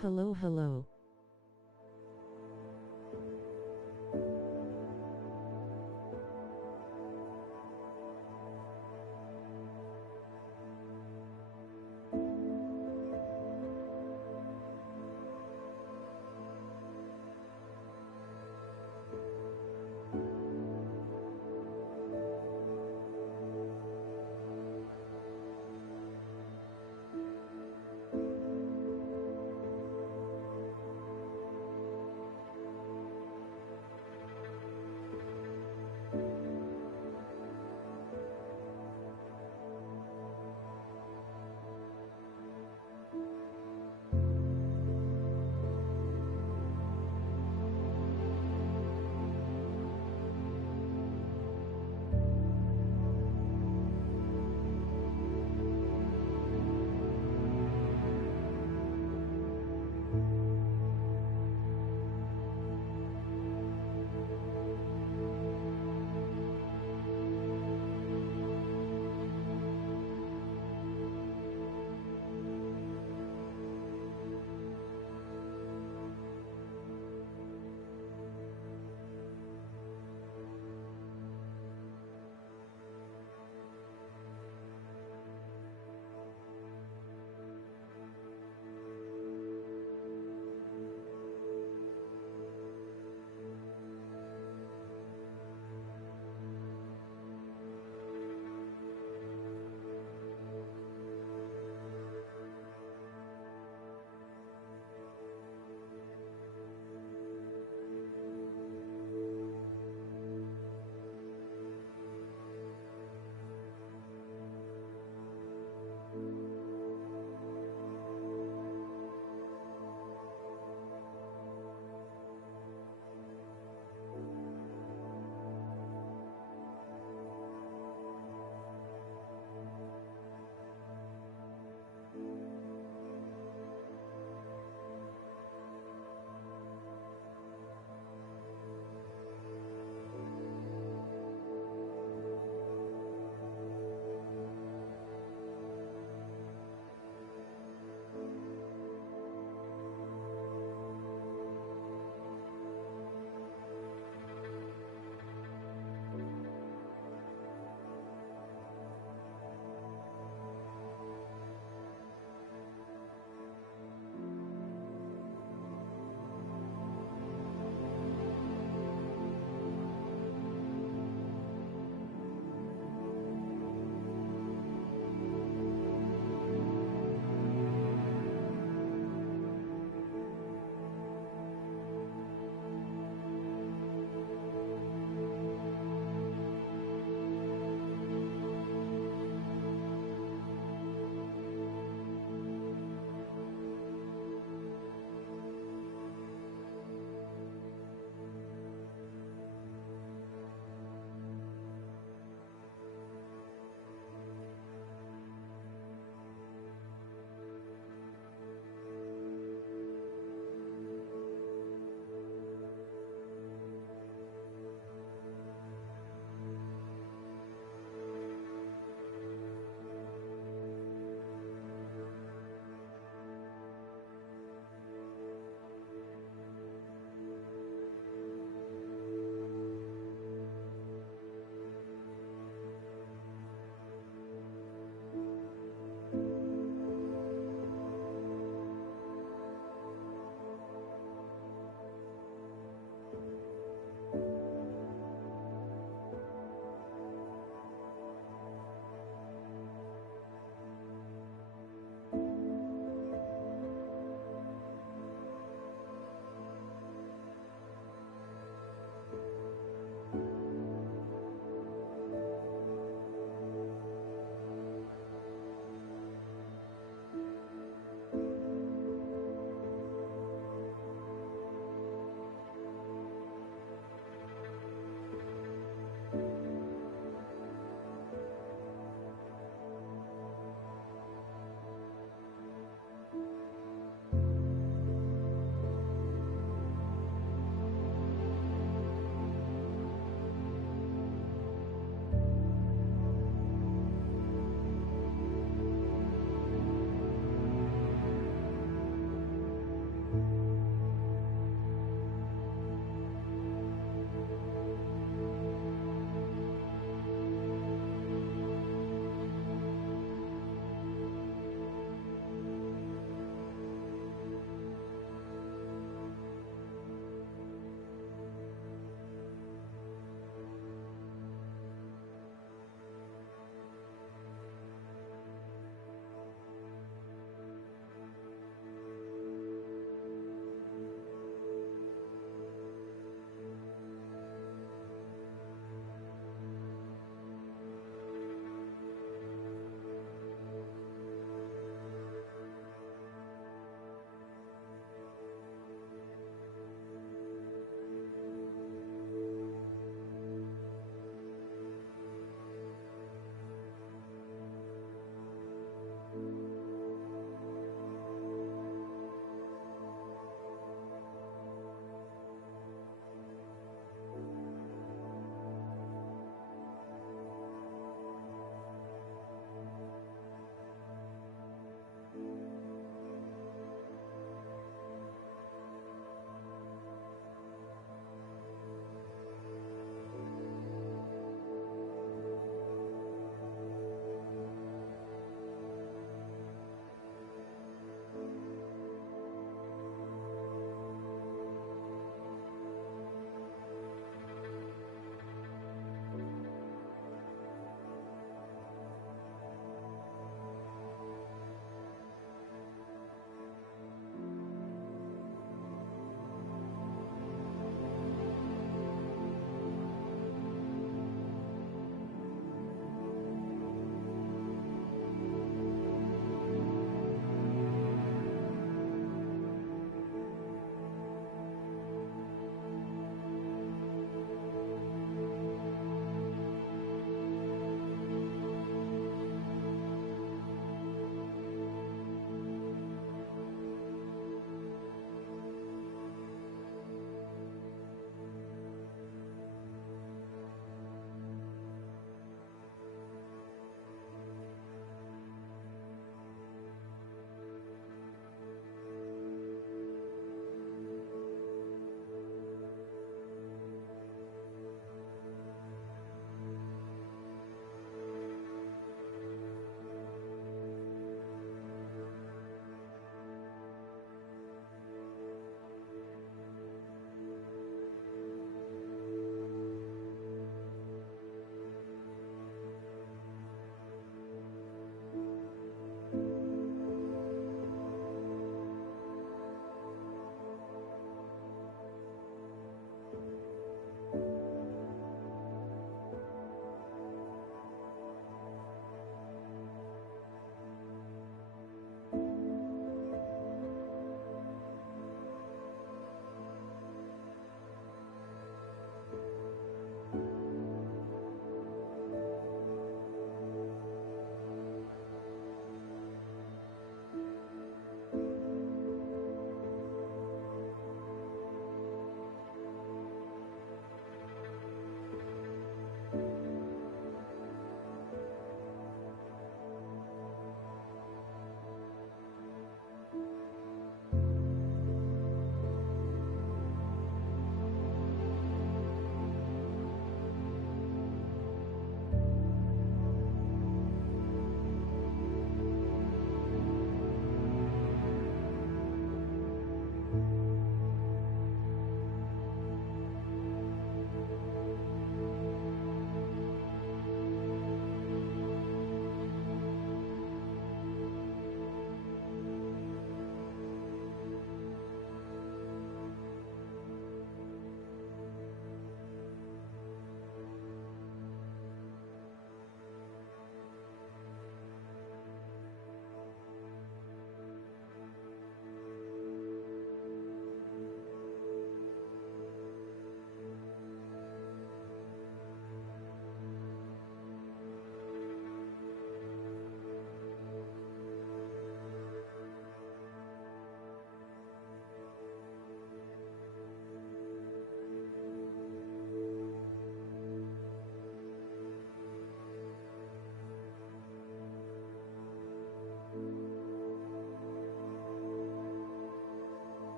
Hello, hello.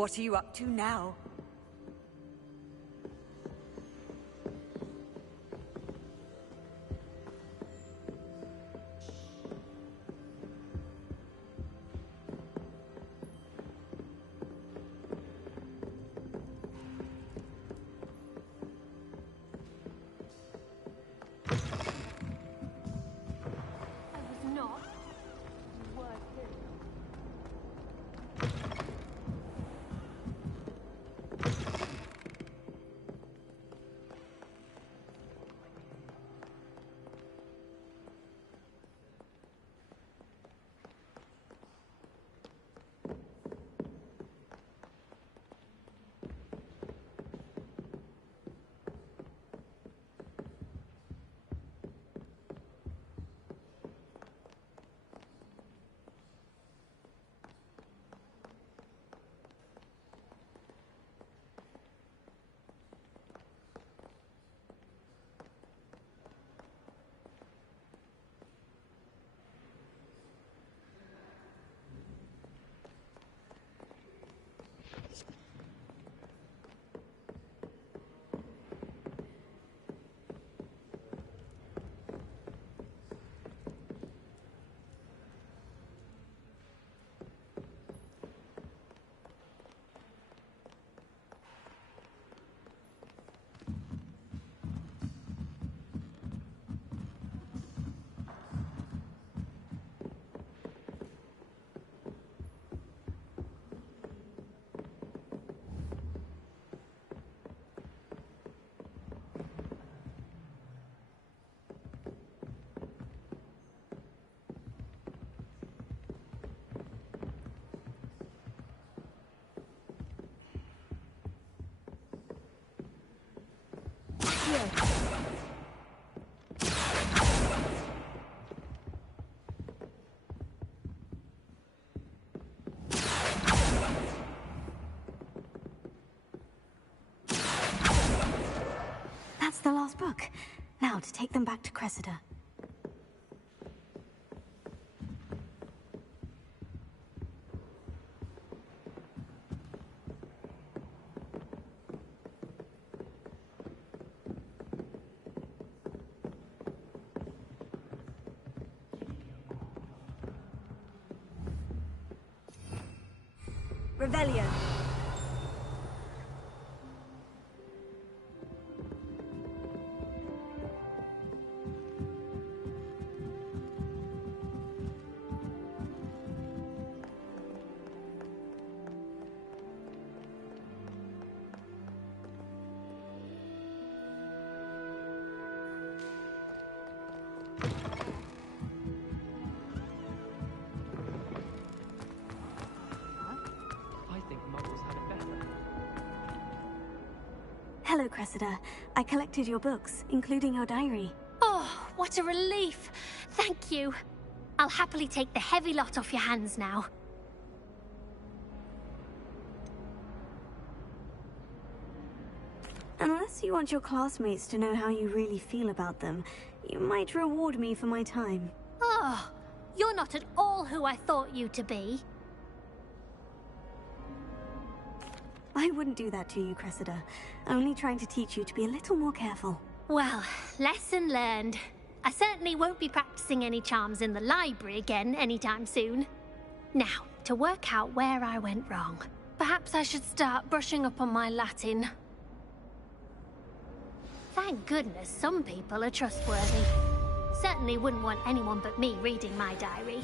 What are you up to now? That's the last book. Now to take them back to Cressida. Revelio. Hello, Cressida. I collected your books, including your diary. Oh, what a relief. Thank you. I'll happily take the heavy lot off your hands now. Unless you want your classmates to know how you really feel about them, you might reward me for my time. Oh, you're not at all who I thought you to be. I wouldn't do that to you, Cressida. Only trying to teach you to be a little more careful. Well, lesson learned. I certainly won't be practicing any charms in the library again anytime soon. Now, to work out where I went wrong. Perhaps I should start brushing up on my Latin. Thank goodness some people are trustworthy. Certainly wouldn't want anyone but me reading my diary.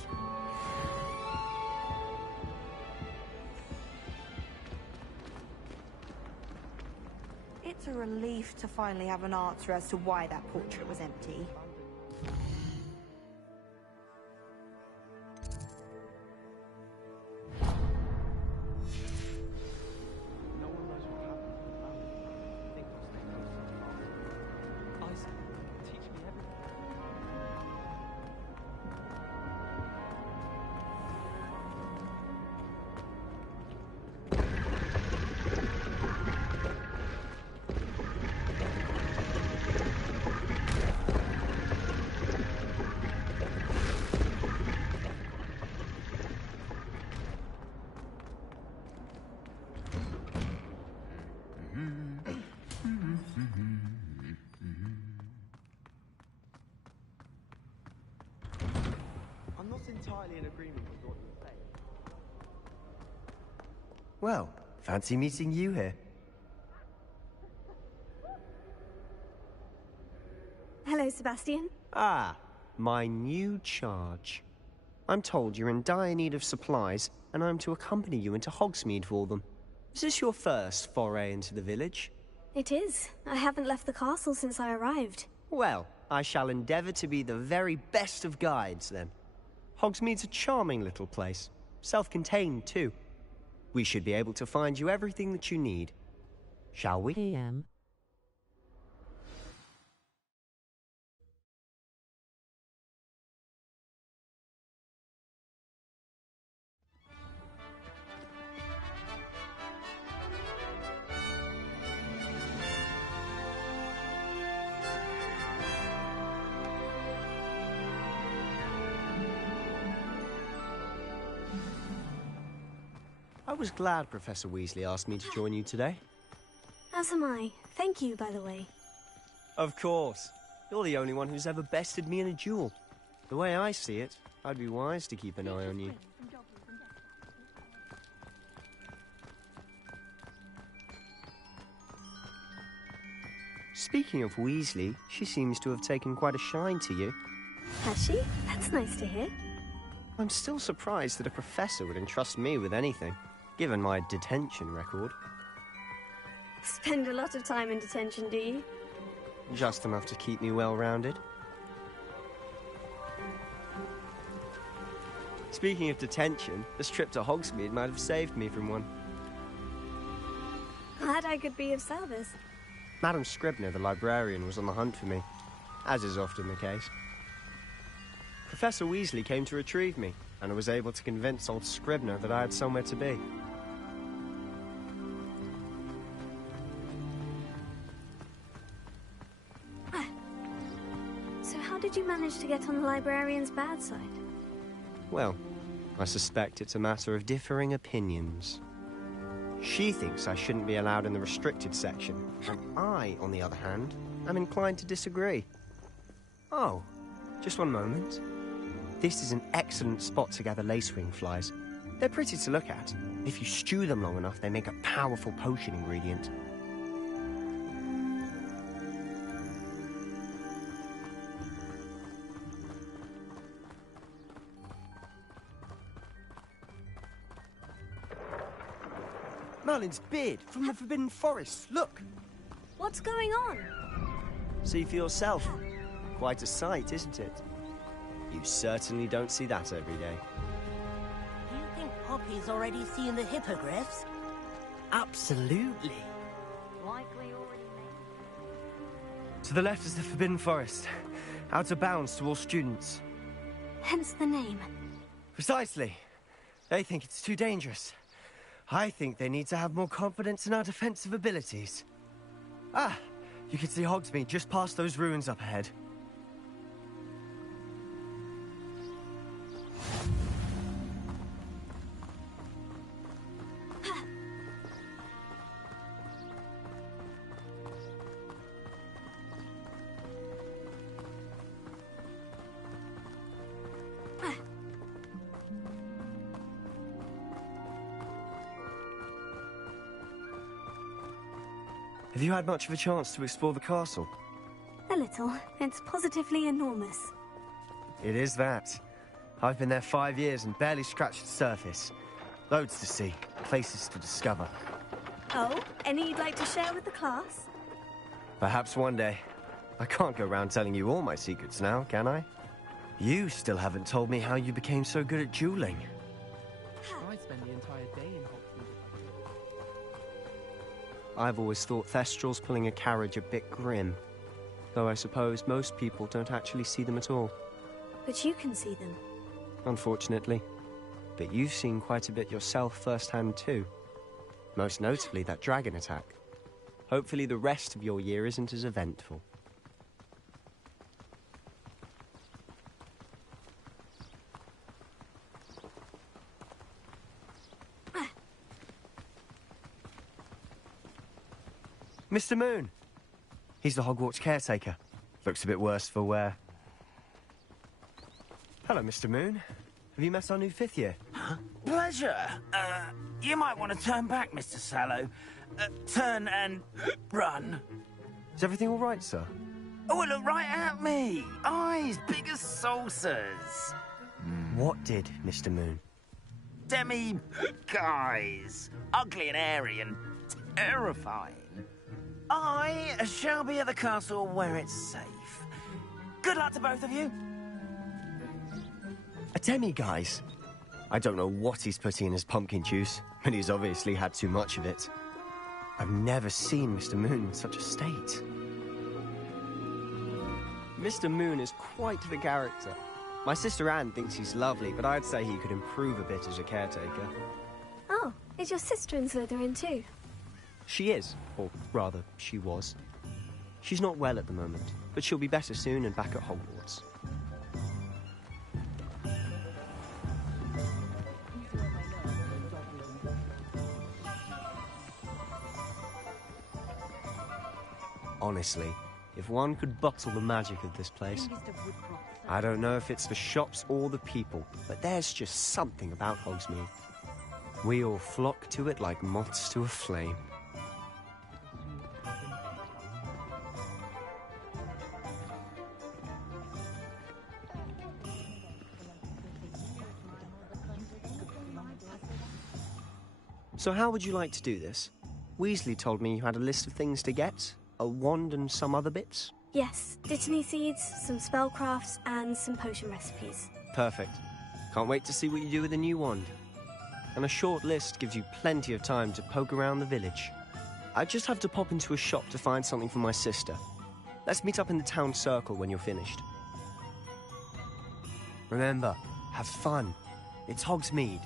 It's a relief to finally have an answer as to why that portrait was empty. entirely in agreement with what you say. Well, fancy meeting you here. Hello, Sebastian. Ah, my new charge. I'm told you're in dire need of supplies, and I'm to accompany you into Hogsmeade for them. Is this your first foray into the village? It is. I haven't left the castle since I arrived. Well, I shall endeavour to be the very best of guides, then. Hogsmeade's a charming little place. Self-contained, too. We should be able to find you everything that you need. Shall we? PM. I was glad Professor Weasley asked me to join you today. As am I. Thank you, by the way. Of course. You're the only one who's ever bested me in a duel. The way I see it, I'd be wise to keep an eye on you. Speaking of Weasley, she seems to have taken quite a shine to you. Has she? That's nice to hear. I'm still surprised that a professor would entrust me with anything, given my detention record. Spend a lot of time in detention, do you? Just enough to keep me well-rounded. Speaking of detention, this trip to Hogsmeade might have saved me from one. Glad I could be of service. Madam Scribner, the librarian, was on the hunt for me, as is often the case. Professor Weasley came to retrieve me, and I was able to convince old Scribner that I had somewhere to be. So how did you manage to get on the librarian's bad side? Well, I suspect it's a matter of differing opinions. She thinks I shouldn't be allowed in the restricted section, and I, on the other hand, am inclined to disagree. Oh, just one moment. This is an excellent spot to gather lacewing flies. They're pretty to look at. If you stew them long enough, they make a powerful potion ingredient. Merlin's beard from the Forbidden Forest. Look! What's going on? See for yourself. Quite a sight, isn't it? You certainly don't see that every day. Do you think Poppy's already seen the hippogriffs? Absolutely. Likely already made. To the left is the Forbidden Forest. Out of bounds to all students. Hence the name. Precisely. They think it's too dangerous. I think they need to have more confidence in our defensive abilities. Ah, you can see Hogsmeade just past those ruins up ahead. Have you had much of a chance to explore the castle? A little. It's positively enormous. It is that. I've been there 5 years and barely scratched the surface. Loads to see, places to discover. Oh, any you'd like to share with the class? Perhaps one day. I can't go around telling you all my secrets now, can I? You still haven't told me how you became so good at dueling. I spend the entire day in Hogsmeade. I've always thought Thestrals pulling a carriage a bit grim. Though I suppose most people don't actually see them at all. But you can see them. Unfortunately. But you've seen quite a bit yourself firsthand too. Most notably that dragon attack. Hopefully the rest of your year isn't as eventful. Mr. Moon! He's the Hogwarts caretaker. Looks a bit worse for wear. Hello, Mr. Moon. Have you met our new 5th year? Pleasure. You might want to turn back, Mr. Sallow. Turn and run. Is everything all right, sir? Oh, look right at me. Eyes big as saucers. What did, Mr. Moon? Guys. Ugly and hairy and terrifying. I shall be at the castle where it's safe. Good luck to both of you. A demi-guise? I don't know what he's putting in his pumpkin juice, but he's obviously had too much of it. I've never seen Mr. Moon in such a state. Mr. Moon is quite the character. My sister Anne thinks he's lovely, but I'd say he could improve a bit as a caretaker. Oh, is your sister in Slytherin too? She is, or rather, she was. She's not well at the moment, but she'll be better soon and back at Hogwarts. Honestly, if one could bottle the magic of this place. I don't know if it's the shops or the people, but there's just something about Hogsmeade. We all flock to it like moths to a flame. So how would you like to do this? Weasley told me you had a list of things to get. A wand and some other bits? Yes, Dittany seeds, some spellcrafts, and some potion recipes. Perfect. Can't wait to see what you do with the new wand. And a short list gives you plenty of time to poke around the village. I just have to pop into a shop to find something for my sister. Let's meet up in the town circle when you're finished. Remember, have fun. It's Hogsmeade.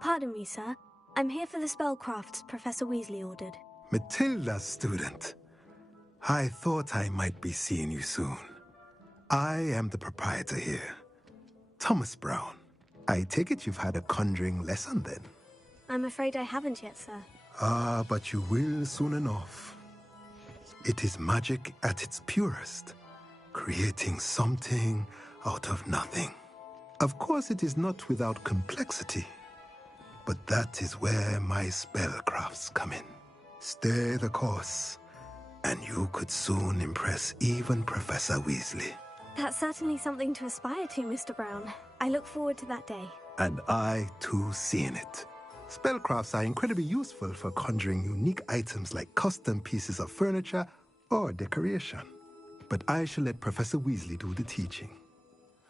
Pardon me, sir. I'm here for the spellcrafts Professor Weasley ordered. Matilda, student. I thought I might be seeing you soon. I am the proprietor here, Thomas Brown. I take it you've had a conjuring lesson then? I'm afraid I haven't yet, sir. Ah, but you will soon enough. It is magic at its purest, creating something out of nothing. Of course, it is not without complexity. But that is where my spellcrafts come in. Stay the course, and you could soon impress even Professor Weasley. That's certainly something to aspire to, Mr. Brown. I look forward to that day. And I, too, seeing it. Spellcrafts are incredibly useful for conjuring unique items like custom pieces of furniture or decoration. But I shall let Professor Weasley do the teaching.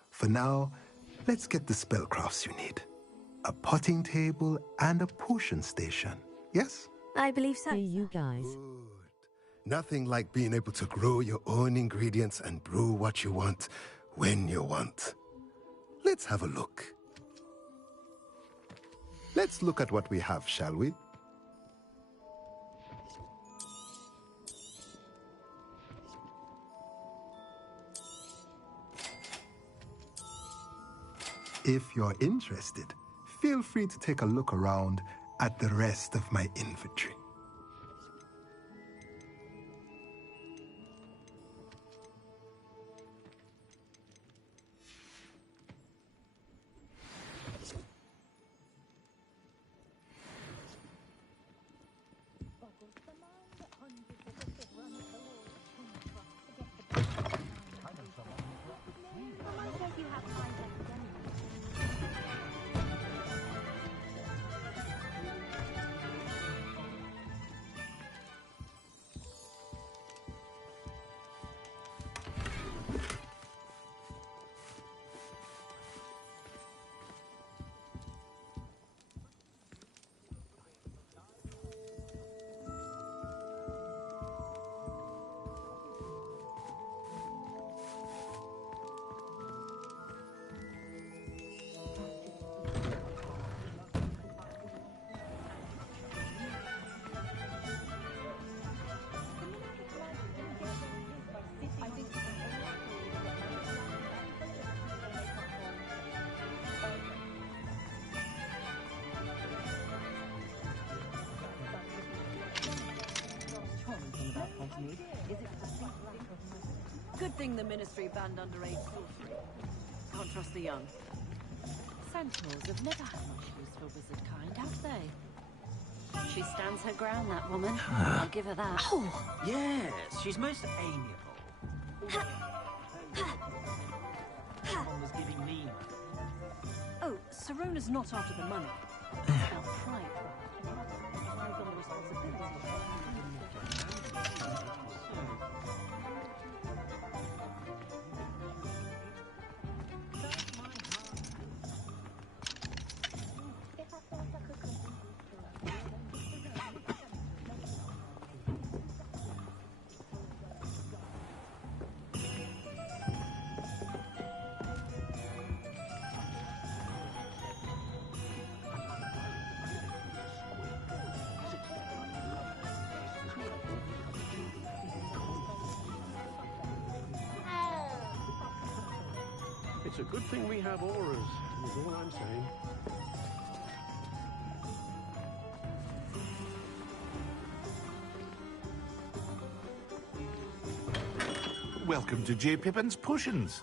For now, let's get the spellcrafts you need. A potting table and a potion station, yes? I believe so. Hey, you guys. Good. Nothing like being able to grow your own ingredients and brew what you want when you want. Let's have a look. Let's look at what we have, shall we? If you're interested, feel free to take a look around at the rest of my inventory. Good thing the Ministry banned underage sorcery. Can't trust the young. Sentinels have never had much use for wizard kind, have they? She stands her ground, that woman. I'll give her that. Oh! Yes, she's most amiable. Someone was giving me money. Oh, Sirona's not after the money. It's about pride. Pride on the responsibility. It's a good thing we have auras, is all I'm saying. Welcome to J. Pippin's Potions.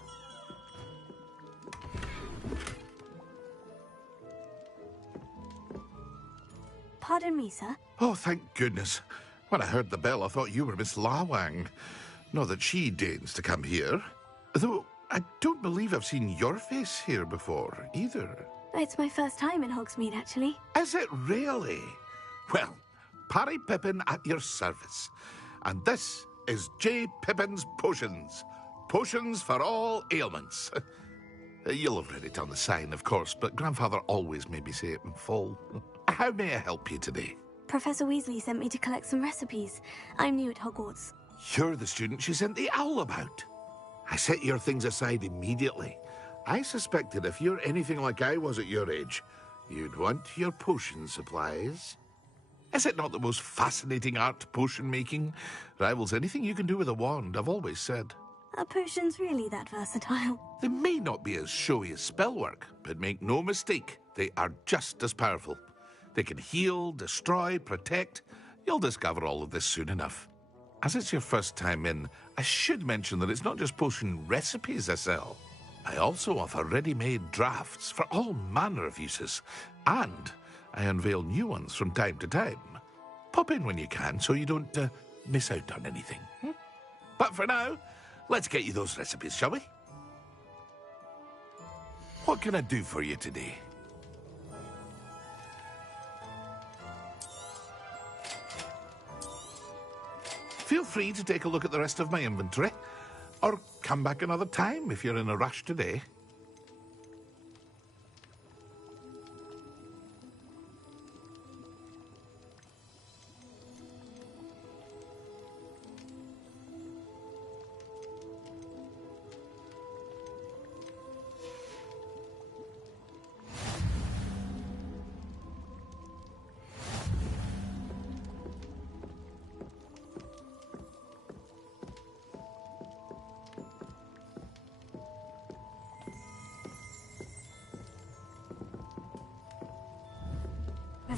Pardon me, sir. Oh, thank goodness. When I heard the bell, I thought you were Miss Lawang. Not that she deigns to come here. Though, I don't believe I've seen your face here before, either. It's my first time in Hogsmeade, actually. Is it really? Well, Parry Pippin at your service. And this is J. Pippin's Potions. Potions for all ailments. You'll have read it on the sign, of course, but Grandfather always made me say it in full. How may I help you today? Professor Weasley sent me to collect some recipes. I'm new at Hogwarts. You're the student she sent the owl about. I set your things aside immediately. I suspected if you're anything like I was at your age, you'd want your potion supplies. Is it not the most fascinating art, potion making? Rivals anything you can do with a wand, I've always said. Are potions really that versatile? They may not be as showy as spellwork, but make no mistake, they are just as powerful. They can heal, destroy, protect. You'll discover all of this soon enough. As it's your first time in, I should mention that it's not just potion recipes I sell. I also offer ready-made drafts for all manner of uses, and I unveil new ones from time to time. Pop in when you can so you don't miss out on anything. But for now, let's get you those recipes, shall we? What can I do for you today? Feel free to take a look at the rest of my inventory, or come back another time if you're in a rush today.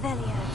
Revelio.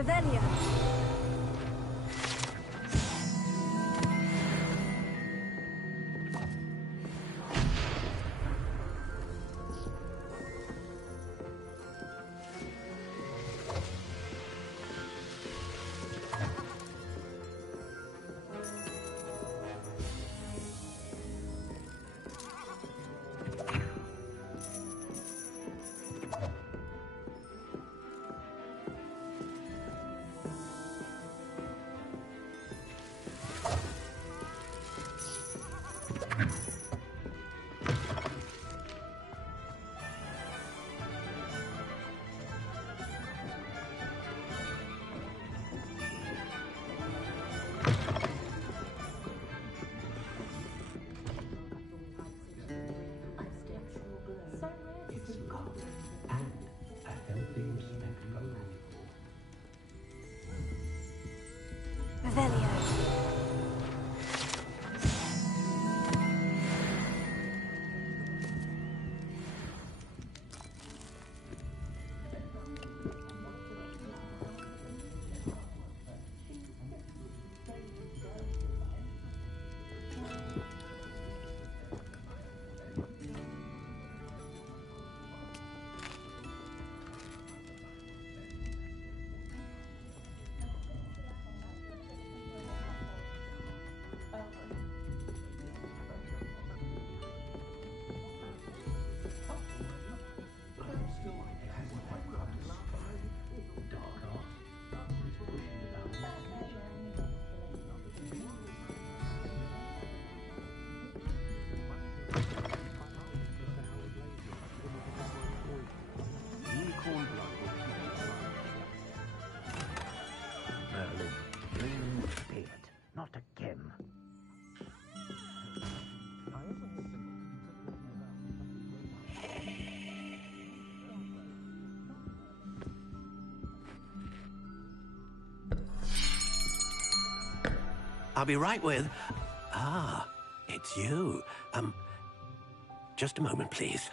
Revelio. Revelio. I'll be right with... Ah, it's you. Just a moment, please.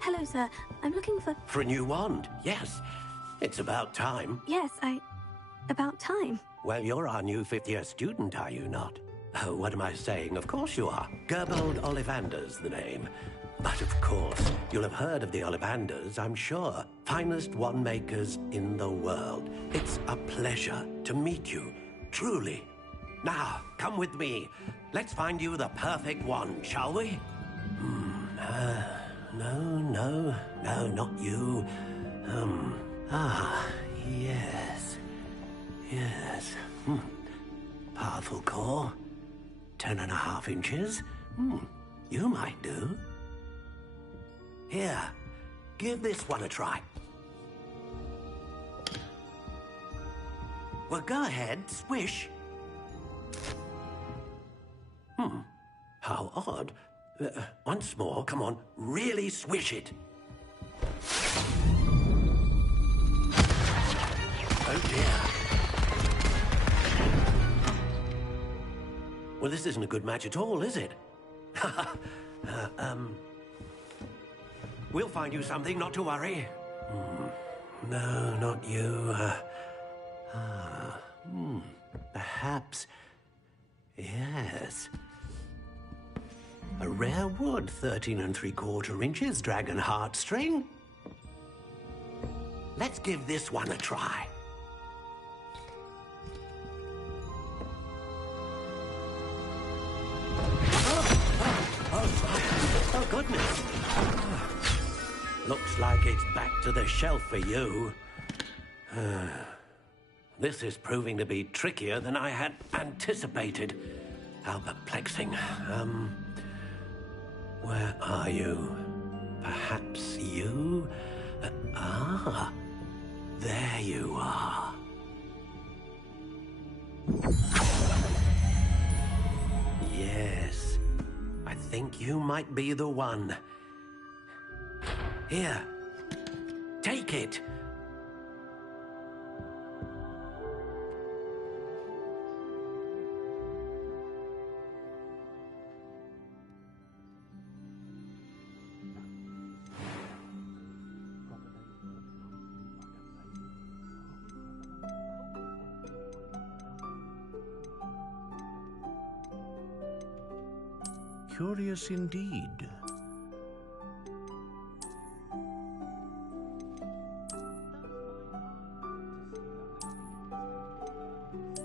Hello, sir. I'm looking for... For a new wand, yes. It's about time. Yes, about time. Well, you're our new fifth-year student, are you not? Oh, what am I saying? Of course you are. Gerbold Ollivander's the name. But of course, you'll have heard of the Ollivanders, I'm sure. Finest wand makers in the world. It's a pleasure to meet you. Truly. Now, come with me. Let's find you the perfect one, shall we? No, not you. Yes. Yes. Powerful core. 10.5 inches. You might do. Here, give this one a try. Well, go ahead, swish. How odd. Once more, come on, really swish it. Oh dear. Well, this isn't a good match at all, is it? We'll find you something, not to worry. No, not you. Perhaps. Yes. A rare wood, 13 3/4 inches, dragon heartstring. Let's give this one a try. Oh, goodness. Looks like it's back to the shelf for you. This is proving to be trickier than I had anticipated. How perplexing. Where are you? Perhaps you? There you are. Yes, I think you might be the one. Here, take it. Curious indeed.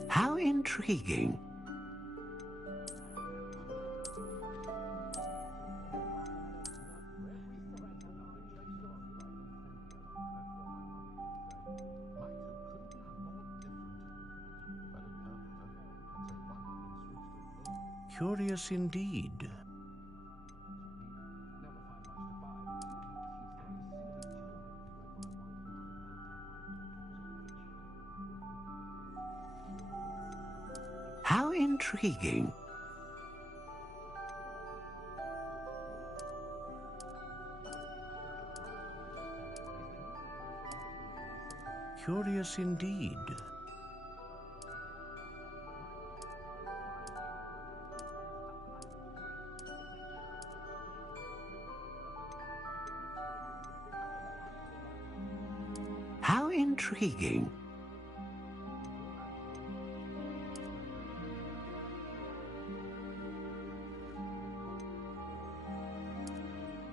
How intriguing. Curious indeed. How intriguing. Curious indeed. How intriguing.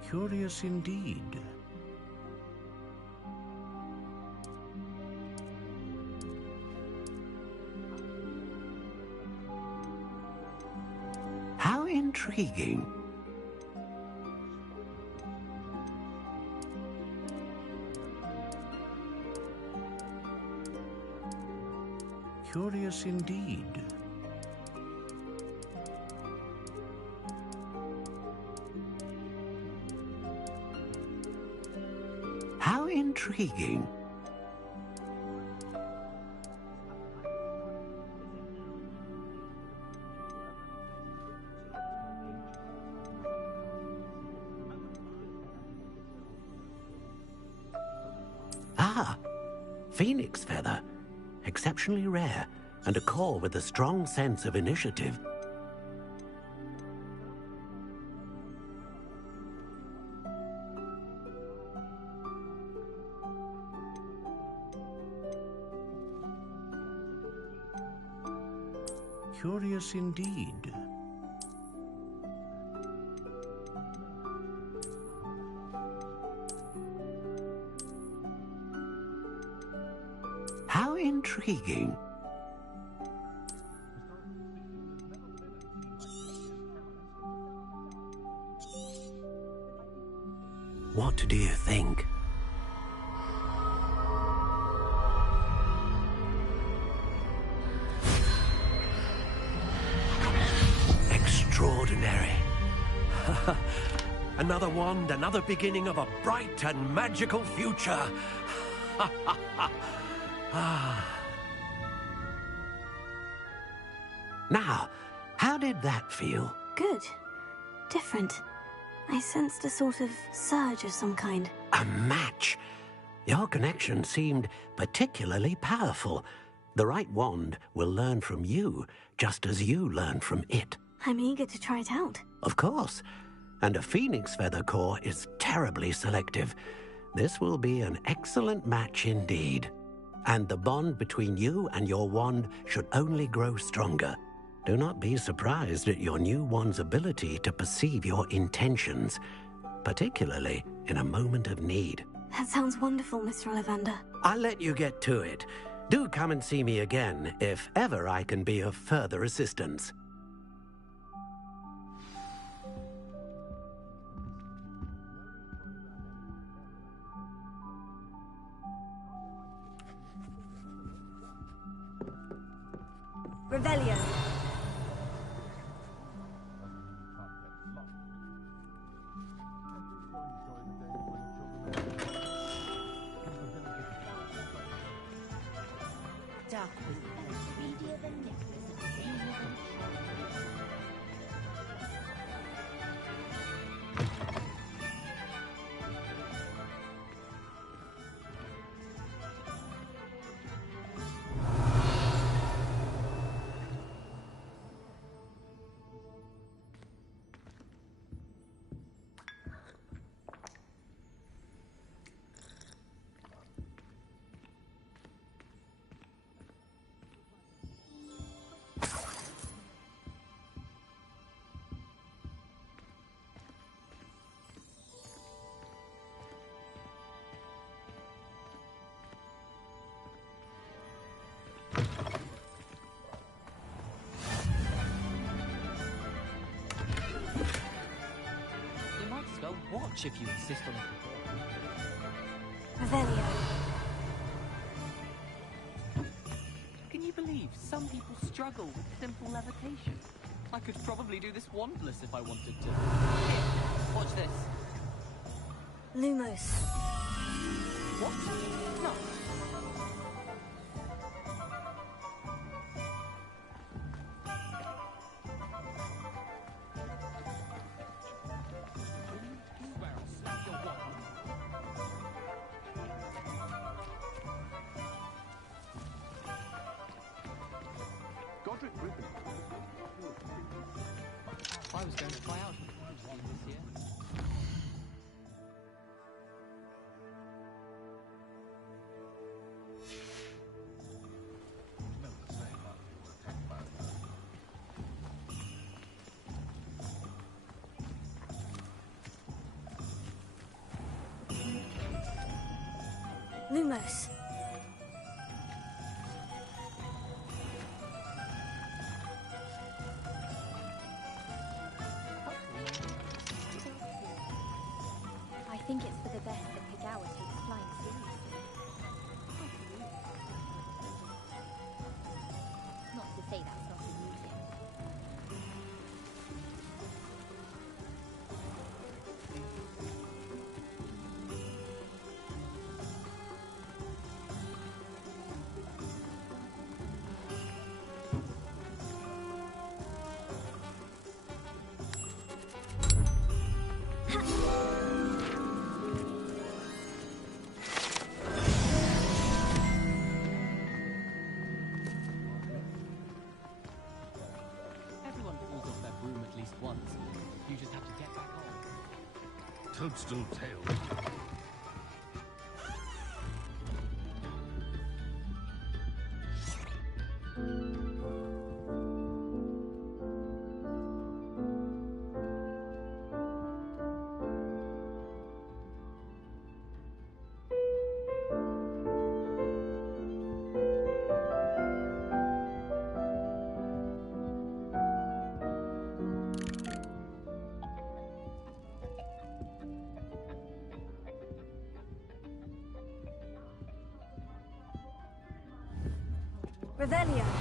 Curious indeed. How intriguing. Curious indeed. How intriguing. Phoenix feather. Exceptionally rare, and a core with a strong sense of initiative. Curious indeed. How intriguing. What do you think? Extraordinary. Another wand, another beginning of a bright and magical future. Now, how did that feel? Good. Different. I sensed a sort of surge of some kind. A match? Your connection seemed particularly powerful. The right wand will learn from you, just as you learn from it. I'm eager to try it out. Of course. And a phoenix feather core is terribly selective. This will be an excellent match indeed. And the bond between you and your wand should only grow stronger. Do not be surprised at your new wand's ability to perceive your intentions, particularly in a moment of need. That sounds wonderful, Mr. Ollivander. I'll let you get to it. Do come and see me again if ever I can be of further assistance. Revelio. Dark wizard, greedier than necklace, greedier than Watch if you insist on it. Revelio. Can you believe some people struggle with simple levitation? I could probably do this wandless if I wanted to. Here, watch this. Lumos. What? No. I was going to try out this year. Lumos. I think it's for the best that Kagawa takes flying seriously. Not to say that's not amusing. Everyone falls off their broom at least once. You just have to get back on. Toadstool tail. Revelio.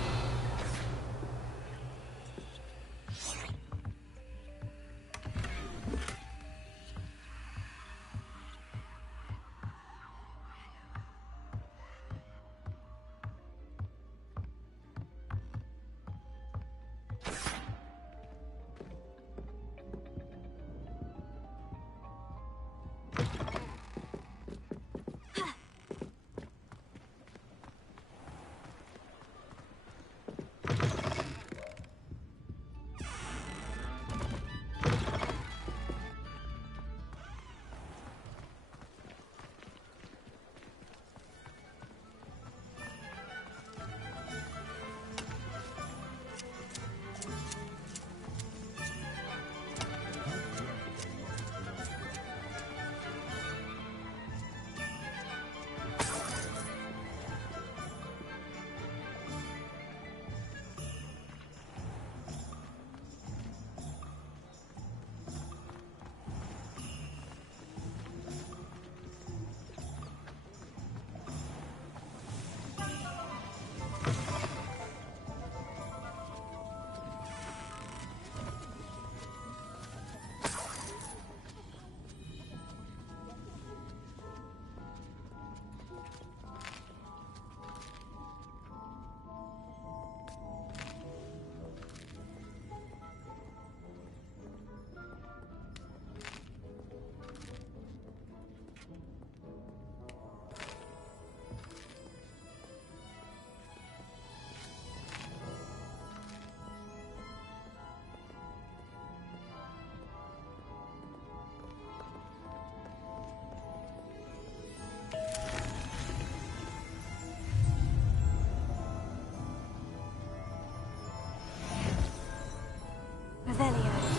Revelio.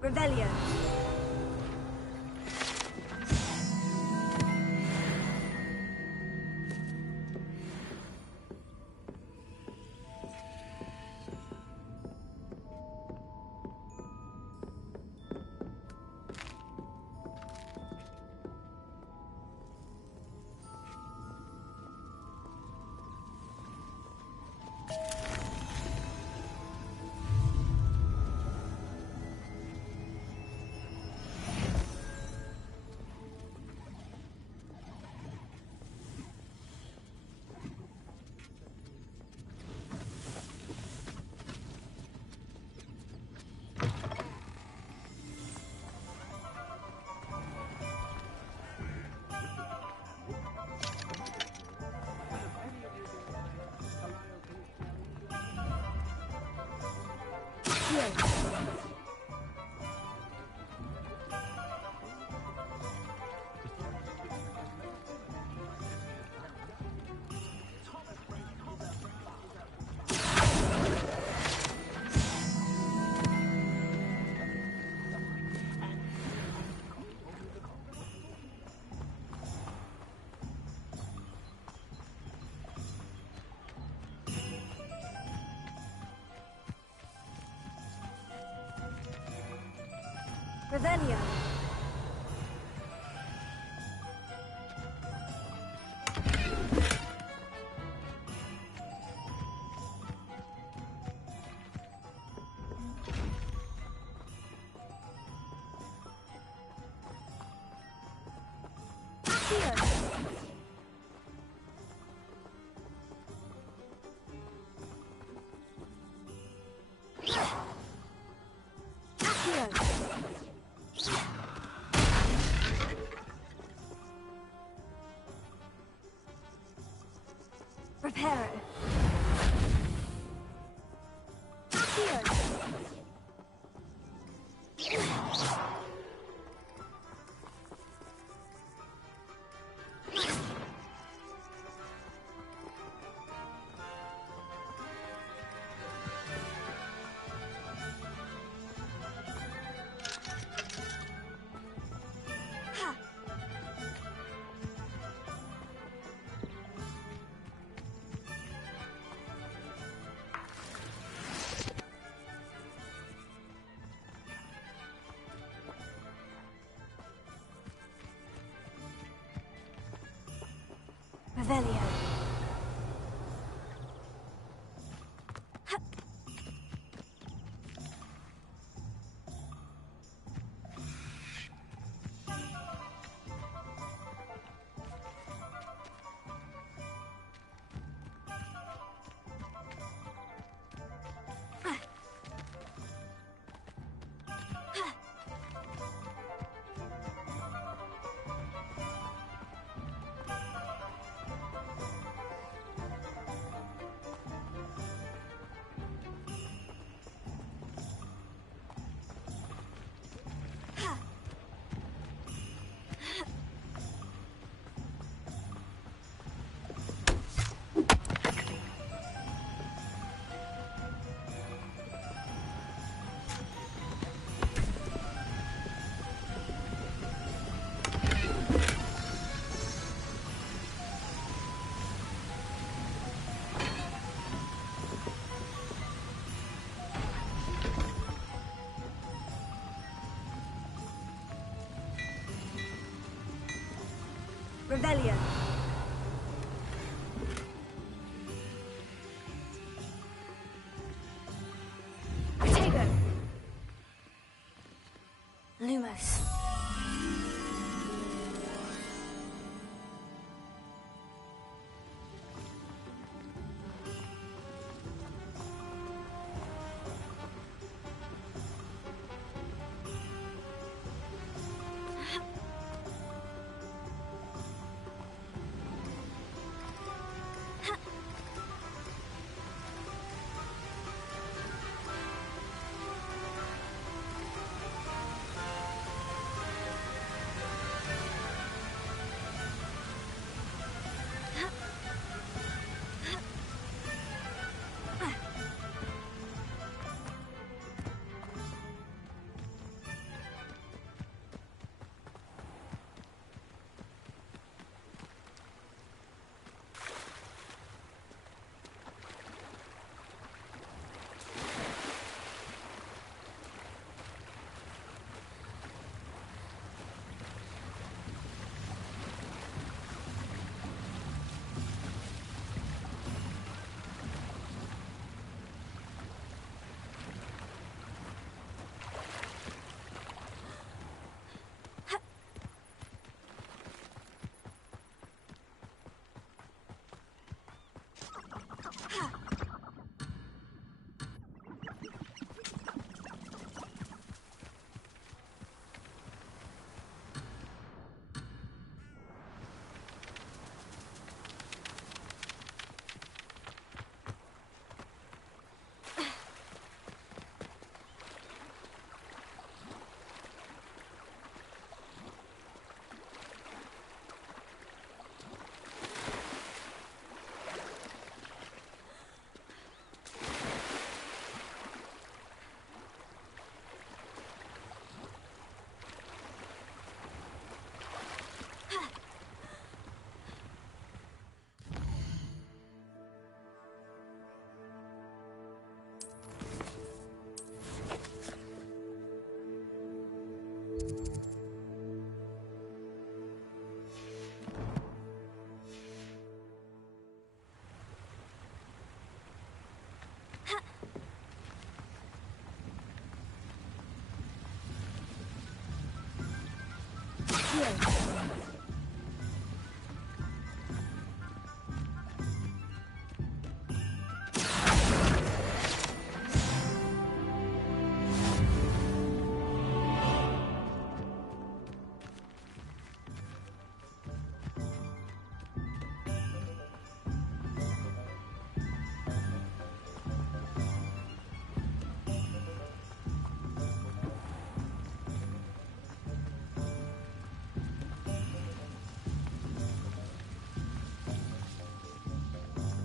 Revelio. Revelio. Reparo. Accio. Revelio. Revelio. Protego. Lumos.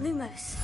Lumos.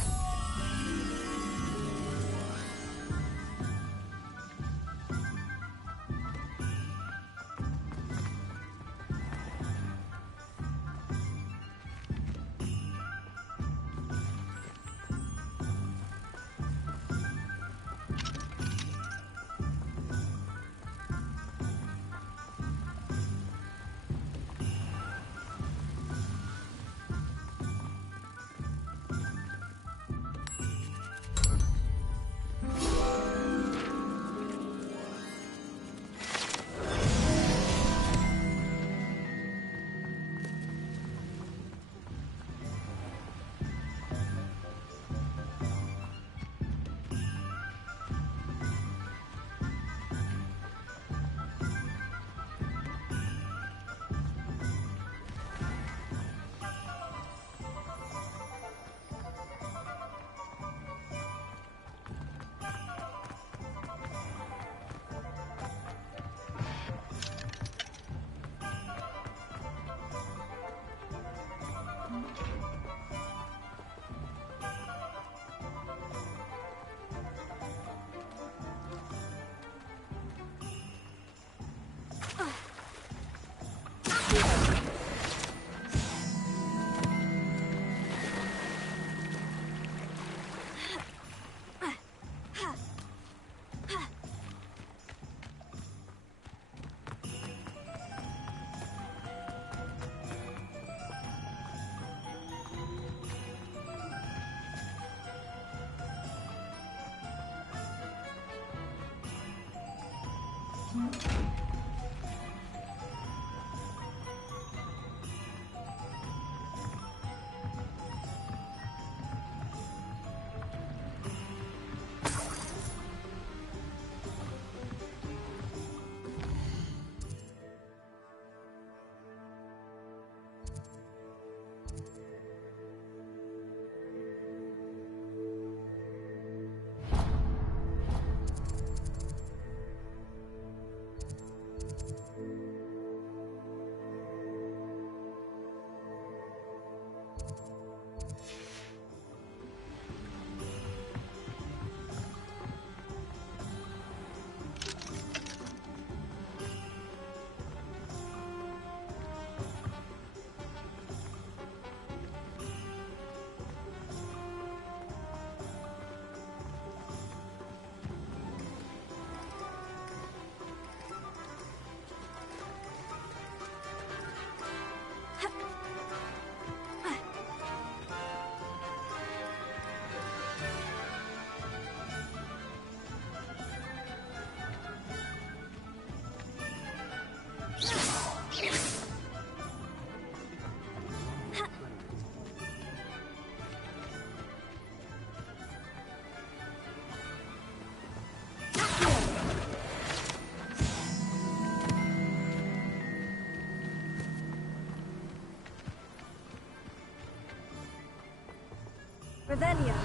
Revelio.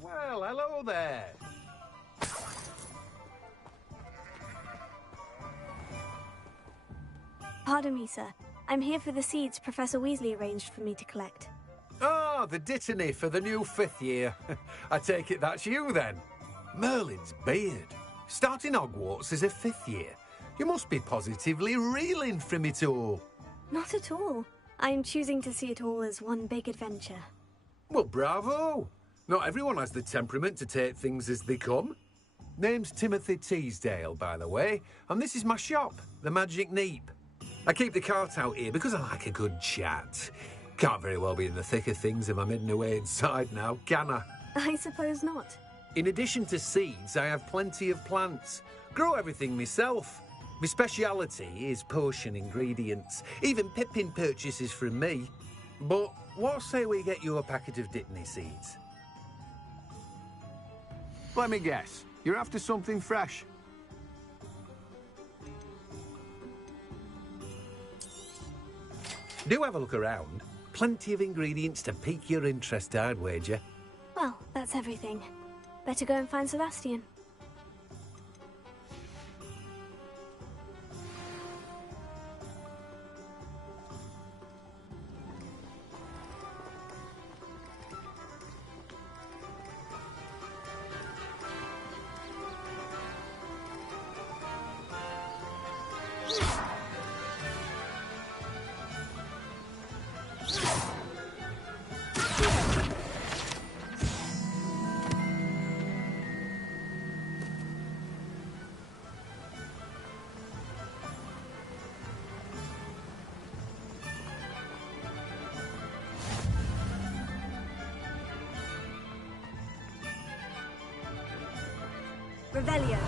Well, hello there. Pardon me, sir. I'm here for the seeds Professor Weasley arranged for me to collect. Ah, the dittany for the new 5th year. I take it that's you, then. Merlin's beard. Starting Hogwarts as a 5th year. You must be positively reeling from it all. Not at all. I'm choosing to see it all as one big adventure. Well, bravo. Not everyone has the temperament to take things as they come. Name's Timothy Teasdale, by the way, and this is my shop, the Magic Neep. I keep the cart out here because I like a good chat. Can't very well be in the thick of things if I'm hidden away inside now, can I? I suppose not. In addition to seeds, I have plenty of plants. Grow everything myself. My speciality is potion ingredients. Even Pippin purchases from me. But what say we get you a packet of Dittany seeds? Let me guess. You're after something fresh. Do have a look around. Plenty of ingredients to pique your interest, I'd wager. Well, that's everything. Better go and find Sebastian. Revelio.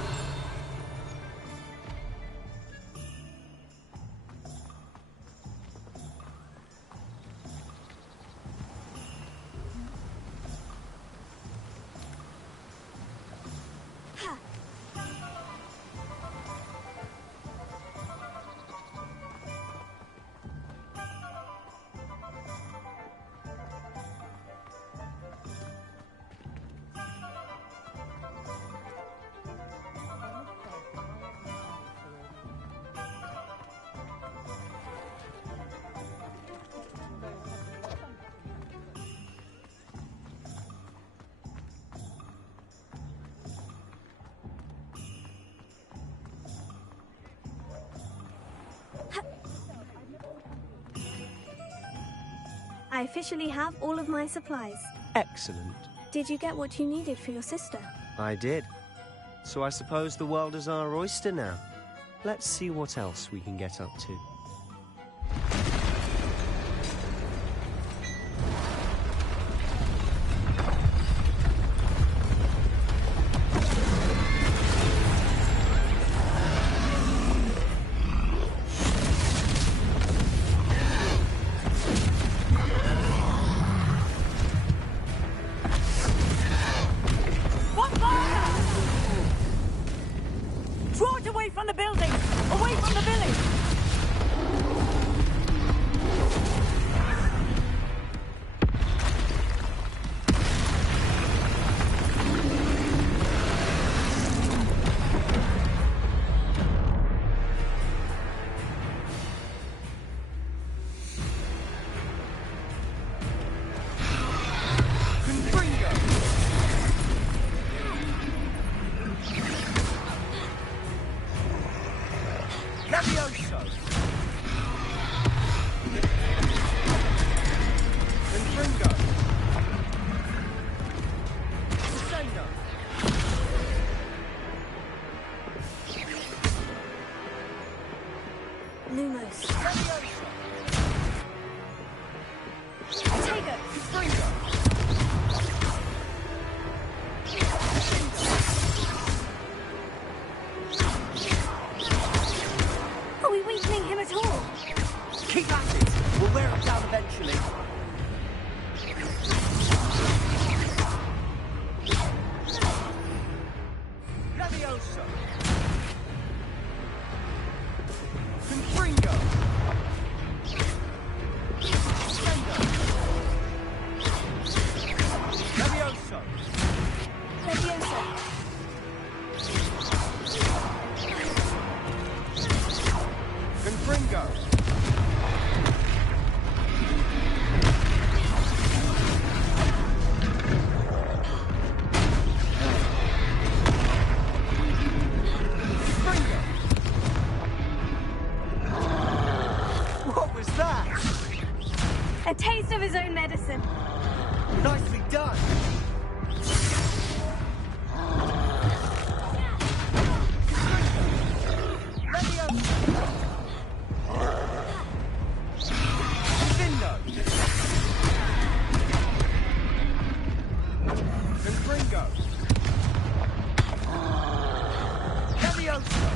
I officially have all of my supplies. Excellent. Did you get what you needed for your sister? I did. So I suppose the world is our oyster now. Let's see what else we can get up to. Levioso! Confringo! Descendo! Lumos. Levioso! Ortega. Confringo! Are we weakening him at all? Keep at it! We'll wear him down eventually. Levioso! Confringo! Descendo! Levioso! Leviosa. Confringo! What was that? A taste of his own medicine. Nicely done! Vindo! Confringo! Levioso!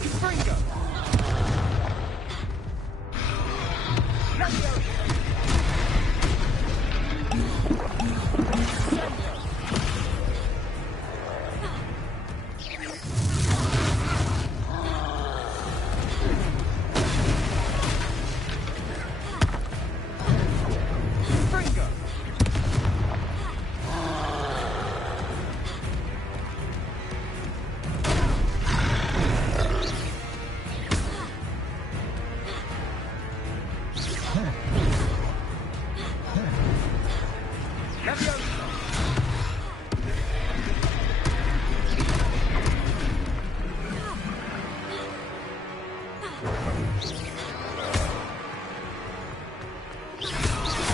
Confringo! Levioso! Confringo! Levioso!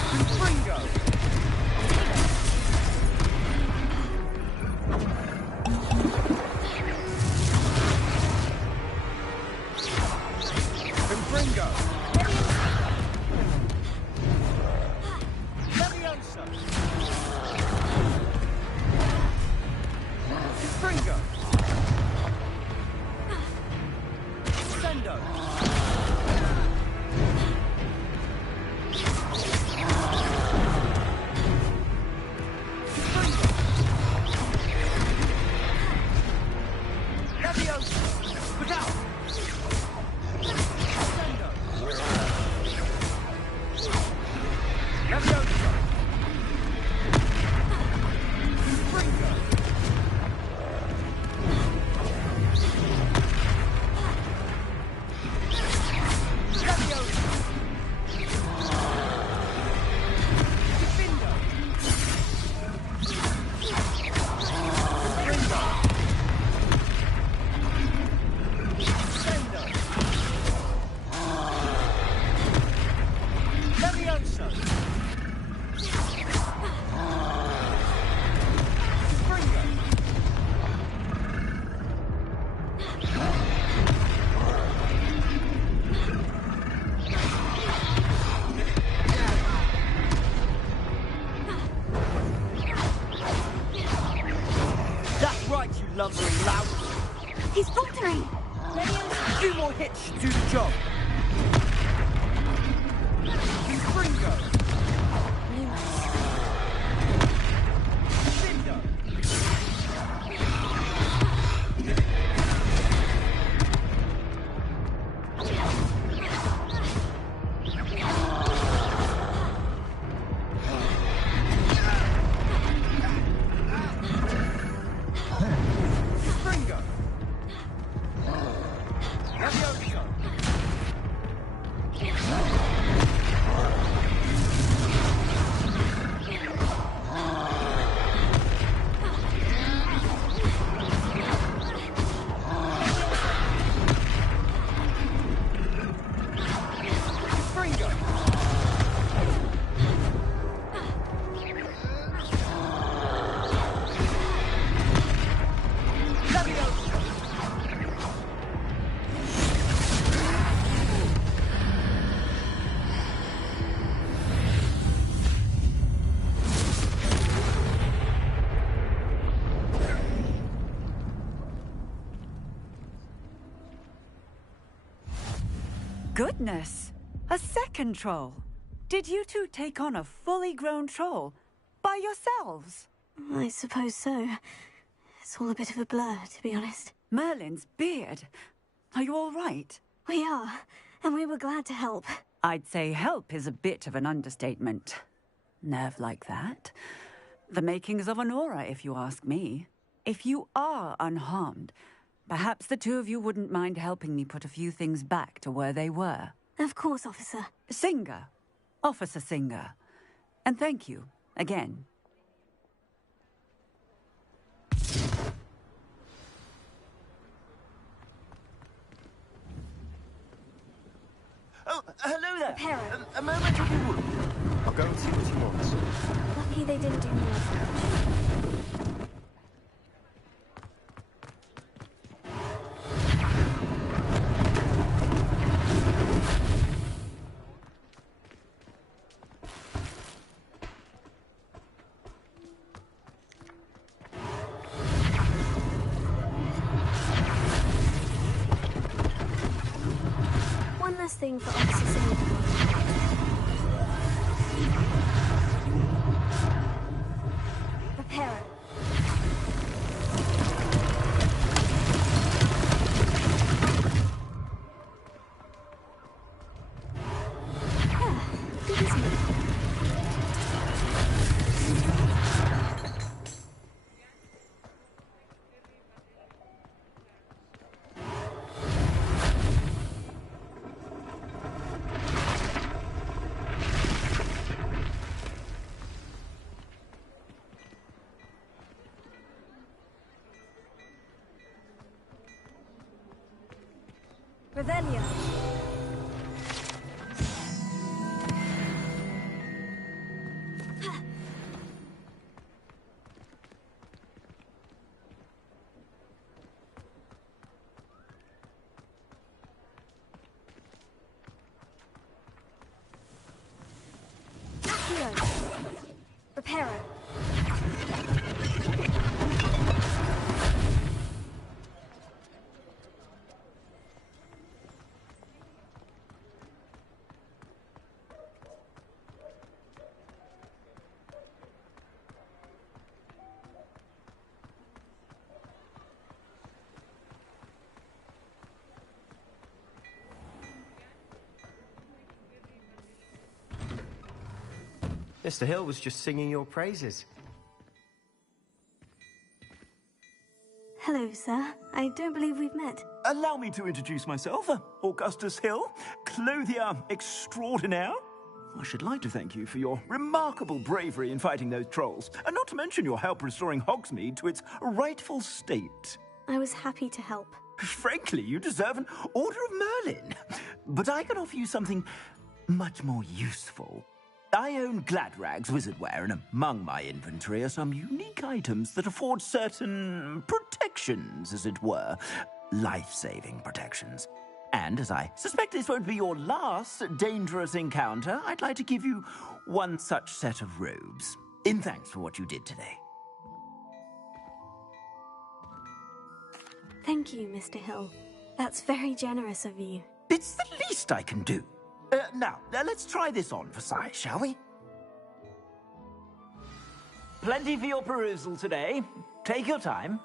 Confringo! Confringo! Levioso! Confringo! Descendo! Confringo! Levioso! Put out! Descendo! Levioso! Confringo! Levioso! Vindo! Confringo! Descendo! Levioso! Confringo! That's right, you lumbering lout! He's faltering. A few more hits should do the job. Confringo! Vindo! Confringo! Levioso! Goodness! A second troll. Did you two take on a fully grown troll by yourselves? I suppose so. It's all a bit of a blur, to be honest. Merlin's beard. Are you all right? We are, and we were glad to help. I'd say help is a bit of an understatement. Nerve like that. The makings of an aura, if you ask me. If you are unharmed, perhaps the two of you wouldn't mind helping me put a few things back to where they were. Of course, officer. Singer. Officer Singer. And thank you, again. Oh, hello there. Perrin. A moment if you would. I'll go and see what he wants. Lucky they didn't do me as much. One last thing for Officer Singer. Prepare it. Good as new. Revelio. Accio. Reparo. Mr. Hill was just singing your praises. Hello, sir. I don't believe we've met. Allow me to introduce myself, Augustus Hill, clothier extraordinaire. I should like to thank you for your remarkable bravery in fighting those trolls, and not to mention your help restoring Hogsmeade to its rightful state. I was happy to help. Frankly, you deserve an Order of Merlin. But I can offer you something much more useful. I own Gladrag's wizardware, and among my inventory are some unique items that afford certain protections, as it were. Life-saving protections. And as I suspect this won't be your last dangerous encounter, I'd like to give you one such set of robes, in thanks for what you did today. Thank you, Mr. Hill. That's very generous of you. It's the least I can do. Now, let's try this on for size, shall we? Plenty for your perusal today. Take your time.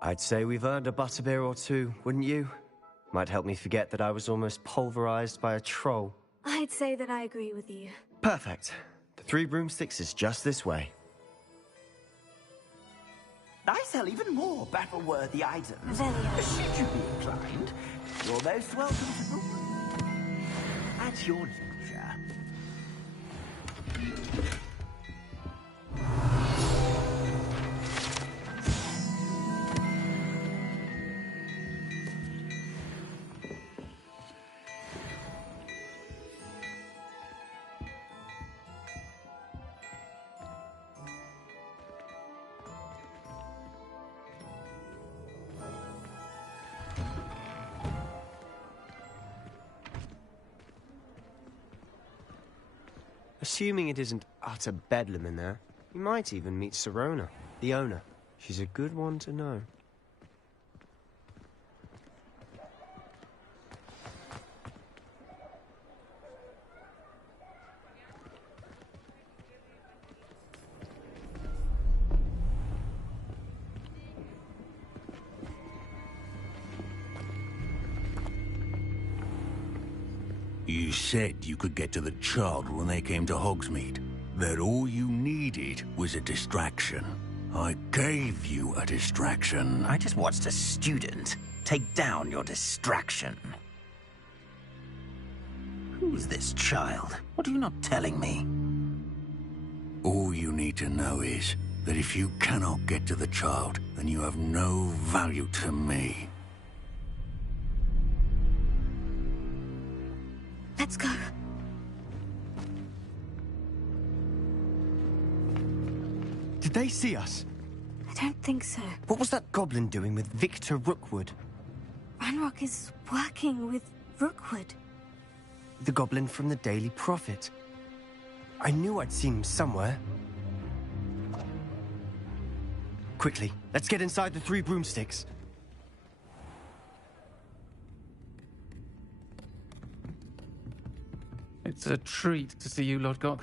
I'd say we've earned a butterbeer or two, wouldn't you? Might help me forget that I was almost pulverized by a troll. I'd say that I agree with you. Perfect. The 3 broomsticks is just this way. I sell even more battle-worthy items. Should you be inclined, you're most welcome to at your leisure. Assuming it isn't utter bedlam in there, you might even meet Sirona, the owner. She's a good one to know. You said you could get to the child when they came to Hogsmeade. That all you needed was a distraction. I gave you a distraction. I just watched a student take down your distraction. Who's this child? What are you not telling me? All you need to know is that if you cannot get to the child, then you have no value to me. Let's go. Did they see us? I don't think so. What was that goblin doing with Victor Rookwood? Ranrock is working with Rookwood. The goblin from the Daily Prophet. I knew I'd seen him somewhere. Quickly, let's get inside the 3 broomsticks. It's a treat to see you, Lodgok.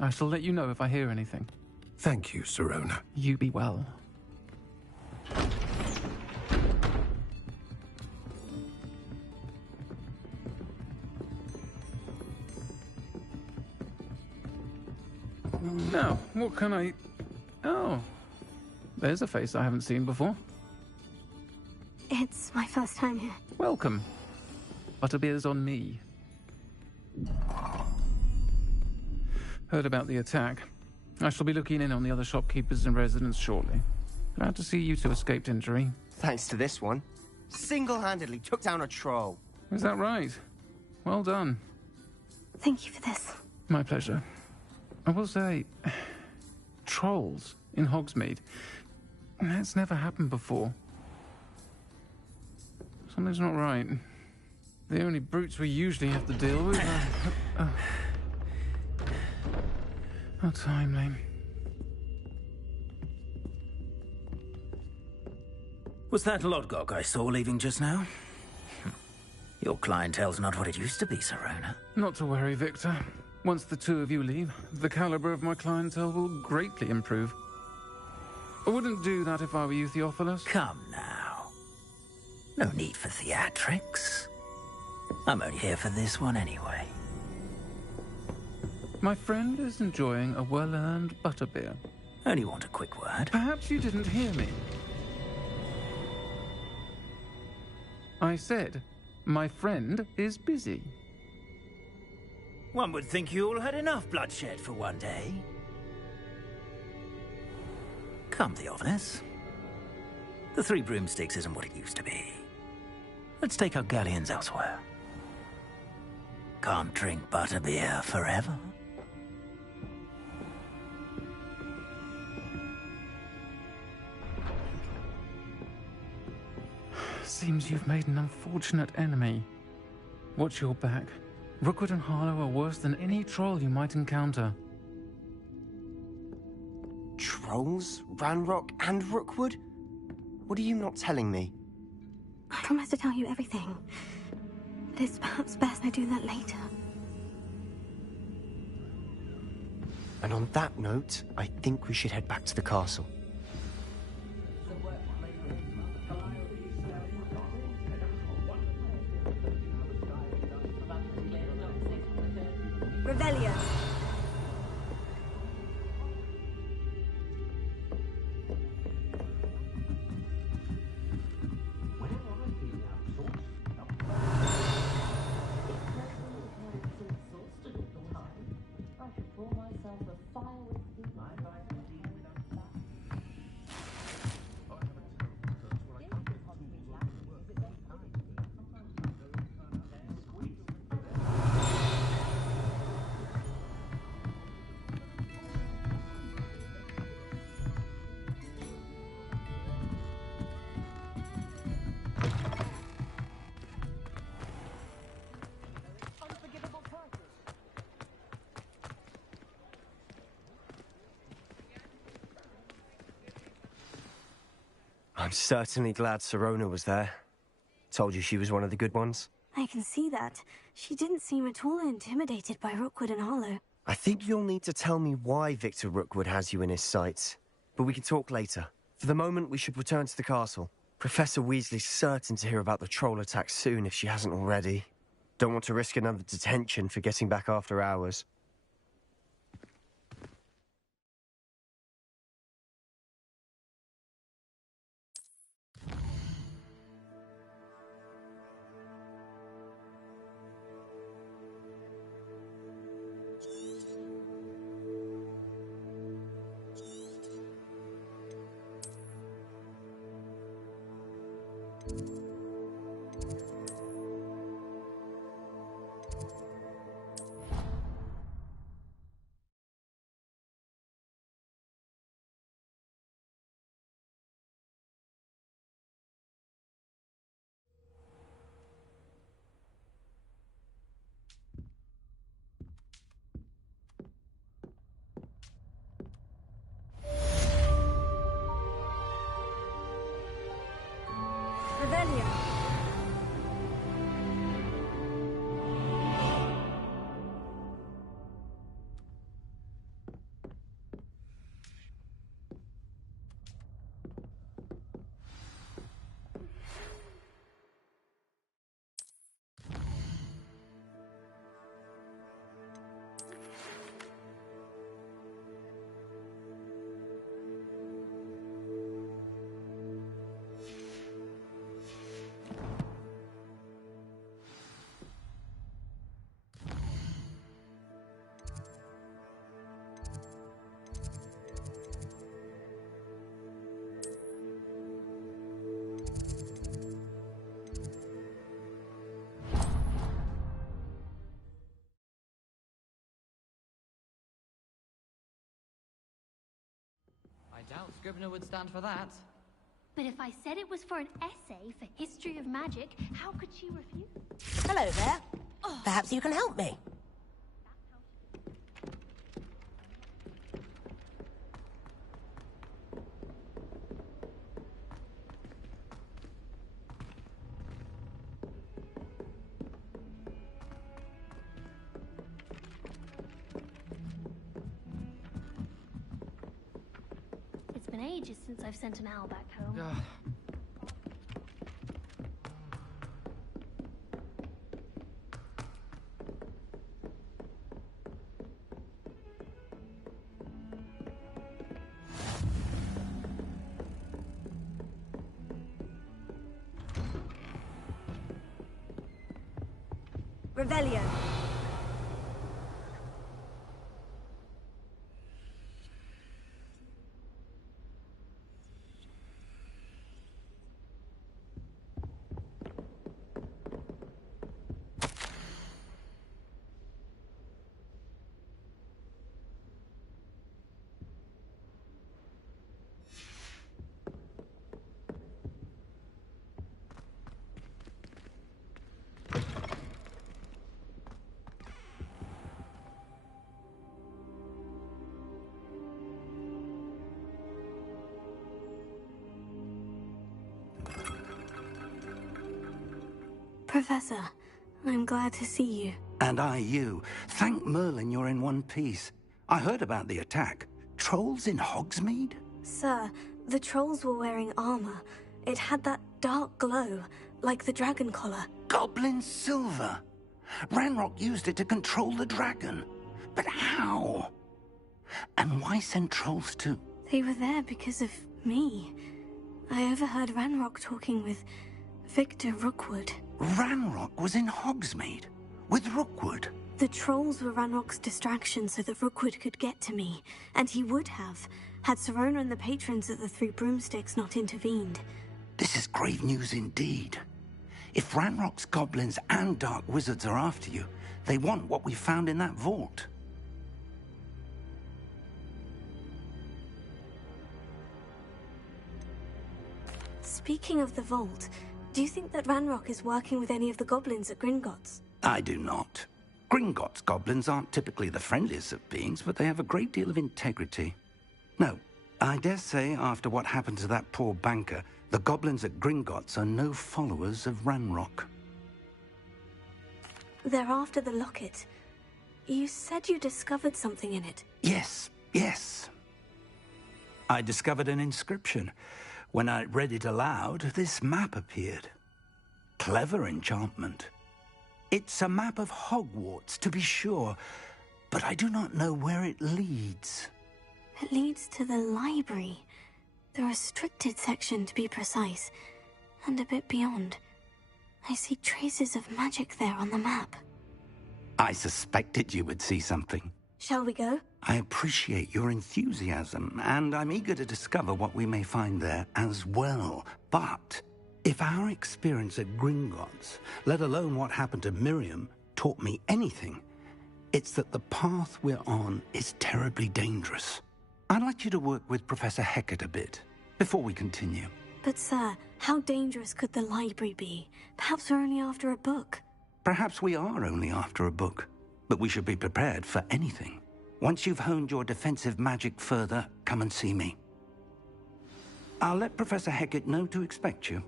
I shall let you know if I hear anything. Thank you, Sirona. You be well. Now, what can I... Oh, there's a face I haven't seen before. It's my first time here. Welcome. Butterbeer's on me. Heard about the attack. I shall be looking in on the other shopkeepers and residents shortly. Glad to see you two escaped injury. Thanks to this one. Single-handedly took down a troll. Is that right? Well done. Thank you for this. My pleasure. I will say, trolls in Hogsmeade. That's never happened before. Something's not right. The only brutes we usually have to deal with are... How timely. Was that Lodgok I saw leaving just now? Your clientele's not what it used to be, Sirona. Not to worry, Victor. Once the two of you leave, the caliber of my clientele will greatly improve. I wouldn't do that if I were you, Theophilus. Come now. No need for theatrics. I'm only here for this one anyway. My friend is enjoying a well-earned butterbeer. Only want a quick word. Perhaps you didn't hear me. I said, my friend is busy. One would think you all had enough bloodshed for one day. Come, Theophilus. The 3 broomsticks isn't what it used to be. Let's take our galleons elsewhere. Can't drink butterbeer forever. Seems you've made an unfortunate enemy. Watch your back. Rookwood and Harlow are worse than any troll you might encounter. Trolls? Ranrock and Rookwood? What are you not telling me? I promise to tell you everything. But it's perhaps best I do that later. And on that note, I think we should head back to the castle. Revelio. I'm certainly glad Sirona was there. Told you she was one of the good ones. I can see that. She didn't seem at all intimidated by Rookwood and Harlow. I think you'll need to tell me why Victor Rookwood has you in his sights. But we can talk later. For the moment, we should return to the castle. Professor Weasley's certain to hear about the troll attack soon if she hasn't already. Don't want to risk another detention for getting back after hours. Revelio. I doubt Scrivener would stand for that. But if I said it was for an essay for history of magic, how could she refuse? Hello there. Perhaps you can help me. It's been ages since I've sent an owl back home. Revelio. Professor, I'm glad to see you. And I you. Thank Merlin you're in one piece. I heard about the attack. Trolls in Hogsmeade? Sir, the trolls were wearing armor. It had that dark glow, like the dragon collar. Goblin silver. Ranrock used it to control the dragon. But how? And why send trolls too? They were there because of me. I overheard Ranrock talking with Victor Rookwood. Ranrock was in Hogsmeade with Rookwood. The trolls were Ranrock's distraction so that Rookwood could get to me, and he would have, had Sirona and the patrons at the Three Broomsticks not intervened. This is grave news indeed. If Ranrock's goblins and dark wizards are after you, they want what we found in that vault. Speaking of the vault, do you think that Ranrock is working with any of the goblins at Gringotts? I do not. Gringotts goblins aren't typically the friendliest of beings, but they have a great deal of integrity. No, I dare say, after what happened to that poor banker, the goblins at Gringotts are no followers of Ranrock. They're after the locket. You said you discovered something in it. Yes. I discovered an inscription. When I read it aloud, this map appeared. Clever enchantment. It's a map of Hogwarts, to be sure, but I do not know where it leads. It leads to the library. The restricted section, to be precise. And a bit beyond. I see traces of magic there on the map. I suspected you would see something. Shall we go? I appreciate your enthusiasm, and I'm eager to discover what we may find there as well. But if our experience at Gringotts, let alone what happened to Miriam, taught me anything, it's that the path we're on is terribly dangerous. I'd like you to work with Professor Hecat a bit, before we continue. But sir, how dangerous could the library be? Perhaps we're only after a book. Perhaps we are only after a book, but we should be prepared for anything. Once you've honed your defensive magic further, come and see me. I'll let Professor Hecat know to expect you.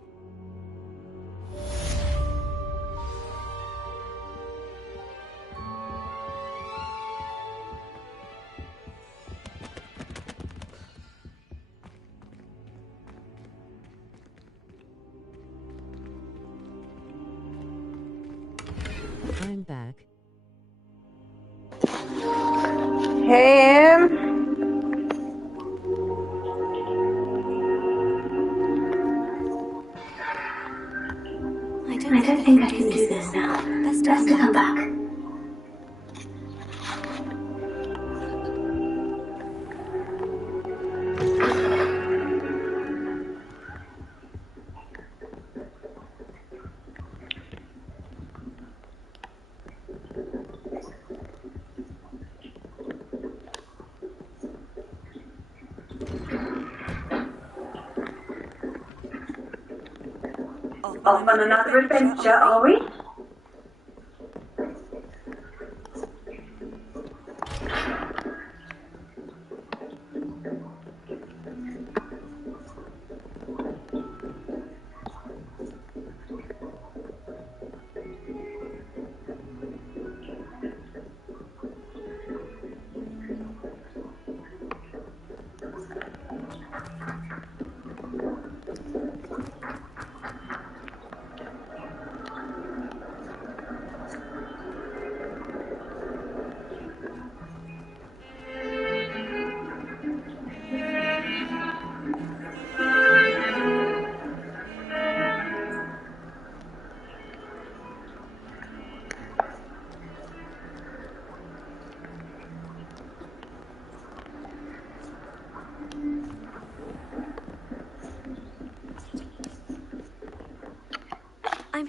I'm back. Hey, I don't think I can do this now. Best to come back. Off on another adventure, are we?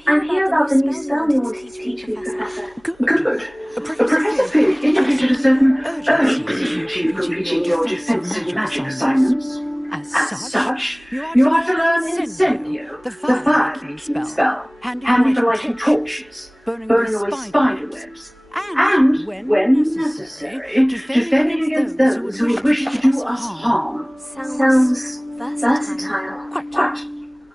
I'm here about the new spell you wanted to teach me, Professor. Good. Professor Fig indicated a certain urgency to achieve completing your defensive magic assignments. As such, you are to learn Incendio, the fire-making spell, handling the lighting torches, burning away spider webs, and, when necessary, defending against those who would wish to do us harm. Sounds versatile. Quite.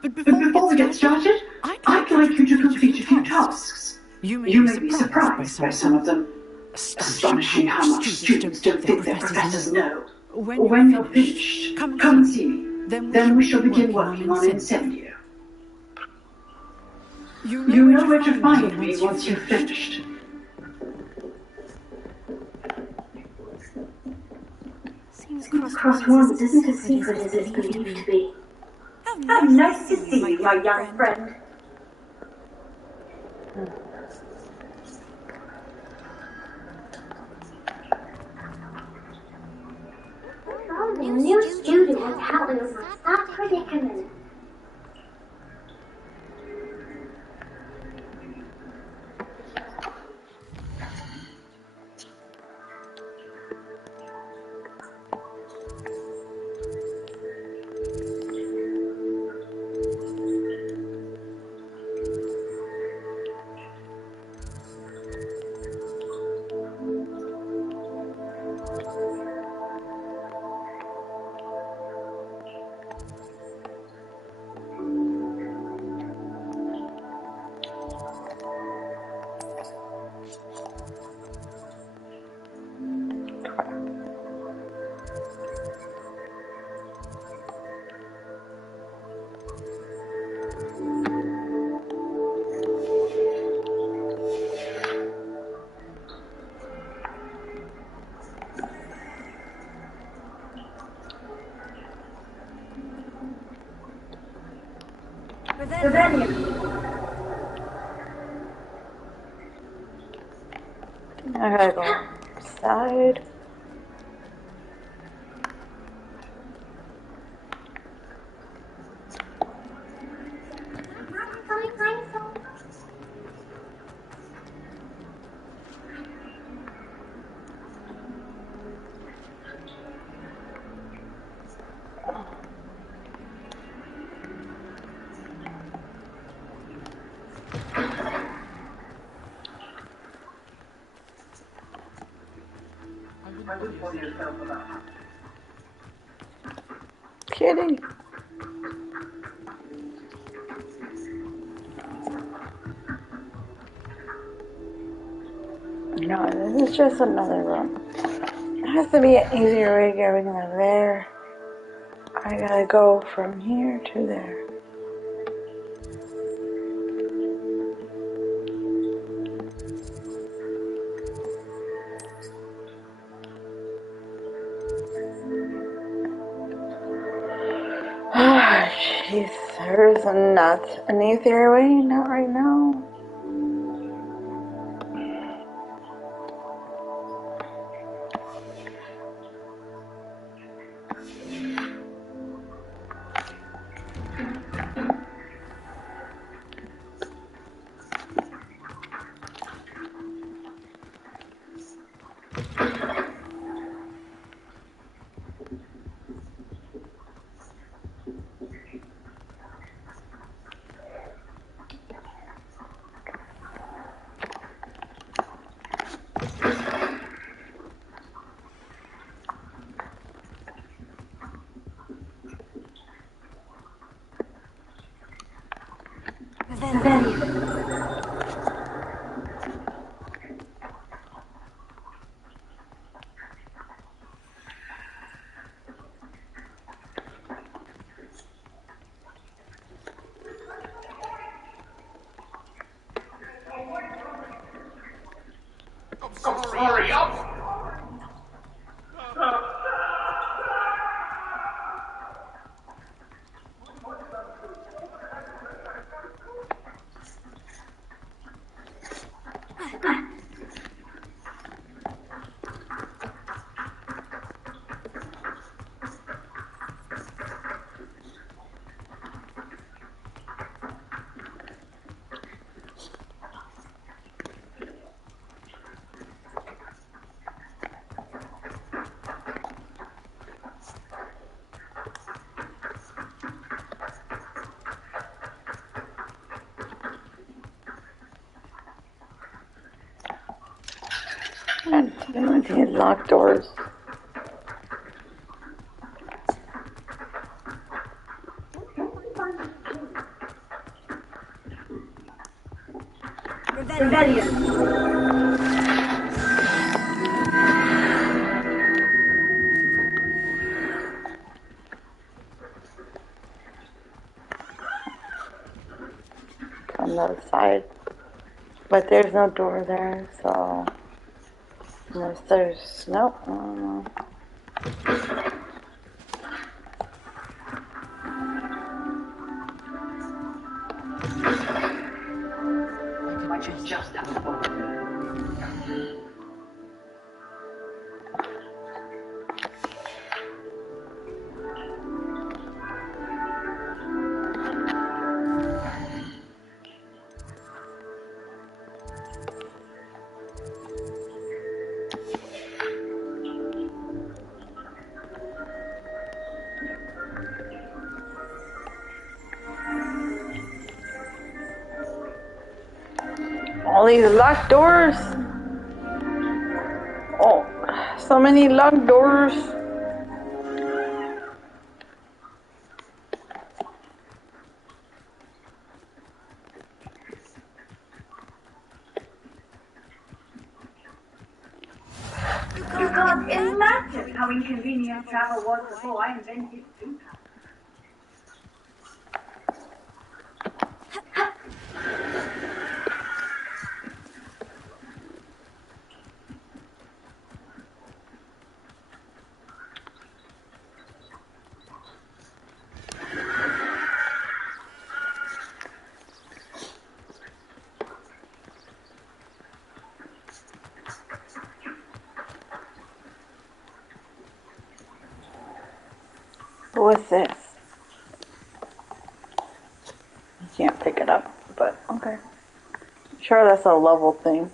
But before we get started, I'd like you to complete a few tasks. You may be surprised by some of them. Astonishing how much students don't think their professors know. When you're finished, come and see me. Then we shall begin working on Incendio. You know where to find me once you've finished. Seems Crossroads isn't as secret as it's believed to be. How nice to see you, my young friend. New student has happened over that predicament. I gotta go inside. Kidding. No, this is just another room. It has to be an easier way to get everything out of there. I gotta go from here to there. Ah, jeez, there's not an easier way, not right now. Hurry up! These locked doors. On the other side. But there's no door there, so unless there's nope, I don't know. I could just have a phone. All these locked doors. Oh, so many locked doors. You can't imagine how inconvenient travel was before I invented food. with this? You can't pick it up, but okay. Sure, that's a level thing.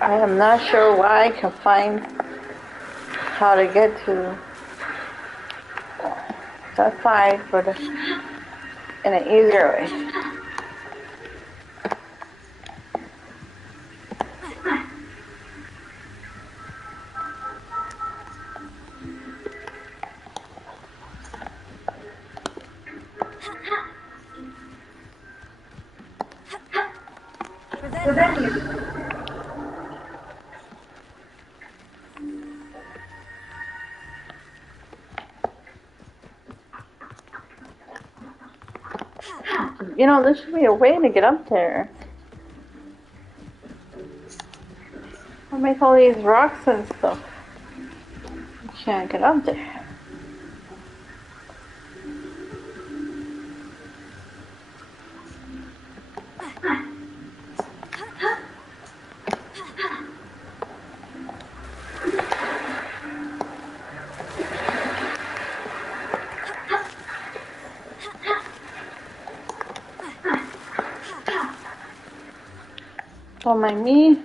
I am not sure why I can find how to get to that side, but in an easier way. You know, there should be a way to get up there. I'll make all these rocks and stuff. You can't get up there. Don't mind me.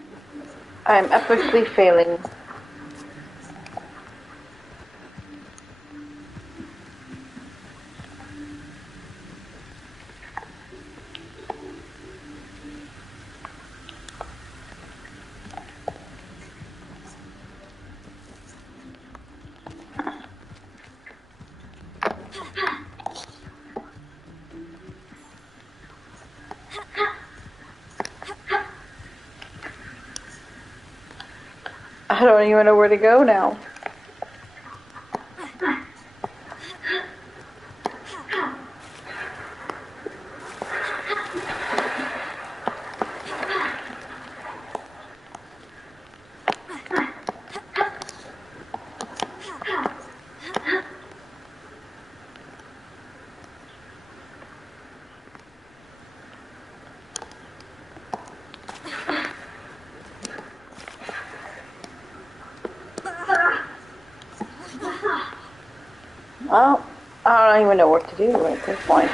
I'm epically failing. I don't even know where to go now. Well, I don't even know what to do at this point.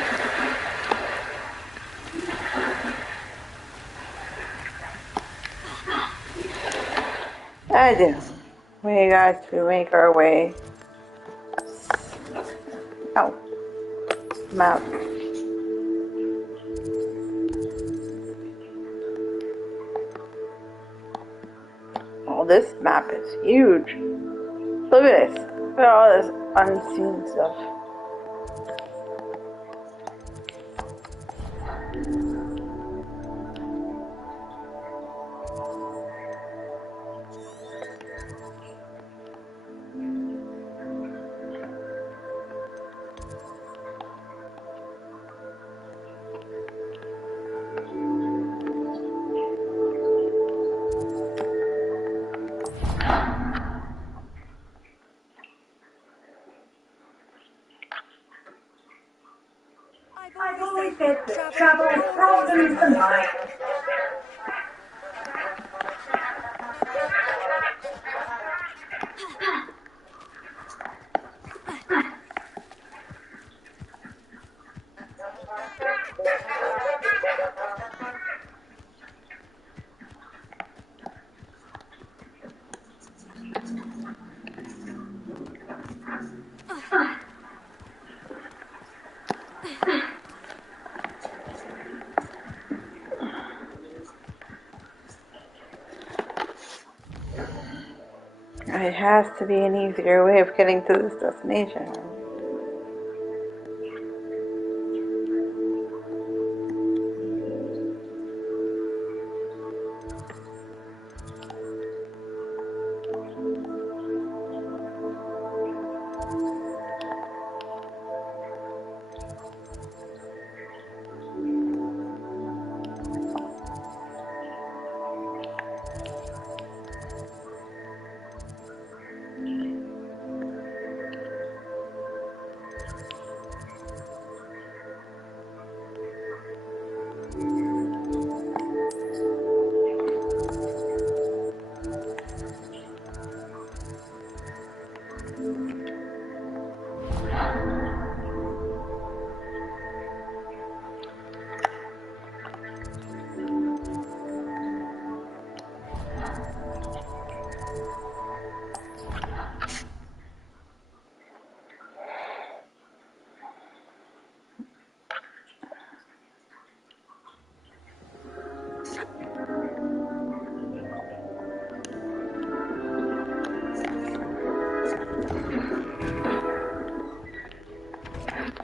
I do. We got to make our way. Oh. Map. Oh, this map is huge. Look at this. Look at all this unseen stuff. I've always said that travel is problems in life. It has to be an easier way of getting to this destination.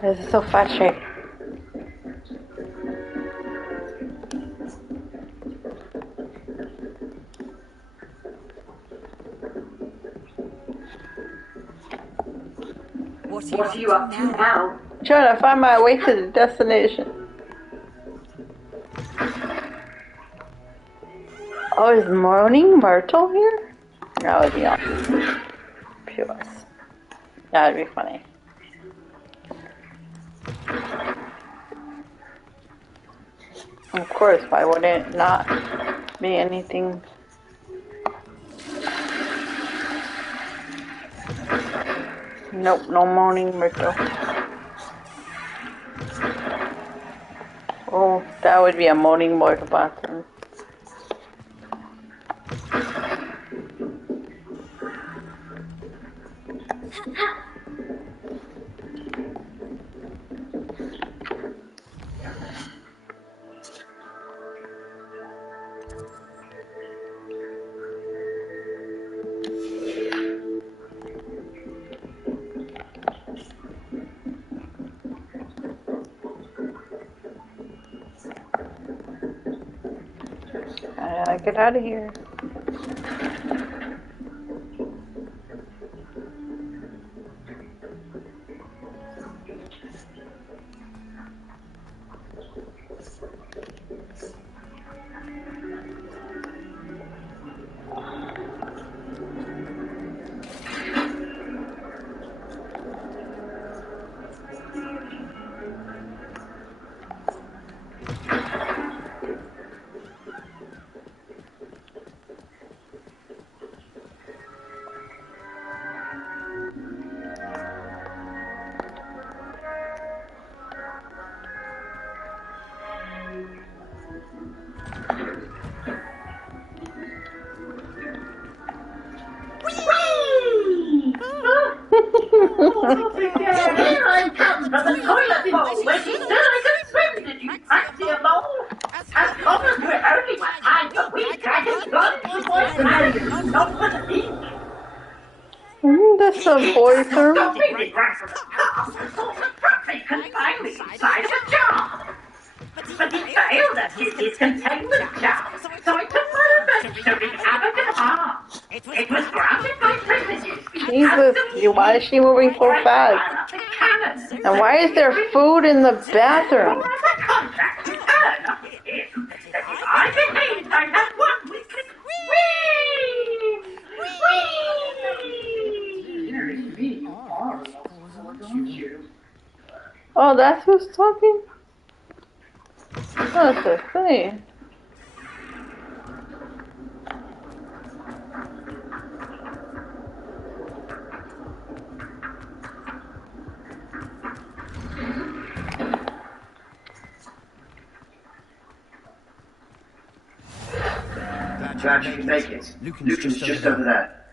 This is so frustrating. What are you up to now? Trying to find my way to the destination. Oh, is Morning Myrtle here? That would be awesome. Pure. That would be funny. Of course, why would it not be anything? Nope, no Morning Myrtle. Oh, that would be a Morning Myrtle bathroom. I gotta get out of here. I'm come from the toilet bowl where she said I could swim. Did you fancy a bowl? As promised, we're only one time a week. I can plunge the voice not for the weak. Isn't this a boy term? Stopping me right from the top. The source of profit confined me inside a jar. But he failed at his containment jar, so I took my revenge to wreak havoc and harm. It was granted by privileges. Jesus, why is she moving so fast? And why is there food in the bathroom? I behaved, I had one weakness. Oh, that's who's talking? That's the thing. Glad you can make it. Lucan's just over there.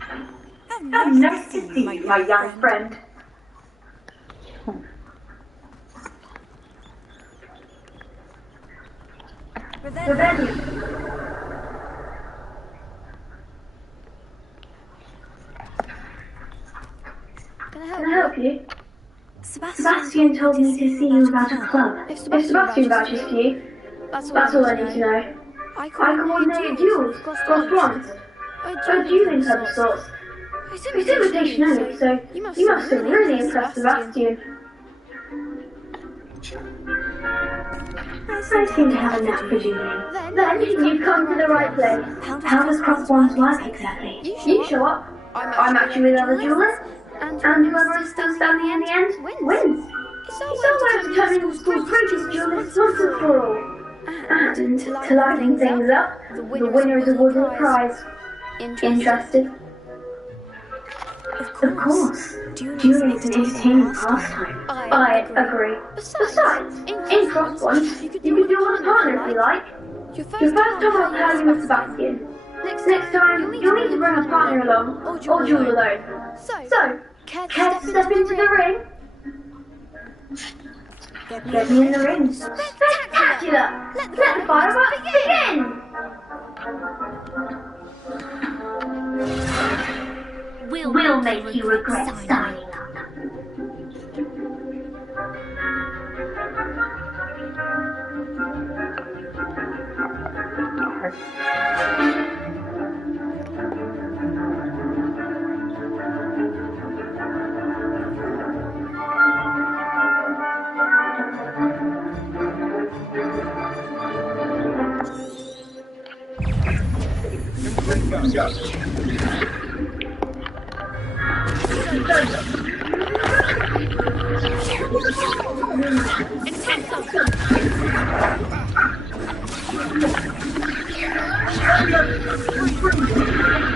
Oh, nice to see you, my young friend. Sebastian told me to see you about a club. If Sebastian vouches for you, that's all I need to know. I coordinated duels, crossed wands, a dueling club of sorts. It's invitation only, so you must have really impressed Sebastian. I seem to have a knack for dueling. Then you've come to the right place. How does cross wands work exactly? You show up, I match you with other duelists, and whoever is still standing in the end wins. It's our way of determining the school's greatest duelist once and for all. And to liven things up, the winner is awarded a prize. Interested? Of course. Dueling is an entertaining pastime. I agree. Besides, in cross wands, you can duel with a partner if you like. Your first time I'll pair you with Sebastian. Next time, you'll need to bring a partner along, or duel alone. So, care to step into the ring? Get me in the ring. Spectacular! Let the fireworks begin! We'll make you regret signing up.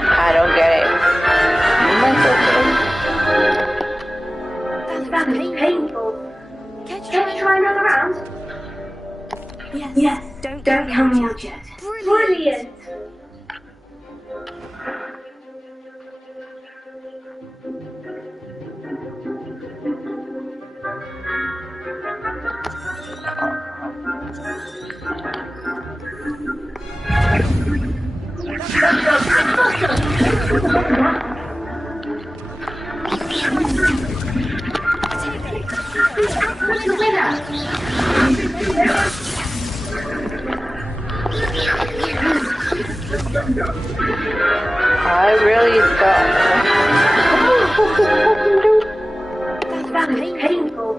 I don't get it. That is painful. Care to try another round? Yes. Don't count me out yet. Brilliant! I really thought that is painful.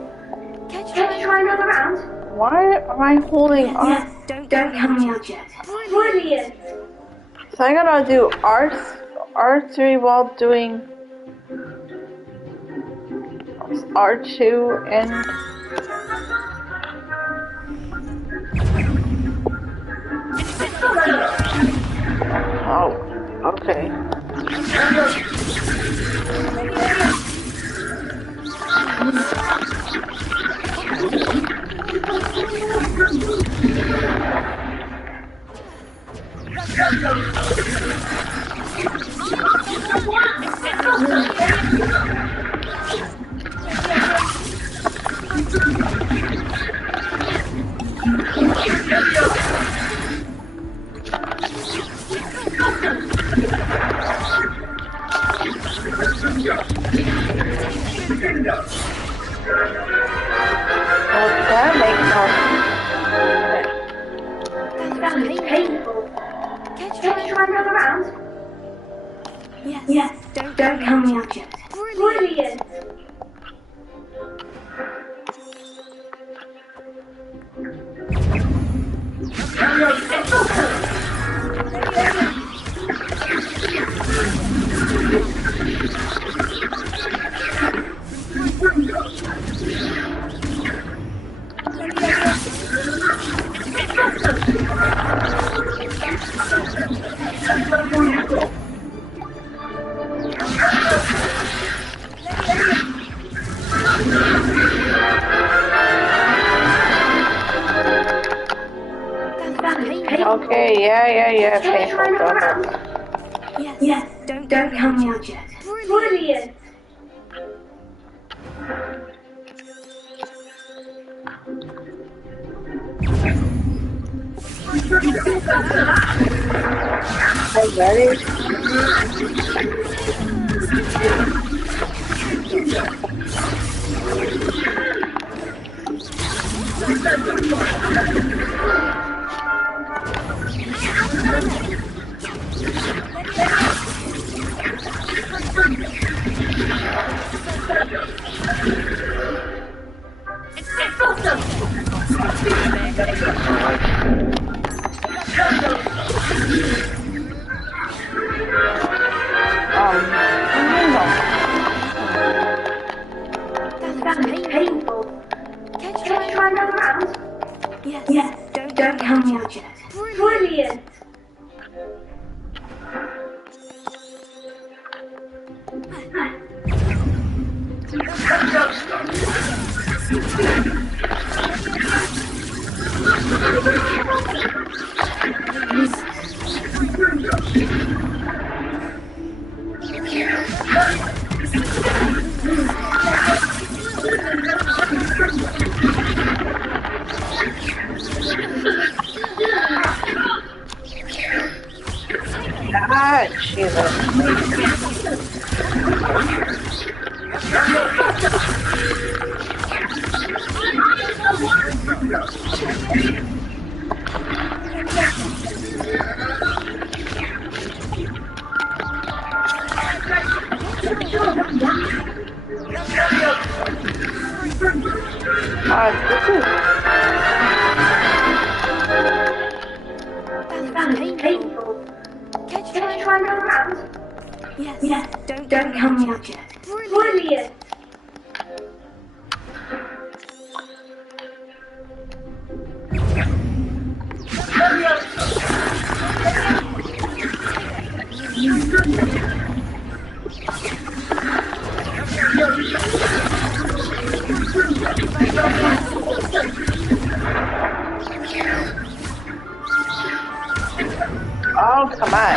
Care to try another round? Why am I holding on? Yes, don't count me out yet. Brilliant! So I gotta do R3 while doing R2 and oh, okay. Well, that makes more sense. That is painful. Care to try another round? Yes. Don't count me out yet. Brilliant! Okay, yeah, painful double. Yes, don't count me out yet. Brilliant! Are you ready? That is painful. Can you try another round? Yes. Don't tell me yet. Brilliant. Ah, Jesus. That is painful. Can you try another round? Yes. Don't tell me yet. Brilliant. Oh, come on.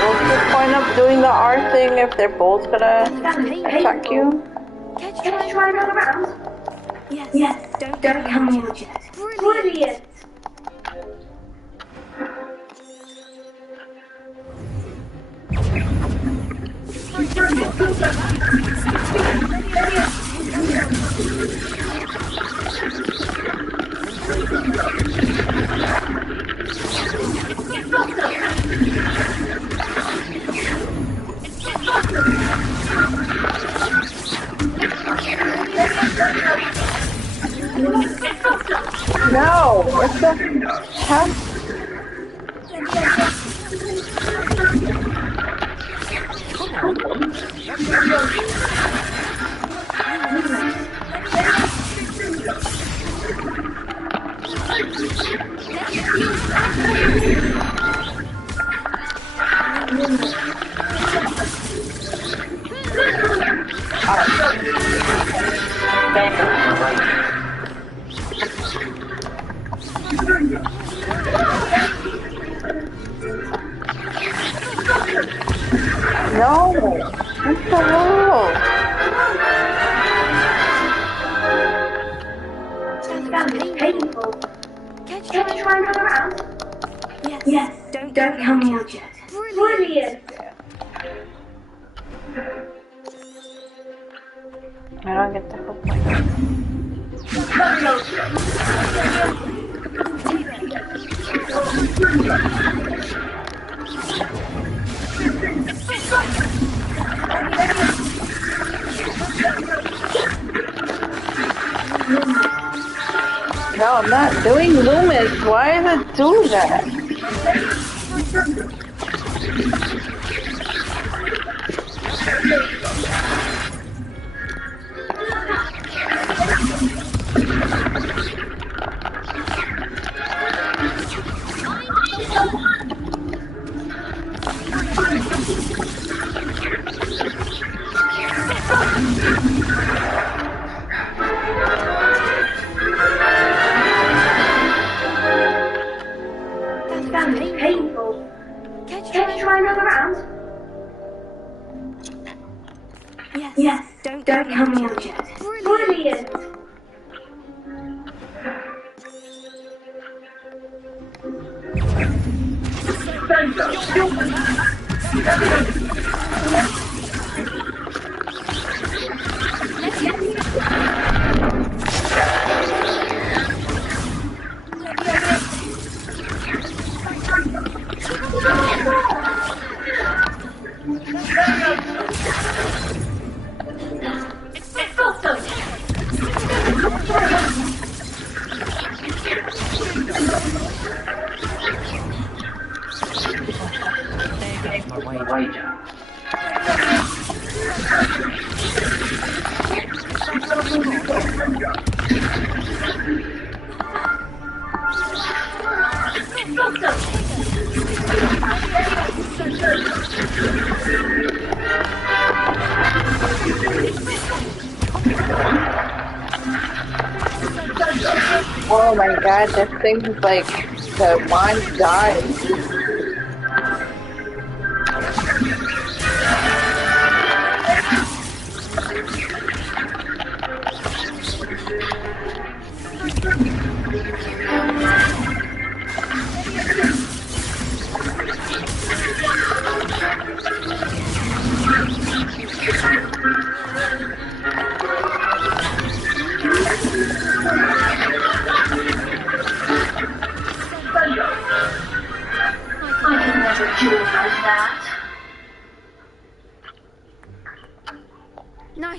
What's the point of doing the R thing if they're both gonna attack you? Can you try another round? Yes. Don't tell me yet. Brilliant. No, what's the cat? No, what the hell? That is painful. Can you try another round? Yes. Don't tell me yet. Brilliant. I don't get the whole point. No, I'm not doing Loomis. Why does it do that? That is painful. Can you try Yes. Don't count me out yet. Brilliant. Oh my god, that thing is like, the wand died.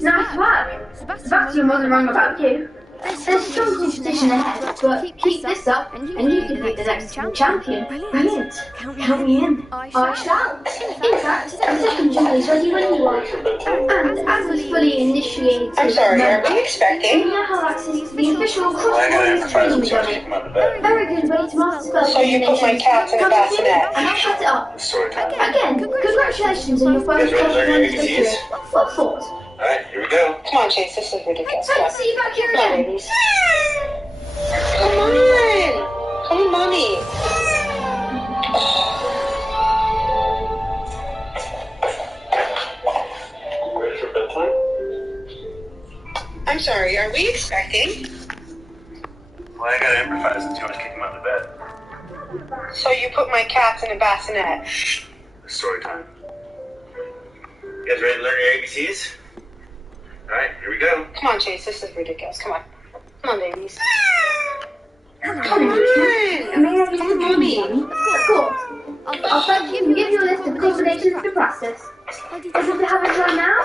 Nice work. Sebastian wasn't wrong about you. There's strong competition ahead, but keep this up and you can be the next champion. Brilliant. Count me in. I shall. In fact, the second jump is ready when you are. And as it's fully initiated... I'm sorry, are we expecting? You now have access to the official cross-border training medallion. Very good way to master spells. So you put my cat in a bassinet. And I'll shut it up. Again, congratulations on your first cross-border victory. What thought? Alright, here we go. Come on, Chase, this is ridiculous. Time to see you back here again. Ladies. Come on! Come on, Mommy. Ready for bedtime? I'm sorry, are we expecting? Well, I gotta improvise until I kick him out of bed. So you put my cats in a bassinet. Shh. Story time. You guys ready to learn your ABCs? Alright, here we go. Come on, Chase, this is ridiculous. Come on. Come on, babies. Come on! May I use the Mommy? Of course. I'll thank you and give you a list of combinations to practice. Able to have it right now?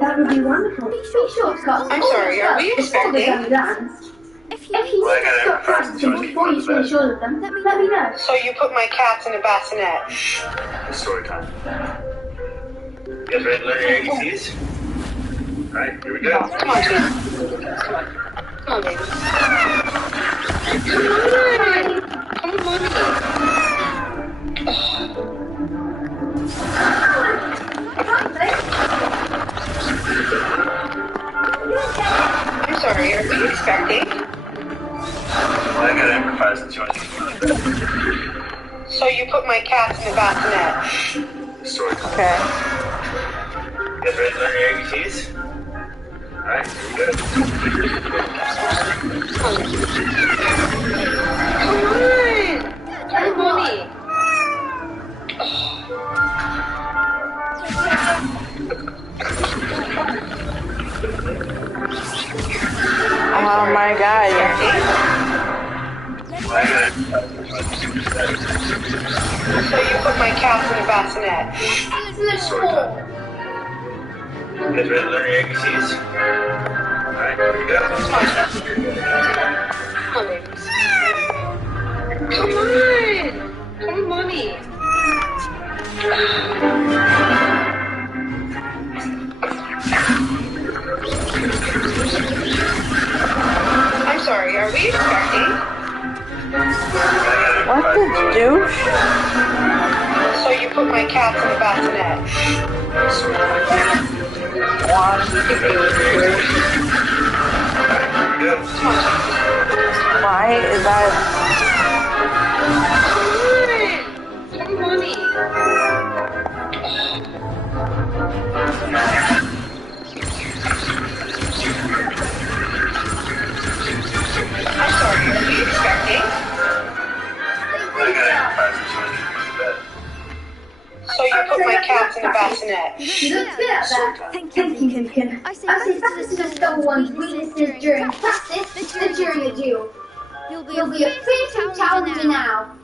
That would be wonderful. Be sure, Scott. I'm sorry, are we expecting? If you need to stop practicing before you finish all of them, let me know. So you put my cats in a bassinet. Shh. Story time. You guys ready to learn your ABCs? Alright, here we go. Come on, Chase. Come on. Come on, baby. Come on! Come on, Mommy. I'm sorry, are we expecting? Well, I gotta improvise the choice. So you put my cats in a bassinet. Story time. Okay. You guys ready to learn your ABCs? Alright, here we go. Come on! Come on, Mommy. Oh my god. So you put my cats in a bassinet. Story time. You guys ready to learn your ABCs? Alright, here we go. Come on, come on, babies. Come on! Come on, Mommy. I'm sorry, are we expecting? What the douche? So you put my cats in a bassinet. Why is that? Come on, Mommy. You looked good out there. Thank you, Lucan. I say better to dispel one's weaknesses during practice than during a duel. You'll be a fearsome challenger now.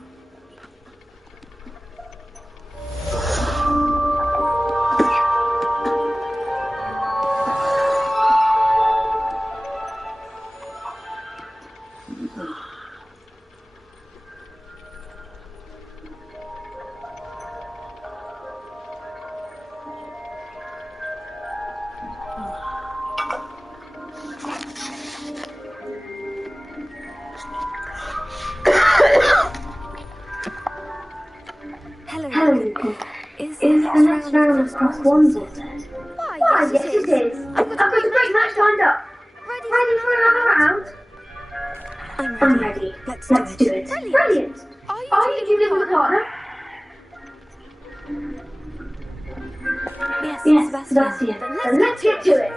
Hello, Lucan. Is the next round across one sorted? Why, yes it is. I've got a great match lined up. Ready for another round? I'm ready. Let's do it. Brilliant. Are you dueling with a partner? Yes, Sebastian. Then let's get to it.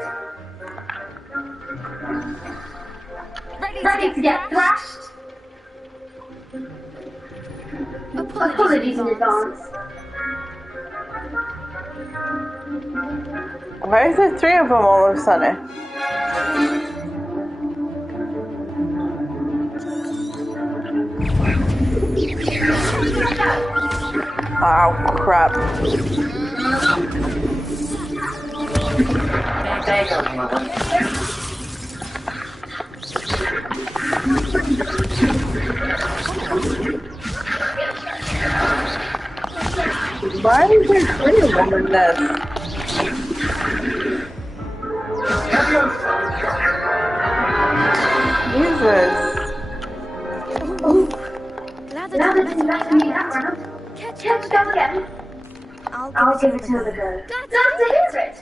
Ready to get thrashed? Apologies in advance. Why is there 3 of them all of a sudden? Oh, crap. Why is there 3 of them in this? Jesus. Glad that didn't let me that round. Catch go again. I'll give it another go. Glad to hear it.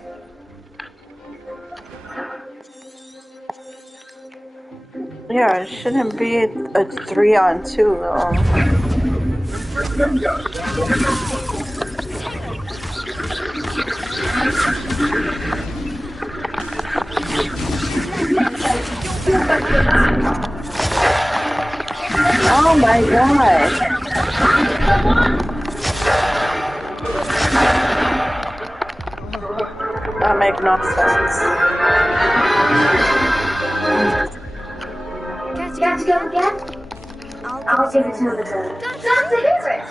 Yeah, it shouldn't be a 3-on-2 though. Oh my god. That makes no sense. Catch go again? I'll give it another go. Glad to hear it.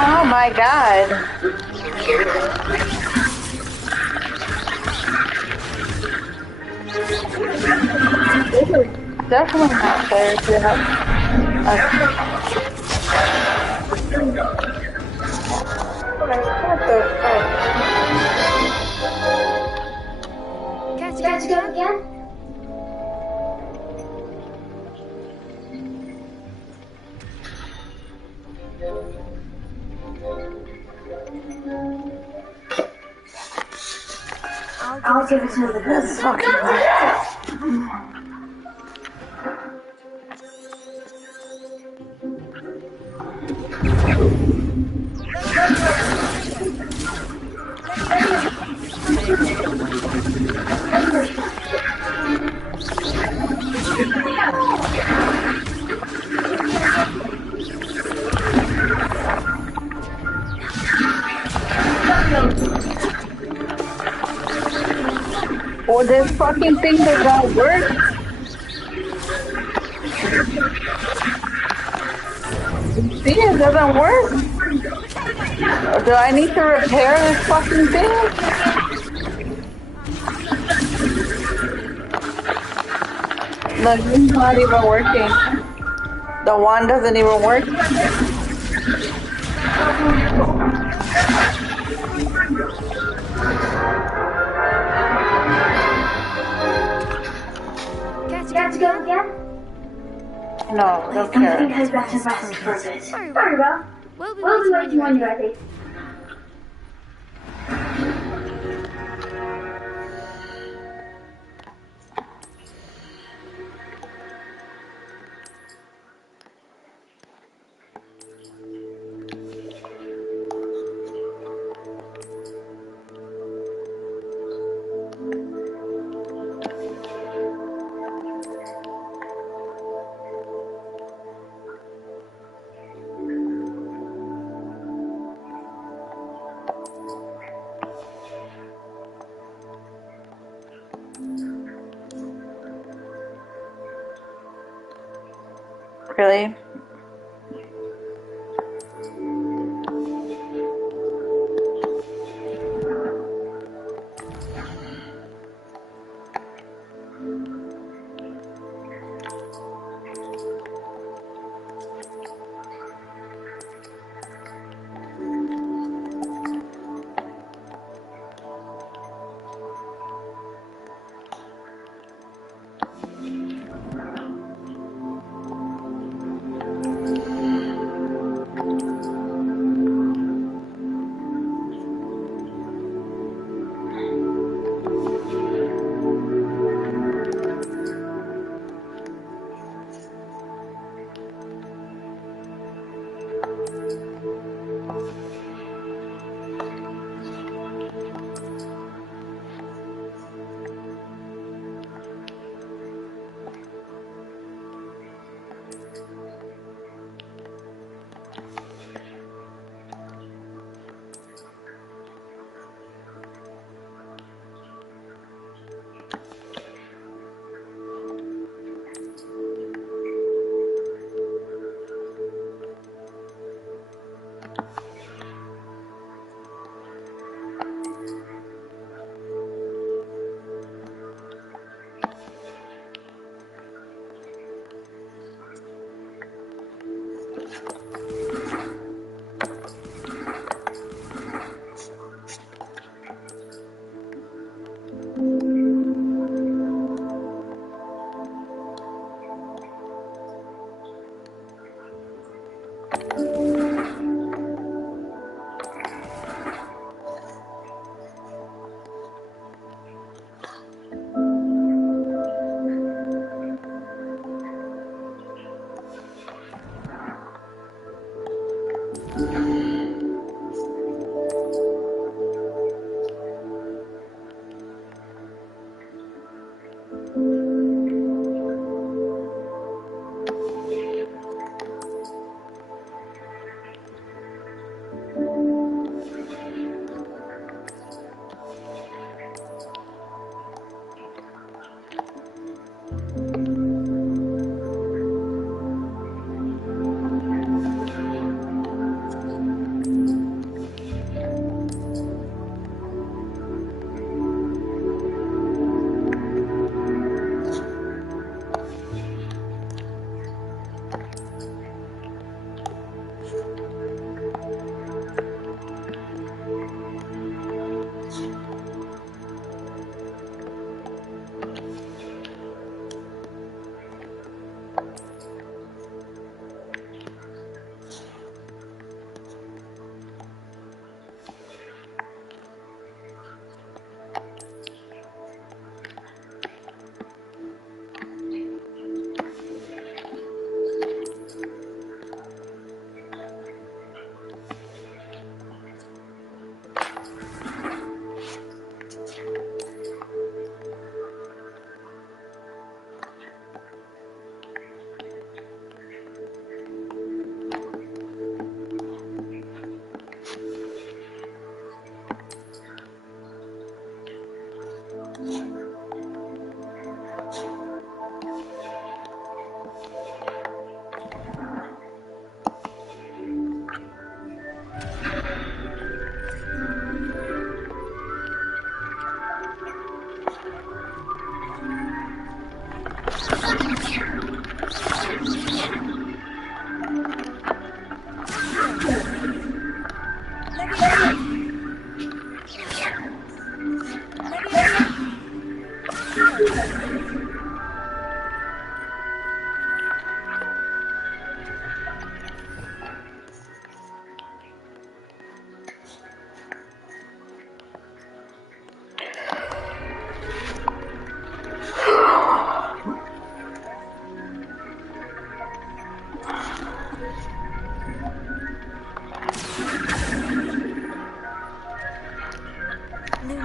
Oh my god. This is definitely not fair to have. What the fuck? Catch go again? I'll give it another go. That's fucking bad. Oh, this fucking thing does not work. See, it doesn't work. Do I need to repair this fucking thing? Look, it's not even working. The wand doesn't even work. Care to go again? No, don't care. I think I'd better rest for a bit. Very well. We'll be waiting when you're ready. Really?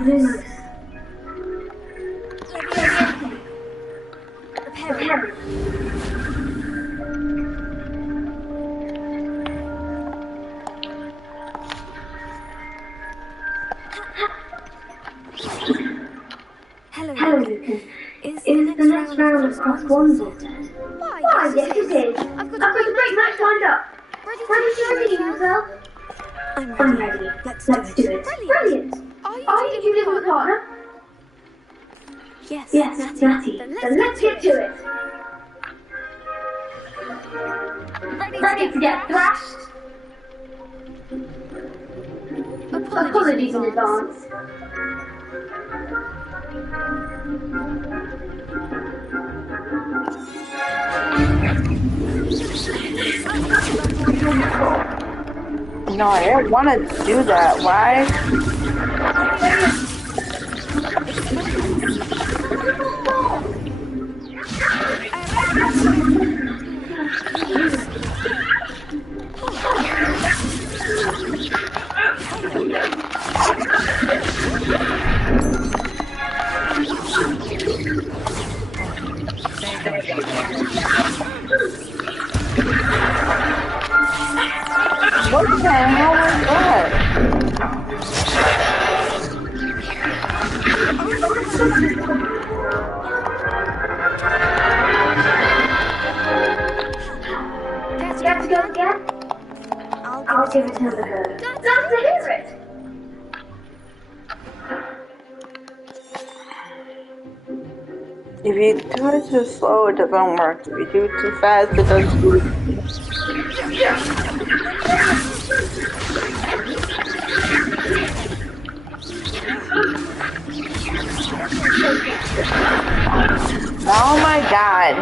Lumos. Repairing. Hello, Lucas. Is the next round of cross ones sorted? Why, yes it is. I've got a great match lined up. Ready to redeem yourself? I'm ready. Let's do it. Brilliant. Are you two living with a partner? Yes, Natty. Then let's get to it. Ready to get thrashed? Apologies in advance. No, I didn't want to do that. Why? What the hell was that? Got to go again? I'll give it another go. That's to hear it! If you do it too slow, it doesn't work. If you do it too fast, it doesn't. Oh my god.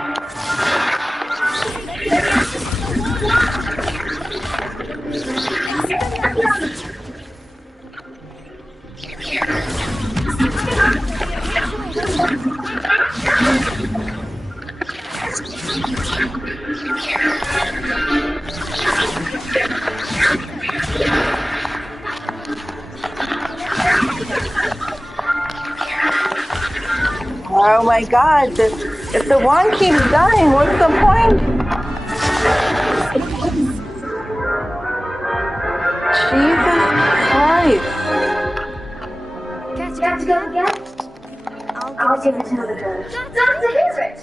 Oh my god, if the one keeps dying, what's the point? Jesus Christ. Got to go again? I'll give it another go. That's to hear it!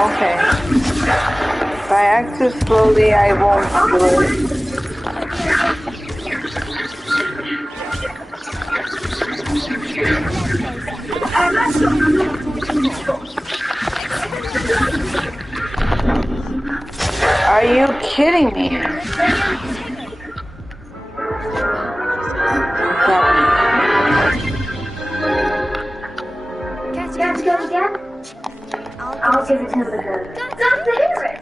Okay. If I act too slowly, I won't do it. Are you kidding me? Got to go again? I'll give it another go. That's to hear it!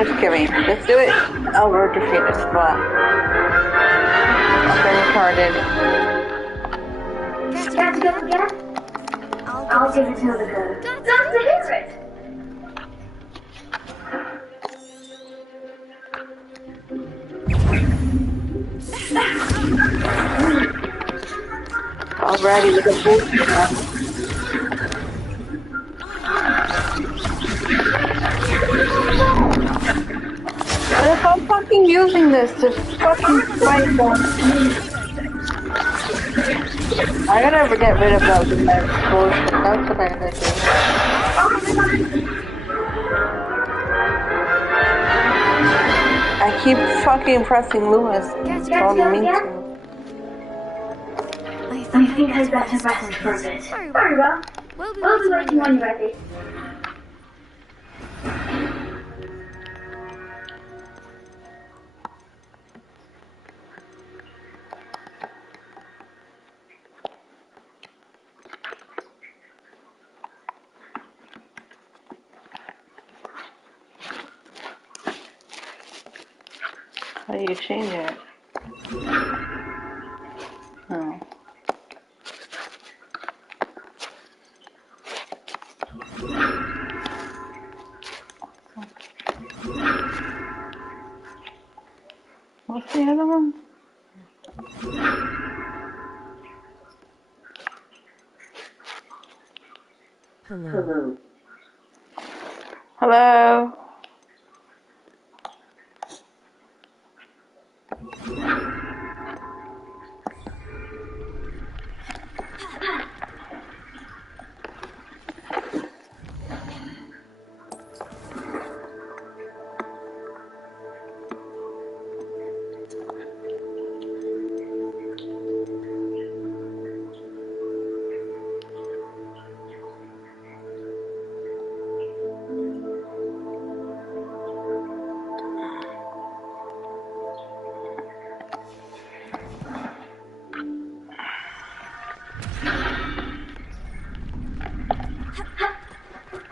Just kidding. Let's do it. Over defeated spot. Okay, retarded. Got to go again? I'll give it another go. That's to hear it! Alrighty, with a boost. What if I'm fucking using this to fucking fight them? I gotta get rid of those immense bullshit. That's what I'm gonna do. I keep fucking pressing Lewis. Don't mean to. I think I'd better rest for a bit. Very well. We'll be waiting when you're ready. How do you change it? Oh. What's the other one? Hello. Hello.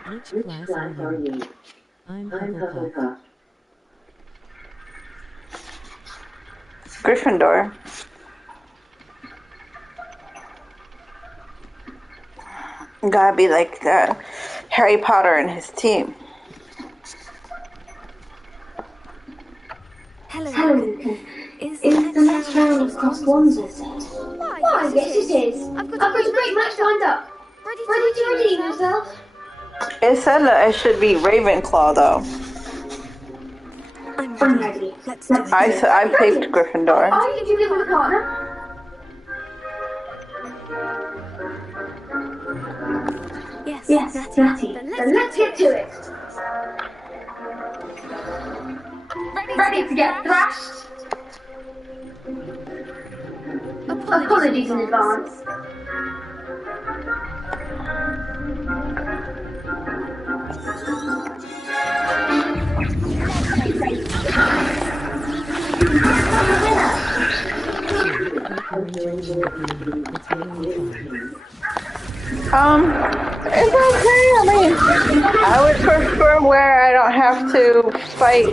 Which class are you? I'm Hufflepuff. Gryffindor. Gotta be like Harry Potter and his team. Hello, Lucan. Is the next round of crossed wands set? Why, yes it is. I've got a great match lined up. Ready to redeem yourself? It said that it should be Ravenclaw though. I'm ready. Let's do it. I picked Gryffindor. Are you dealing with a partner? Yes, Natty. Then let's get to it. Ready to get thrashed? Apologies in advance. It's okay. I mean, I would prefer where I don't have to fight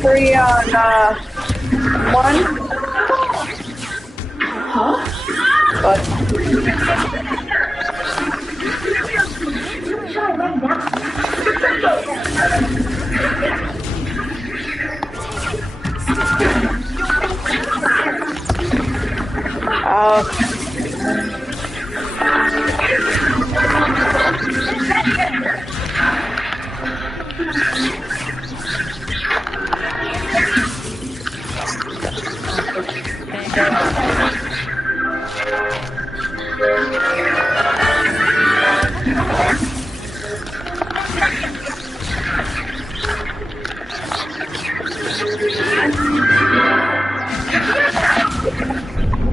3 on 1. But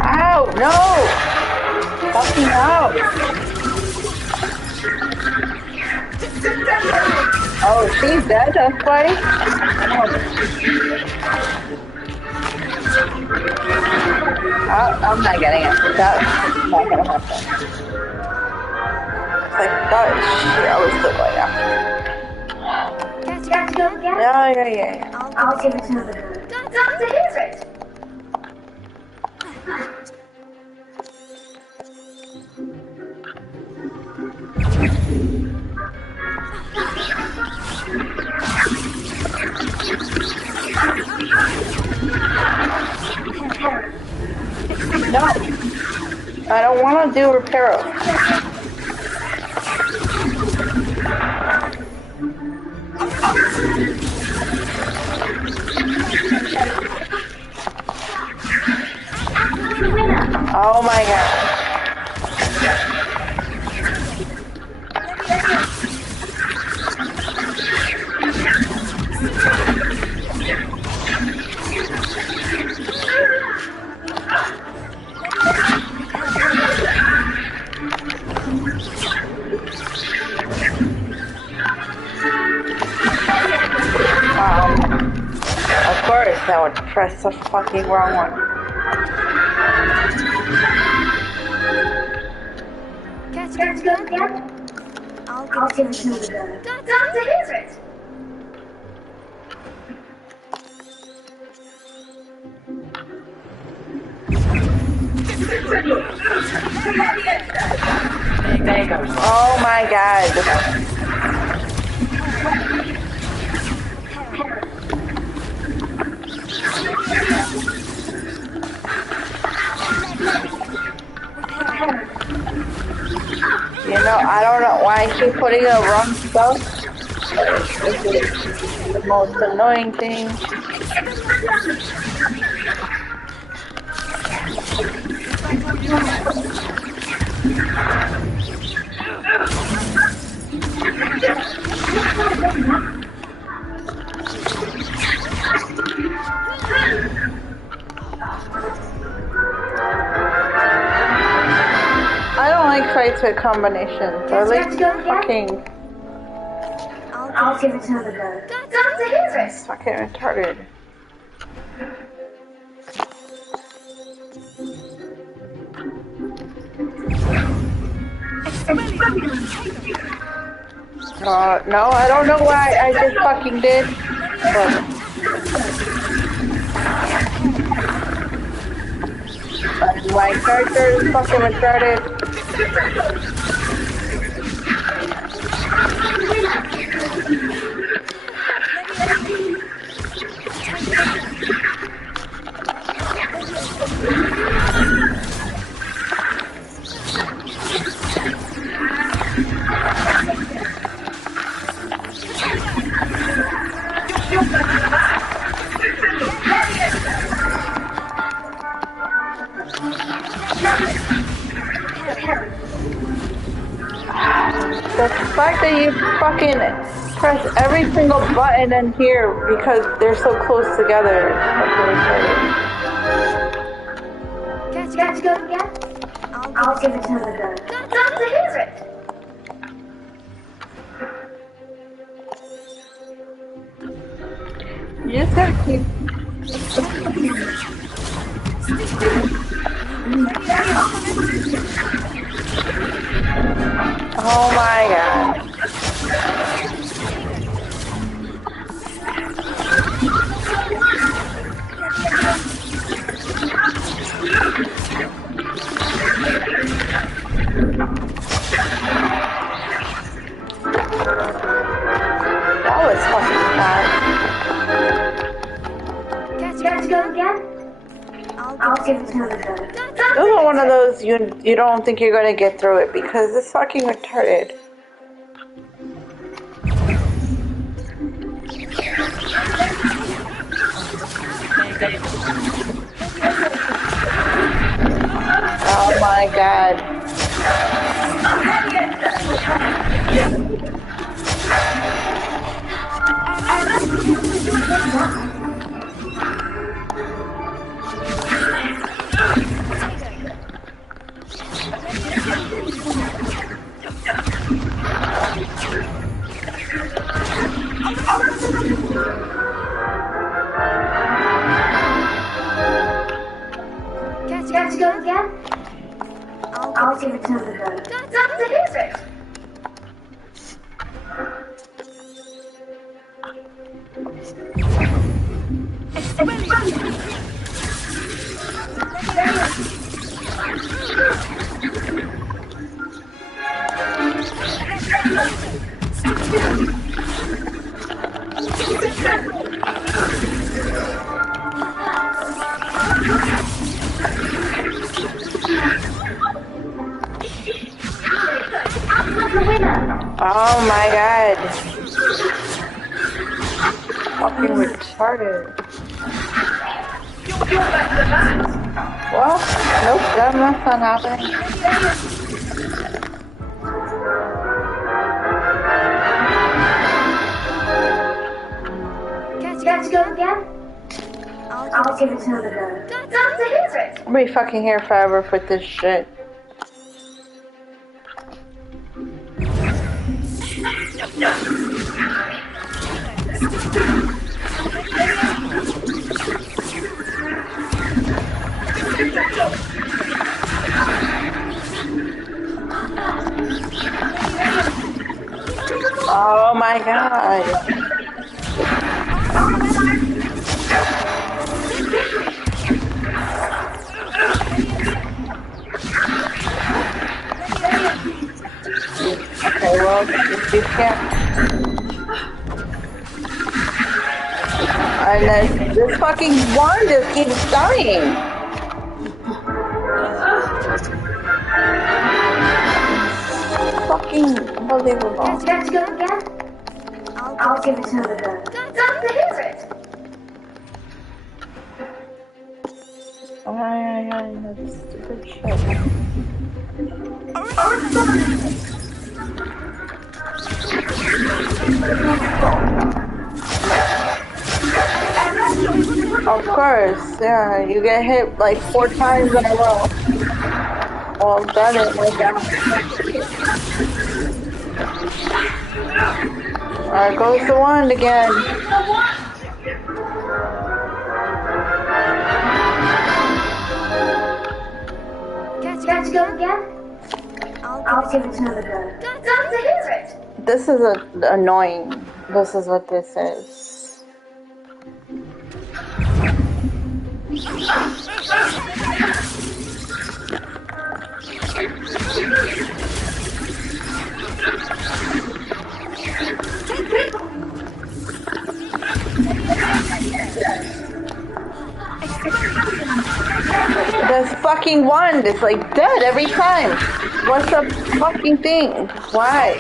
ow, no! Fucking out! Oh, she's dead, that's why? I'm not getting it. That's not gonna happen. It's like, I was still like that. Got to go again? Yeah. I'll give it another go. Glad to hear it. No, I don't want to do Reparo. Oh my god. That would press the fucking wrong one. Let's go again. I'll give it another go. Glad to hear it. Oh my god. You know, I don't know why I keep putting the wrong stuff. This is the most annoying thing. I don't like fights with combinations. I like fucking. I'll give it another go. Glad to hear it. Fucking retarded. No, I don't know why I just fucking did. But my character is fucking retarded. The fact that you fucking press every single button in here because they're so close together. Let's go again. I'll give it another go. Glad to hear it. You just gotta keep. Oh my god. That was fucking fast. Let's go again. I'll give it another go. This is one of those you don't think you're gonna get through it because it's fucking retarded. Oh my god. Let's go again. I'll give it another go. Glad to hear it. Oh my god. Fucking retarded. Well, nope, that's not happening. Let's go again. I'll give it another go. Glad to hear it. I'll be fucking here forever for this shit. my god. Okay, well, if you can't. And this fucking wand just keeps dying. Fucking unbelievable. Let's go again. I'll give it another go. That's the hit. Oh, yeah, that's stupid shit. Of course, yeah, you get hit like 4 times in a row. Well, done it, my god. Alright, goes the wand again. Let's go again. I'll give it another go. That's the hit. This is annoying. This is what this is. This fucking wand is like dead every time. What's the fucking thing? Why?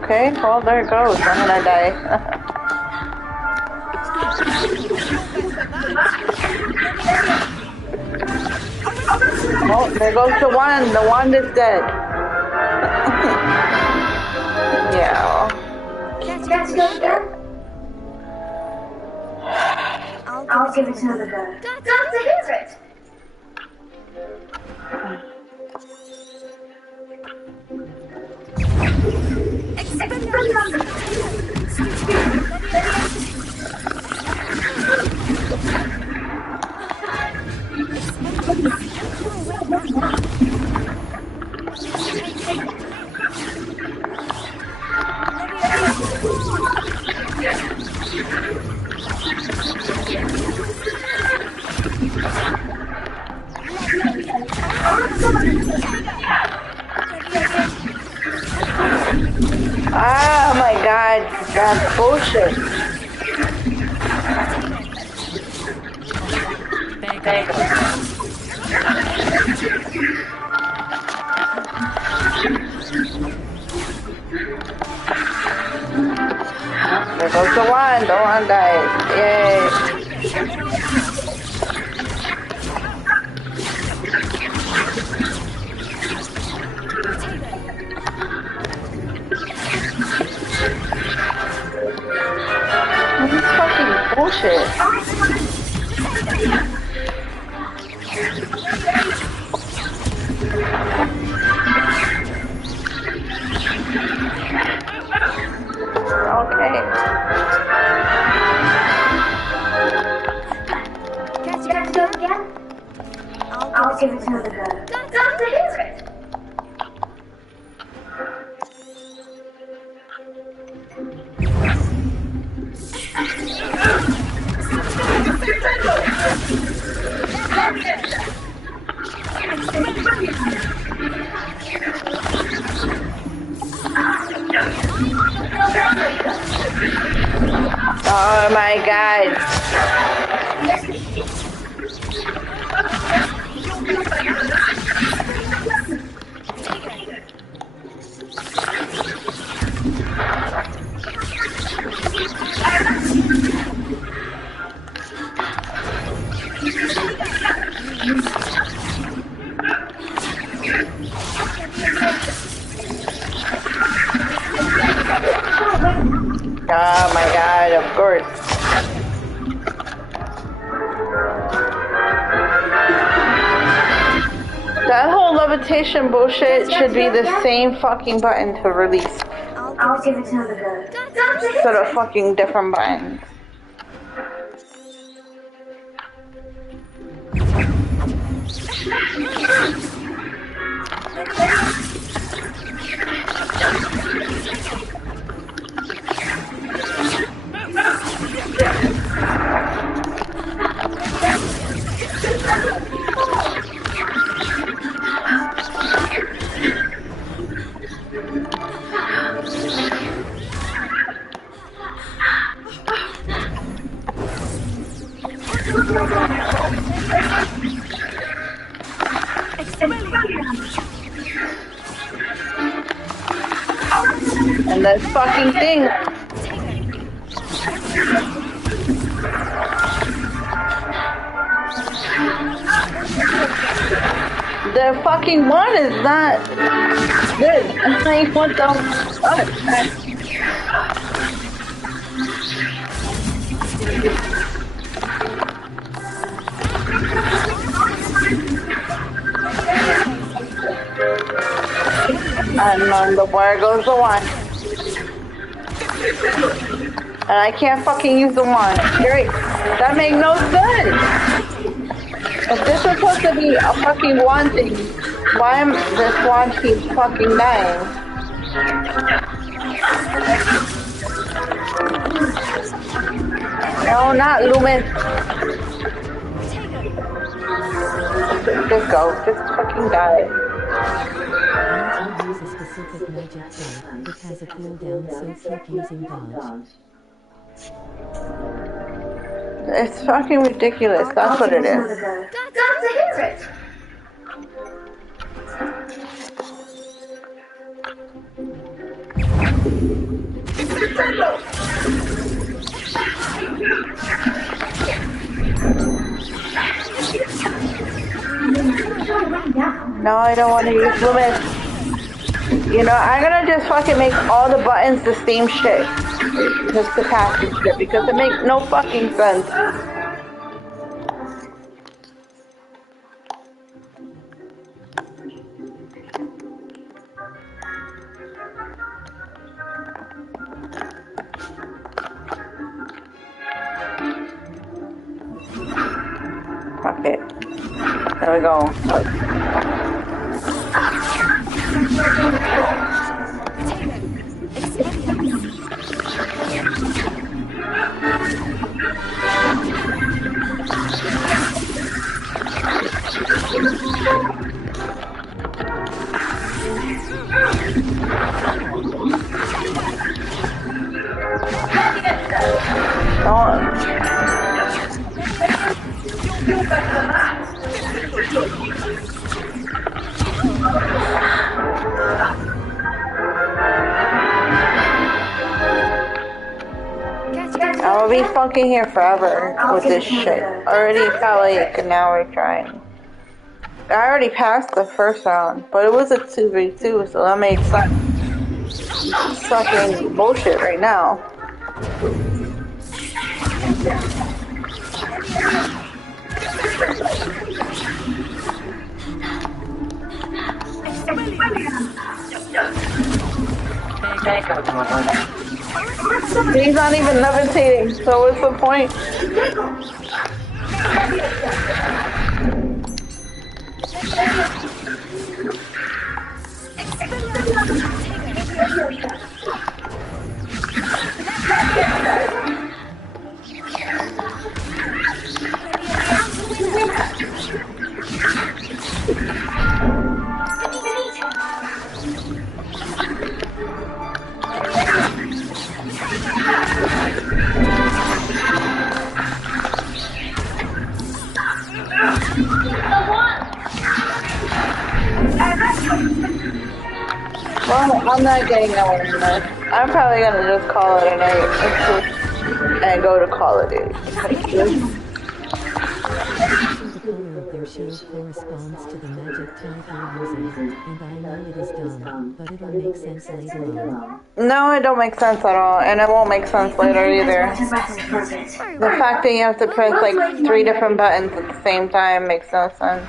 Okay, well there it goes. I'm gonna die. Oh, there goes the wand. The wand is dead. Yeah. Let's go again. I'll give it another go. That's the hit. Oh my god, that's bullshit. There you go. There goes the wand. The wand died. Yay. This is fucking bullshit. Okay. Let's go again. I'll give it another go. That's the hit. Oh my god. Oh my god, of course. That whole levitation bullshit should be the same fucking button to release. I'll give it another go. That's it. Instead of fucking different buttons. And that fucking thing. The fucking one is not good. Like, what the fuck? And on the where goes the one. And I can't fucking use the one. Great. That makes no sense. If this is supposed to be a fucking one thing, why am this one keeps fucking dying? No, not Lumen. Just go. Just fucking die. Use a specific magic spell. It has a cooldown, so keep using dodge. It's fucking ridiculous. That's what it is. Glad to hear it. No, I don't want to use Lumen. You know, I'm gonna just fucking make all the buttons the same shit. Just to pass this shit, because it makes no fucking sense. Fuck it. There we go. I'll be fucking here forever with this shit. Already felt like an hour trying. I already passed the first round, but it was a 2v2, so that made sense. It's fucking bullshit right now. He's not even levitating, so what's the point? Well, I'm not getting nowhere in this. I'm probably gonna just call it a night and go to Call of Duty. The color of their shield corresponds to the magic type you're using, and I know it is dumb, but it'll make sense later on. No, it don't make sense at all, and it won't make sense later either. The fact that you have to press like 3 different buttons at the same time makes no sense.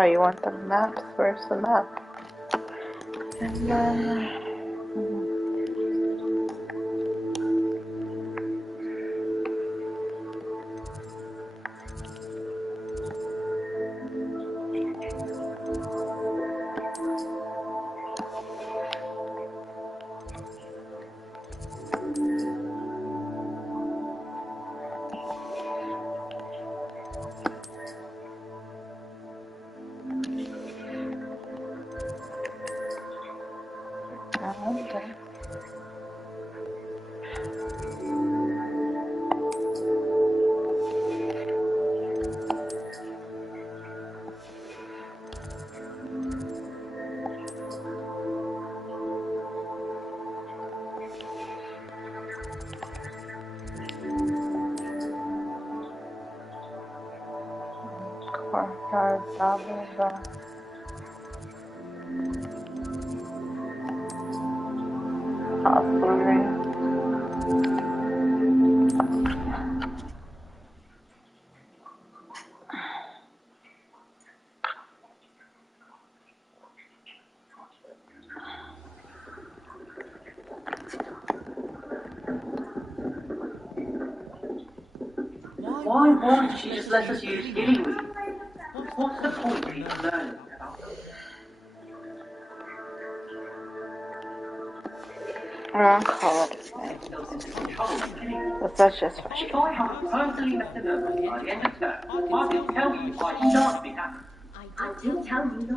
Oh, you want the maps? Where's the map? And then... Okay. Courtyard, blah blah blah. Possibly. Why won't she just let us use Gillyweed? What's the point of even learning about it? Wrong call. But that's just If I haven't personally met the girl by the end of the term, I will tell you I shan't be happy. I did tell you not